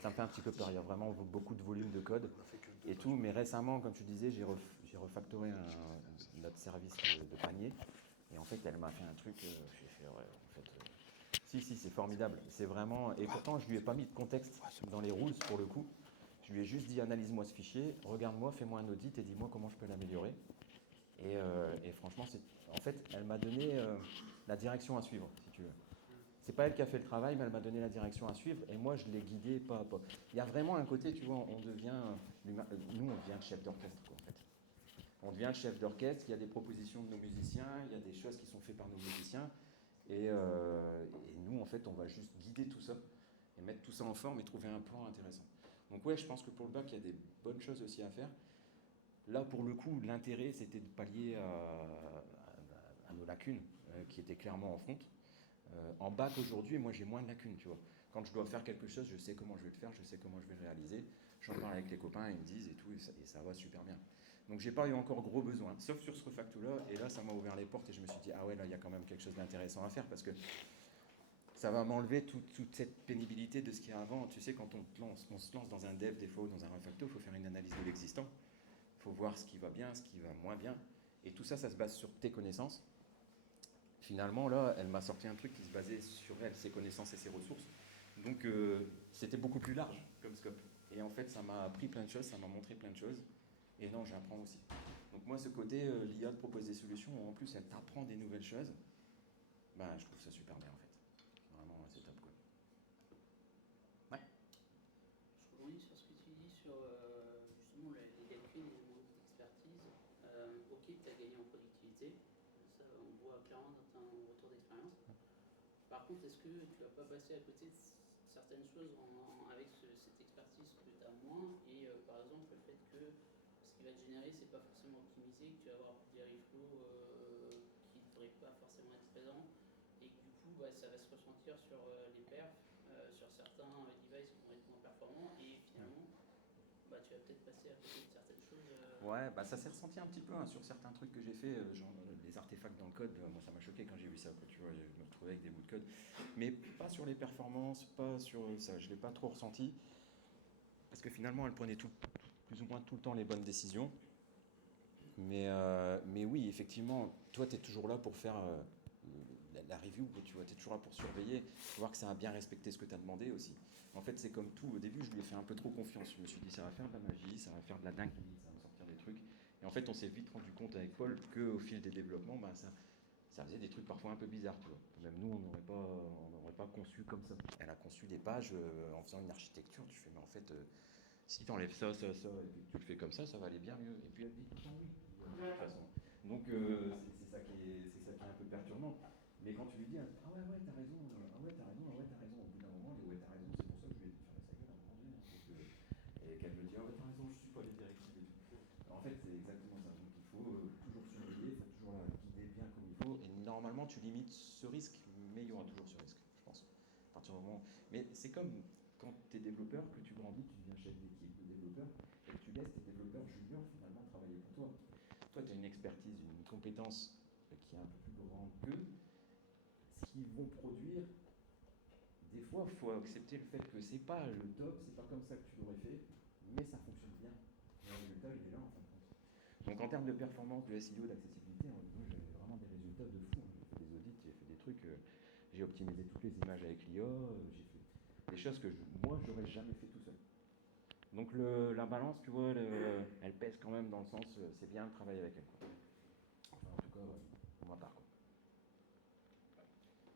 ça me fait un petit peu peur. Il y a vraiment beaucoup de volume de code et tout. Mais récemment, comme tu disais, j'ai refactoré notre service de panier. Et en fait, elle m'a fait un truc, j'ai fait, ouais, en fait, si, c'est formidable. C'est vraiment, et pourtant, je lui ai pas mis de contexte dans les rules pour le coup. Je lui ai juste dit, analyse-moi ce fichier, regarde-moi, fais-moi un audit et dis-moi comment je peux l'améliorer. Et franchement, en fait, elle m'a donné la direction à suivre, si tu veux. C'est pas elle qui a fait le travail, mais elle m'a donné la direction à suivre, et moi, je l'ai guidée pas à pas. Il y a vraiment un côté, tu vois, nous, on devient le chef d'orchestre, quoi, en fait. On devient le chef d'orchestre, il y a des propositions de nos musiciens, il y a des choses qui sont faites par nos musiciens, et nous, en fait, on va juste guider tout ça, et mettre tout ça en forme, et trouver un plan intéressant. Donc ouais, je pense que pour le bac, il y a des bonnes choses aussi à faire. Là, pour le coup, l'intérêt, c'était de pallier à nos lacunes, qui étaient clairement en front. En bac, aujourd'hui, moi, j'ai moins de lacunes, tu vois. Quand je dois faire quelque chose, je sais comment je vais le faire, je sais comment je vais le réaliser. J'en parle avec les copains, ils me disent et tout, et ça va super bien. Donc, j'ai pas eu encore gros besoin, sauf sur ce refacto-là. Et là, ça m'a ouvert les portes et je me suis dit, ah ouais, là, il y a quand même quelque chose d'intéressant à faire parce que ça va m'enlever toute cette pénibilité de ce qu'il y a avant. Tu sais, quand on se lance dans un dev, des fois, ou dans un refacto, il faut faire une analyse de l'existant. Il faut voir ce qui va bien, ce qui va moins bien. Et tout ça, ça se base sur tes connaissances. Finalement, là, elle m'a sorti un truc qui se basait sur elle, ses connaissances et ses ressources. Donc, c'était beaucoup plus large comme scope. Et en fait, ça m'a appris plein de choses, ça m'a montré plein de choses. Et non, j'apprends aussi. Donc moi, ce côté, l'IA te propose des solutions où en plus, elle t'apprend des nouvelles choses, ben, je trouve ça super bien en fait. Vraiment, c'est top quoi. Je rebondis sur ce que tu dis sur justement les calculs et les mots d'expertise. Ok, tu as gagné en productivité, ça on voit clairement dans ton retour d'expérience. Par contre, est-ce que tu vas pas passer à côté de certaines choses avec cette expertise que tu as moins et par exemple le fait que ce qui va te générer, c'est pas forcément optimisé, que tu vas avoir des reflows qui ne devraient pas forcément être présents et que du coup bah, ça va se ressentir sur les perfs, sur certains devices qui vont être moins performants et finalement bah, tu vas peut-être passer à côté de certaines choses. Ouais, bah ça s'est ressenti un petit peu hein, sur certains trucs que j'ai fait, genre les artefacts dans le code. Moi, ça m'a choqué quand j'ai vu ça. Quoi, tu vois, je me retrouvais avec des bouts de code, mais pas sur les performances, pas sur ça. Je l'ai pas trop ressenti parce que finalement, elle prenait plus ou moins tout le temps les bonnes décisions. Mais oui, effectivement, toi, tu es toujours là pour faire la review, tu vois, tu es toujours là pour surveiller, voir que ça a bien respecté ce que tu as demandé aussi. En fait, c'est comme tout. Au début, je lui ai fait un peu trop confiance. Je me suis dit, ça va faire de la magie, ça va faire de la dinguerie, ça va me sortir des trucs. Et en fait, on s'est vite rendu compte avec Paul qu'au fil des développements, bah, ça faisait des trucs parfois un peu bizarres. Tu vois. Même nous, on n'aurait pas conçu comme ça. Elle a conçu des pages en faisant une architecture. Tu fais, mais en fait, si tu enlèves ça, et que tu le fais comme ça va aller bien mieux. Et puis elle dit tout le temps oui, de toute façon. Donc c'est ça qui est un peu perturbant. Mais quand tu lui dis, ah ouais, t'as raison, ah ouais, t'as raison, au bout d'un moment, elle dit, ouais, t'as raison, c'est pour ça que je vais te faire sa gueule à un moment donné. Et qu'elle me dit, ah ouais, t'as raison, je suis pas les directives et tout. En fait, c'est exactement ça. Donc il faut toujours surveiller, il faut toujours la guider bien comme il faut. Et normalement, tu limites ce risque, mais il y aura toujours ce risque, je pense. À partir du moment. Mais c'est comme quand tu es développeur, que tu grandis, tu deviens chef d'équipe de développeurs, et que tu laisses tes développeurs juniors finalement travailler pour toi. Toi, tu as une expertise, une compétence qui est un peu plus grande qu'eux. Ce qu'ils vont produire, des fois, il faut accepter le fait que c'est pas le top, c'est pas comme ça que tu l'aurais fait, mais ça fonctionne bien. Et le résultat, il est là en fin de compte. Donc en termes de performance, de SEO, d'accessibilité, moi j'avais vraiment des résultats de fou. J'ai fait des audits, j'ai fait des trucs, j'ai optimisé toutes les images avec l'IA, j'ai fait des choses que moi j'aurais jamais fait tout seul. Donc la balance, tu vois, elle pèse quand même dans le sens, c'est bien de travailler avec elle. Quoi. Enfin, en tout cas, pour ma part. Quoi.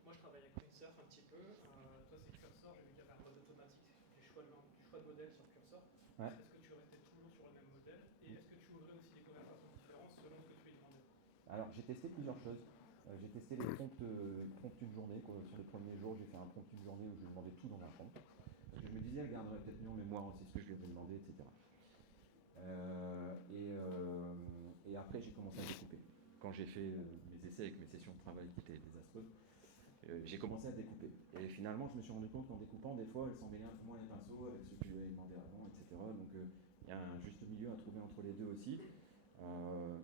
Moi, je travaille avec Cursor un petit peu. Toi, c'est Cursor. J'ai vu qu'il y avait un mode automatique du choix de modèle sur Cursor. Ouais. Est-ce que tu restais toujours sur le même modèle et est-ce que tu ouvrais aussi des conversations différentes selon ce que tu lui demandais? Alors, j'ai testé plusieurs choses. J'ai testé les prompts une journée. Quoi. Sur les premiers jours, j'ai fait un prompt une journée où je lui demandais tout dans un prompt. Parce que je me disais, elle garderait peut-être mieux en mémoire aussi ce que je lui avais demandé, etc. Et après, j'ai commencé à découper. Quand j'ai fait mes essais avec mes sessions de travail qui étaient désastreuses, j'ai commencé à découper. Et finalement, je me suis rendu compte qu'en découpant, des fois, elle s'en mêlait un peu moins les pinceaux avec ce que je lui avais demandé avant, etc. Donc, il y a un juste milieu à trouver entre les deux aussi.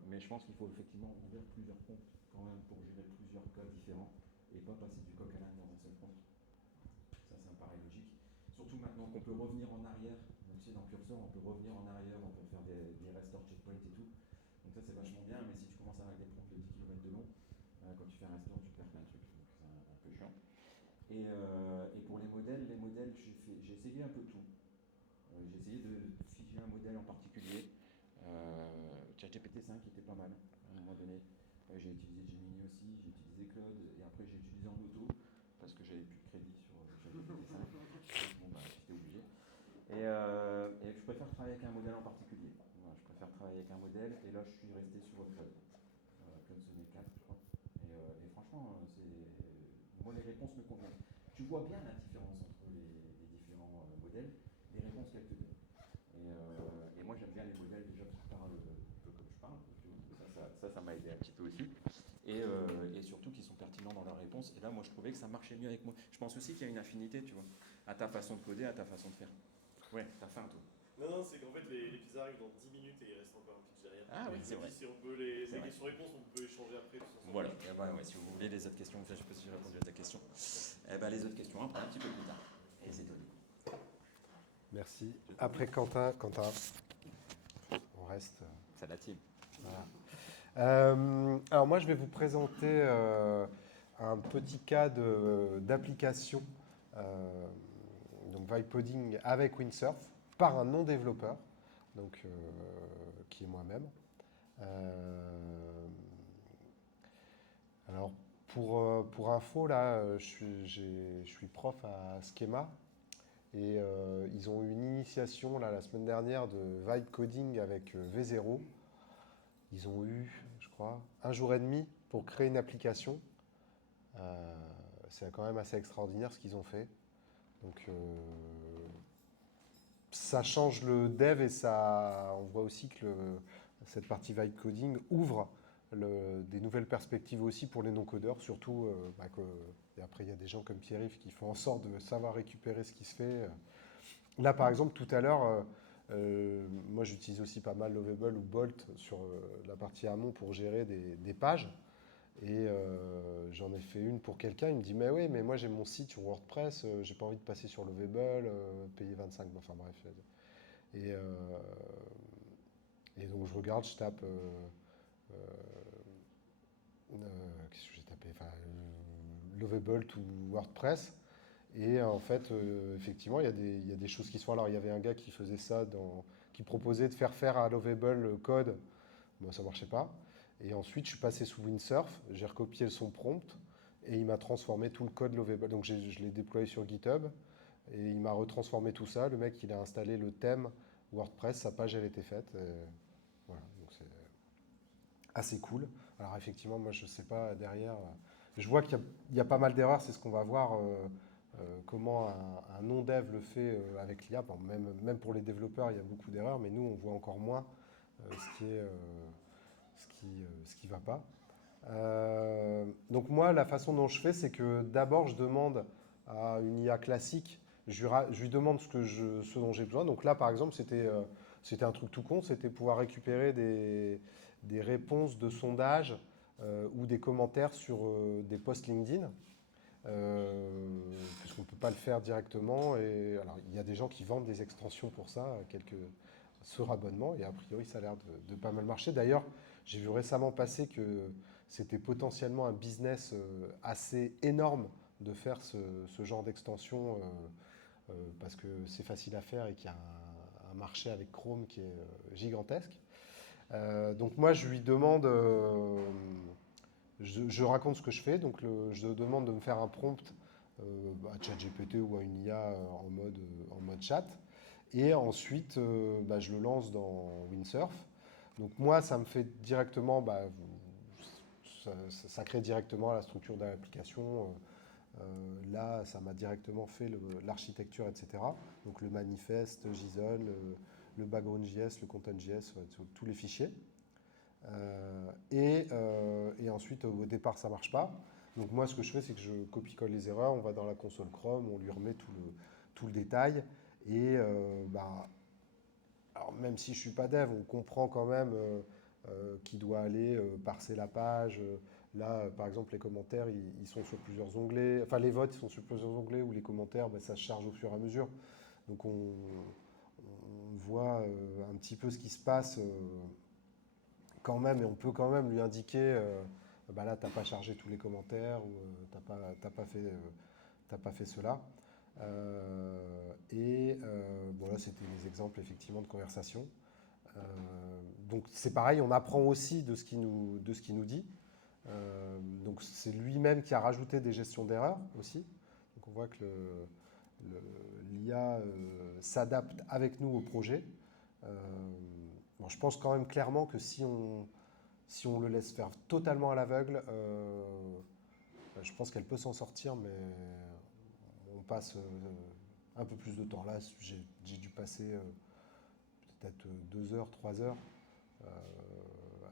Mais je pense qu'il faut effectivement ouvrir plusieurs prompts quand même pour gérer plusieurs cas différents et pas passer du coq à l'âne dans un seul prompt. Ça, ça me paraît logique. Surtout maintenant qu'on peut revenir en arrière. Tu sais, dans Cursor, on peut revenir en arrière, on peut faire des restore checkpoints et tout. Donc ça, c'est vachement bien, mais si tu commences avec des prompts de 10 km de long, quand tu fais un restore, tu perds plein de trucs. Donc c'est un peu chiant. Et pour les modèles, j'ai essayé un peu tout. J'ai essayé de figer un modèle en particulier. ChatGPT 5 qui était pas mal à un moment donné. J'ai utilisé Gemini aussi, j'ai utilisé Claude, et après j'ai utilisé en auto parce que j'avais plus de crédit sur ChatGPT 5. Bon, bah, j'étais obligé. Et je préfère travailler avec un modèle en particulier. Voilà, je préfère travailler avec un modèle, et là je suis resté sur Claude. Claude Sonnet 4, je crois. Et franchement, moi les réponses me conviennent. Tu vois bien la différence entre les différents modèles, les réponses qu'elles te donnent. Et moi j'aime bien les modèles déjà qui parlent un peu comme je parle. Ça m'a aidé un petit peu aussi. Et surtout qui sont pertinents dans leurs réponses. Et là, moi je trouvais que ça marchait mieux avec moi. Je pense aussi qu'il y a une affinité, tu vois, à ta façon de coder, à ta façon de faire. Ouais, t'as faim toi. Non, c'est qu'en fait les pizzas arrivent dans 10 minutes et il reste encore un pitch derrière. Ah oui, c'est vrai. Si on peut les questions-réponses, on peut échanger après. Voilà, ouais, si vous voulez les autres questions, je ne sais pas si j'ai répondu à ta question. Les autres questions, après un petit peu plus tard. Et c'est tout. Merci. Après Quentin, on reste Ça l'attire. Voilà. Alors moi, je vais vous présenter un petit cas d'application, donc vibe coding avec Windsurf, par un non-développeur, donc qui est moi-même. Alors pour info, là, je suis prof à Schema et ils ont eu une initiation là, la semaine dernière de vibe coding avec V0. Ils ont eu, je crois, 1 jour et demi pour créer une application. C'est quand même assez extraordinaire ce qu'ils ont fait. Donc, ça change le dev et on voit aussi que cette partie vibe coding ouvre des nouvelles perspectives aussi pour les non-codeurs, surtout et après il y a des gens comme Pierre-Yves qui font en sorte de savoir récupérer ce qui se fait. Là, par exemple, tout à l'heure, moi j'utilise aussi pas mal Lovable ou Bolt sur la partie amont pour gérer des pages. Et j'en ai fait une pour quelqu'un, il me dit mais oui, mais moi j'ai mon site sur WordPress, j'ai pas envie de passer sur Lovable, payer 25, enfin bref. Et, et donc je regarde, je tape, qu'est-ce que j'ai tapé, enfin, Lovable ou WordPress. Et en fait, effectivement, il y a des choses qui se font. Alors, il y avait un gars qui faisait ça, qui proposait de faire à Lovable le code. Bon, ça ne marchait pas. Et ensuite, je suis passé sous Windsurf, j'ai recopié son prompt et il m'a transformé tout le code Lovable. Donc, je l'ai déployé sur GitHub et il m'a retransformé tout ça. Le mec, il a installé le thème WordPress, sa page, elle était faite. Voilà, donc c'est assez cool. Alors, effectivement, moi, je ne sais pas derrière. Je vois qu'il y a pas mal d'erreurs, c'est ce qu'on va voir. Comment un non-dev le fait avec l'IA. Bon, même pour les développeurs, il y a beaucoup d'erreurs, mais nous, on voit encore moins ce qui va pas. Donc moi, la façon dont je fais, c'est que d'abord, je demande à une IA classique, je lui demande ce dont j'ai besoin. Donc là, par exemple, c'était un truc tout con, c'était pouvoir récupérer des réponses de sondage ou des commentaires sur des posts LinkedIn. Puisqu'on ne peut pas le faire directement. Et alors, il y a des gens qui vendent des extensions pour ça, sur abonnement, et a priori, ça a l'air de pas mal marcher. D'ailleurs, j'ai vu récemment passer que c'était potentiellement un business assez énorme de faire ce genre d'extension, parce que c'est facile à faire et qu'il y a un marché avec Chrome qui est gigantesque. Donc moi, je lui demande... Je raconte ce que je fais, donc je demande de me faire un prompt à ChatGPT ou à une IA en mode chat. Et ensuite, je le lance dans Windsurf. Donc moi, ça me fait directement, ça crée directement la structure de l'application. Là, ça m'a directement fait l'architecture, etc. Donc le manifeste, JSON, le background.js, le content.js, tous les fichiers. Et ensuite, au départ, ça ne marche pas. Donc moi, ce que je fais, c'est que je copie-colle les erreurs, on va dans la console Chrome, on lui remet tout le détail. Et alors même si je ne suis pas dev, on comprend quand même qu'il doit aller parser la page. Là, par exemple, les commentaires, ils sont sur plusieurs onglets. Enfin, les votes, ils sont sur plusieurs onglets, ou les commentaires, ça se charge au fur et à mesure. Donc on voit un petit peu ce qui se passe quand même, et on peut quand même lui indiquer là, tu n'as pas chargé tous les commentaires, ou tu n'as pas fait cela. Bon, là, c'était des exemples effectivement de conversation. Donc c'est pareil, on apprend aussi de ce qu'il nous dit. Donc c'est lui-même qui a rajouté des gestions d'erreurs aussi. Donc on voit que l'IA s'adapte avec nous au projet. Bon, je pense quand même clairement que si on le laisse faire totalement à l'aveugle, je pense qu'elle peut s'en sortir, mais on passe un peu plus de temps. Là, j'ai dû passer peut-être 2 heures, 3 heures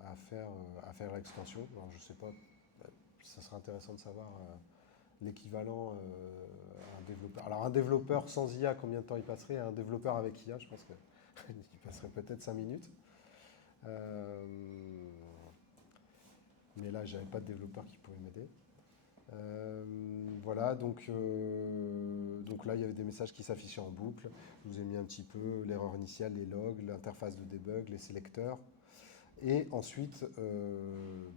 à faire l'extension. Alors, je ne sais pas, ça serait intéressant de savoir l'équivalent à un développeur. Alors, un développeur sans IA, combien de temps il passerait? Un développeur avec IA, je pense qu'il passerait peut-être 5 minutes. Mais là, j'avais pas de développeur qui pouvait m'aider. Voilà, donc là, il y avait des messages qui s'affichaient en boucle. Je vous ai mis un petit peu l'erreur initiale, les logs, l'interface de debug, les sélecteurs. Et ensuite,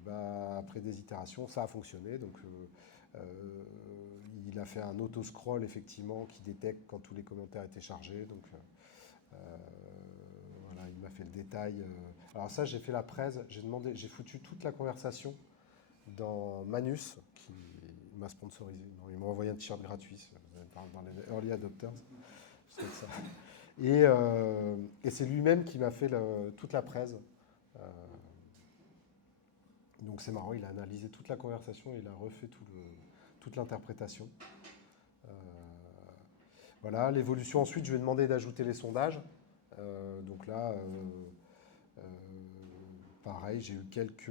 après des itérations, ça a fonctionné. Donc, il a fait un auto-scroll, effectivement, qui détecte quand tous les commentaires étaient chargés. Donc, voilà, il m'a fait le détail. Alors ça, j'ai fait la presse. J'ai foutu toute la conversation dans Manus, qui m'a sponsorisé. Non, ils m'ont envoyé un t-shirt gratuit dans les early adopters. Je sais ça. Et c'est lui-même qui m'a fait toute la presse. Donc c'est marrant, il a analysé toute la conversation et il a refait toute l'interprétation. Voilà, l'évolution ensuite, je lui ai demandé d'ajouter les sondages. Donc là, pareil, j'ai eu quelques...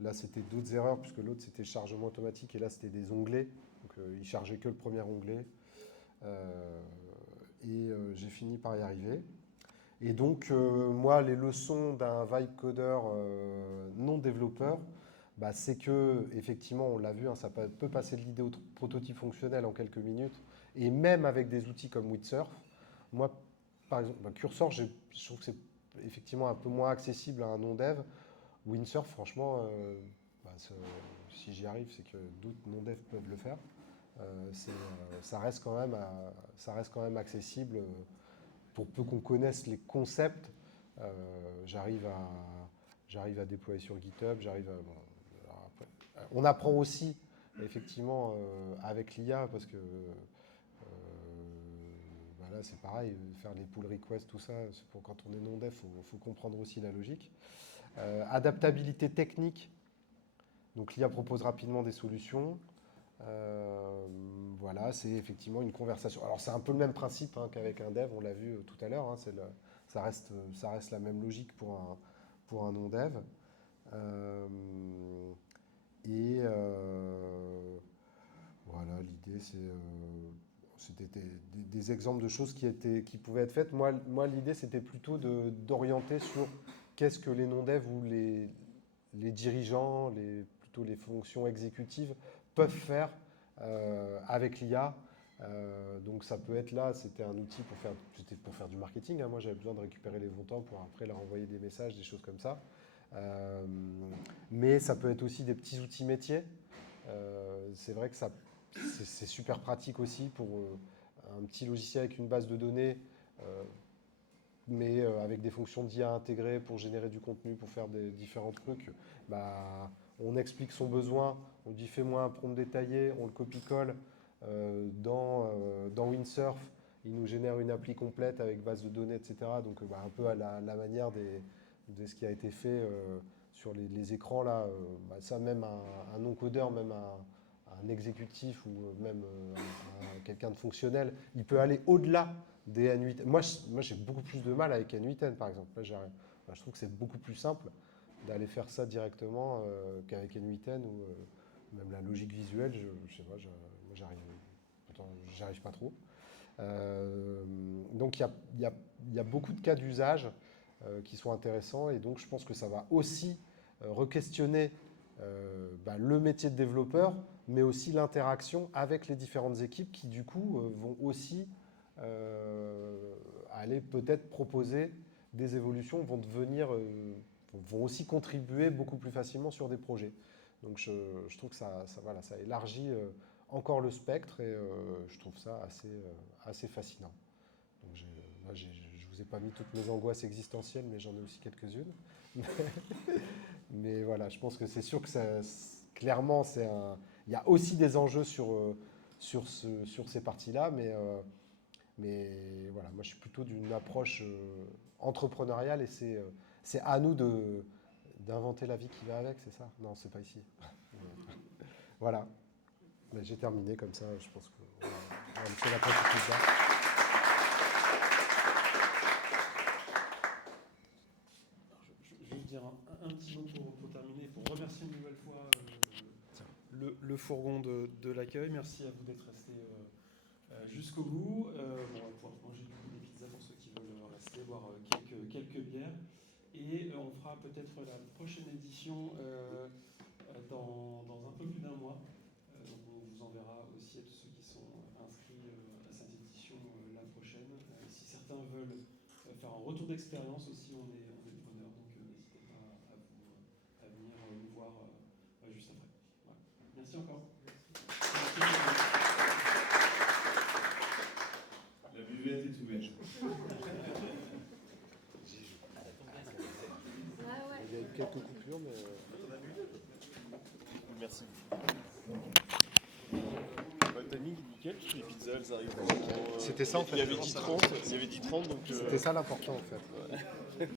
Là, c'était d'autres erreurs, puisque l'autre, c'était chargement automatique, et là, c'était des onglets. Donc, il chargeait que le premier onglet. J'ai fini par y arriver. Et donc, moi, les leçons d'un vibe coder non développeur, c'est que, effectivement, on l'a vu, hein, ça peut passer de l'idée au prototype fonctionnel en quelques minutes, et même avec des outils comme Windsurf. Moi, par exemple, Cursor, je trouve que c'est effectivement un peu moins accessible à un non-dev. Windsurf, franchement, si j'y arrive, c'est que d'autres non-devs peuvent le faire. Ça reste quand même accessible. Pour peu qu'on connaisse les concepts, j'arrive à déployer sur GitHub. On apprend aussi, effectivement, avec l'IA, parce que là, c'est pareil, faire les pull requests, tout ça, quand on est non-dev, il faut comprendre aussi la logique. Adaptabilité technique. Donc l'IA propose rapidement des solutions. Voilà, c'est effectivement une conversation. Alors c'est un peu le même principe qu'avec un dev, on l'a vu tout à l'heure. Ça reste la même logique pour un non-dev. Voilà, l'idée c'était des exemples de choses qui pouvaient être faites. Moi l'idée c'était plutôt d'orienter sur qu'est-ce que les non-devs ou les dirigeants, plutôt les fonctions exécutives peuvent faire avec l'IA. Donc ça peut être là, c'était un outil pour faire du marketing. Moi j'avais besoin de récupérer les montants pour après leur envoyer des messages, des choses comme ça. Mais ça peut être aussi des petits outils métiers. C'est vrai que c'est super pratique aussi pour un petit logiciel avec une base de données, mais avec des fonctions d'IA intégrées pour générer du contenu, pour faire des différents trucs. On explique son besoin, on dit fais-moi un prompt détaillé, on le copie-colle dans Windsurf, il nous génère une appli complète avec base de données, etc. Donc un peu à la manière de ce qui a été fait sur les écrans là. Ça, même un non-codeur, même un exécutif ou même quelqu'un de fonctionnel, il peut aller au-delà des N8. Moi j'ai beaucoup plus de mal avec N8N par exemple. Là, je trouve que c'est beaucoup plus simple d'aller faire ça directement qu'avec N8N ou même la logique visuelle, je sais pas, moi j'arrive pas trop. Donc il y a beaucoup de cas d'usage qui sont intéressants et donc je pense que ça va aussi re-questionner le métier de développeur, mais aussi l'interaction avec les différentes équipes qui du coup vont aussi aller peut-être proposer des évolutions, vont aussi contribuer beaucoup plus facilement sur des projets. Donc je trouve que ça élargit encore le spectre et je trouve ça assez fascinant. Donc je vous ai pas mis toutes mes angoisses existentielles, mais j'en ai aussi quelques-unes. Mais voilà, je pense que c'est sûr que clairement, il y a aussi des enjeux sur ces parties-là, mais voilà, moi je suis plutôt d'une approche entrepreneuriale et c'est à nous d'inventer la vie qui va avec, c'est ça? Non, c'est pas ici. Voilà. Mais j'ai terminé comme ça, je pense que on va laisser la place au plus tard. Je vais juste dire un petit mot pour terminer, pour remercier une nouvelle fois le fourgon de l'accueil. Merci à vous d'être restés jusqu'au bout. On va pouvoir manger du coup des pizzas pour ceux qui veulent rester, boire quelques bières. Et on fera peut-être la prochaine édition dans un peu plus d'un mois. Donc on vous enverra aussi à tous ceux qui sont inscrits à cette édition la prochaine. Si certains veulent faire un retour d'expérience aussi, on est preneur, donc n'hésitez pas. Merci encore. La buvette est ouverte. Il y a eu quelques coupures, mais. Merci. Le timing est nickel, parce que les pizzas elles arrivent. C'était ça, en fait. Il y avait 10-30, donc. C'était ça l'important en fait.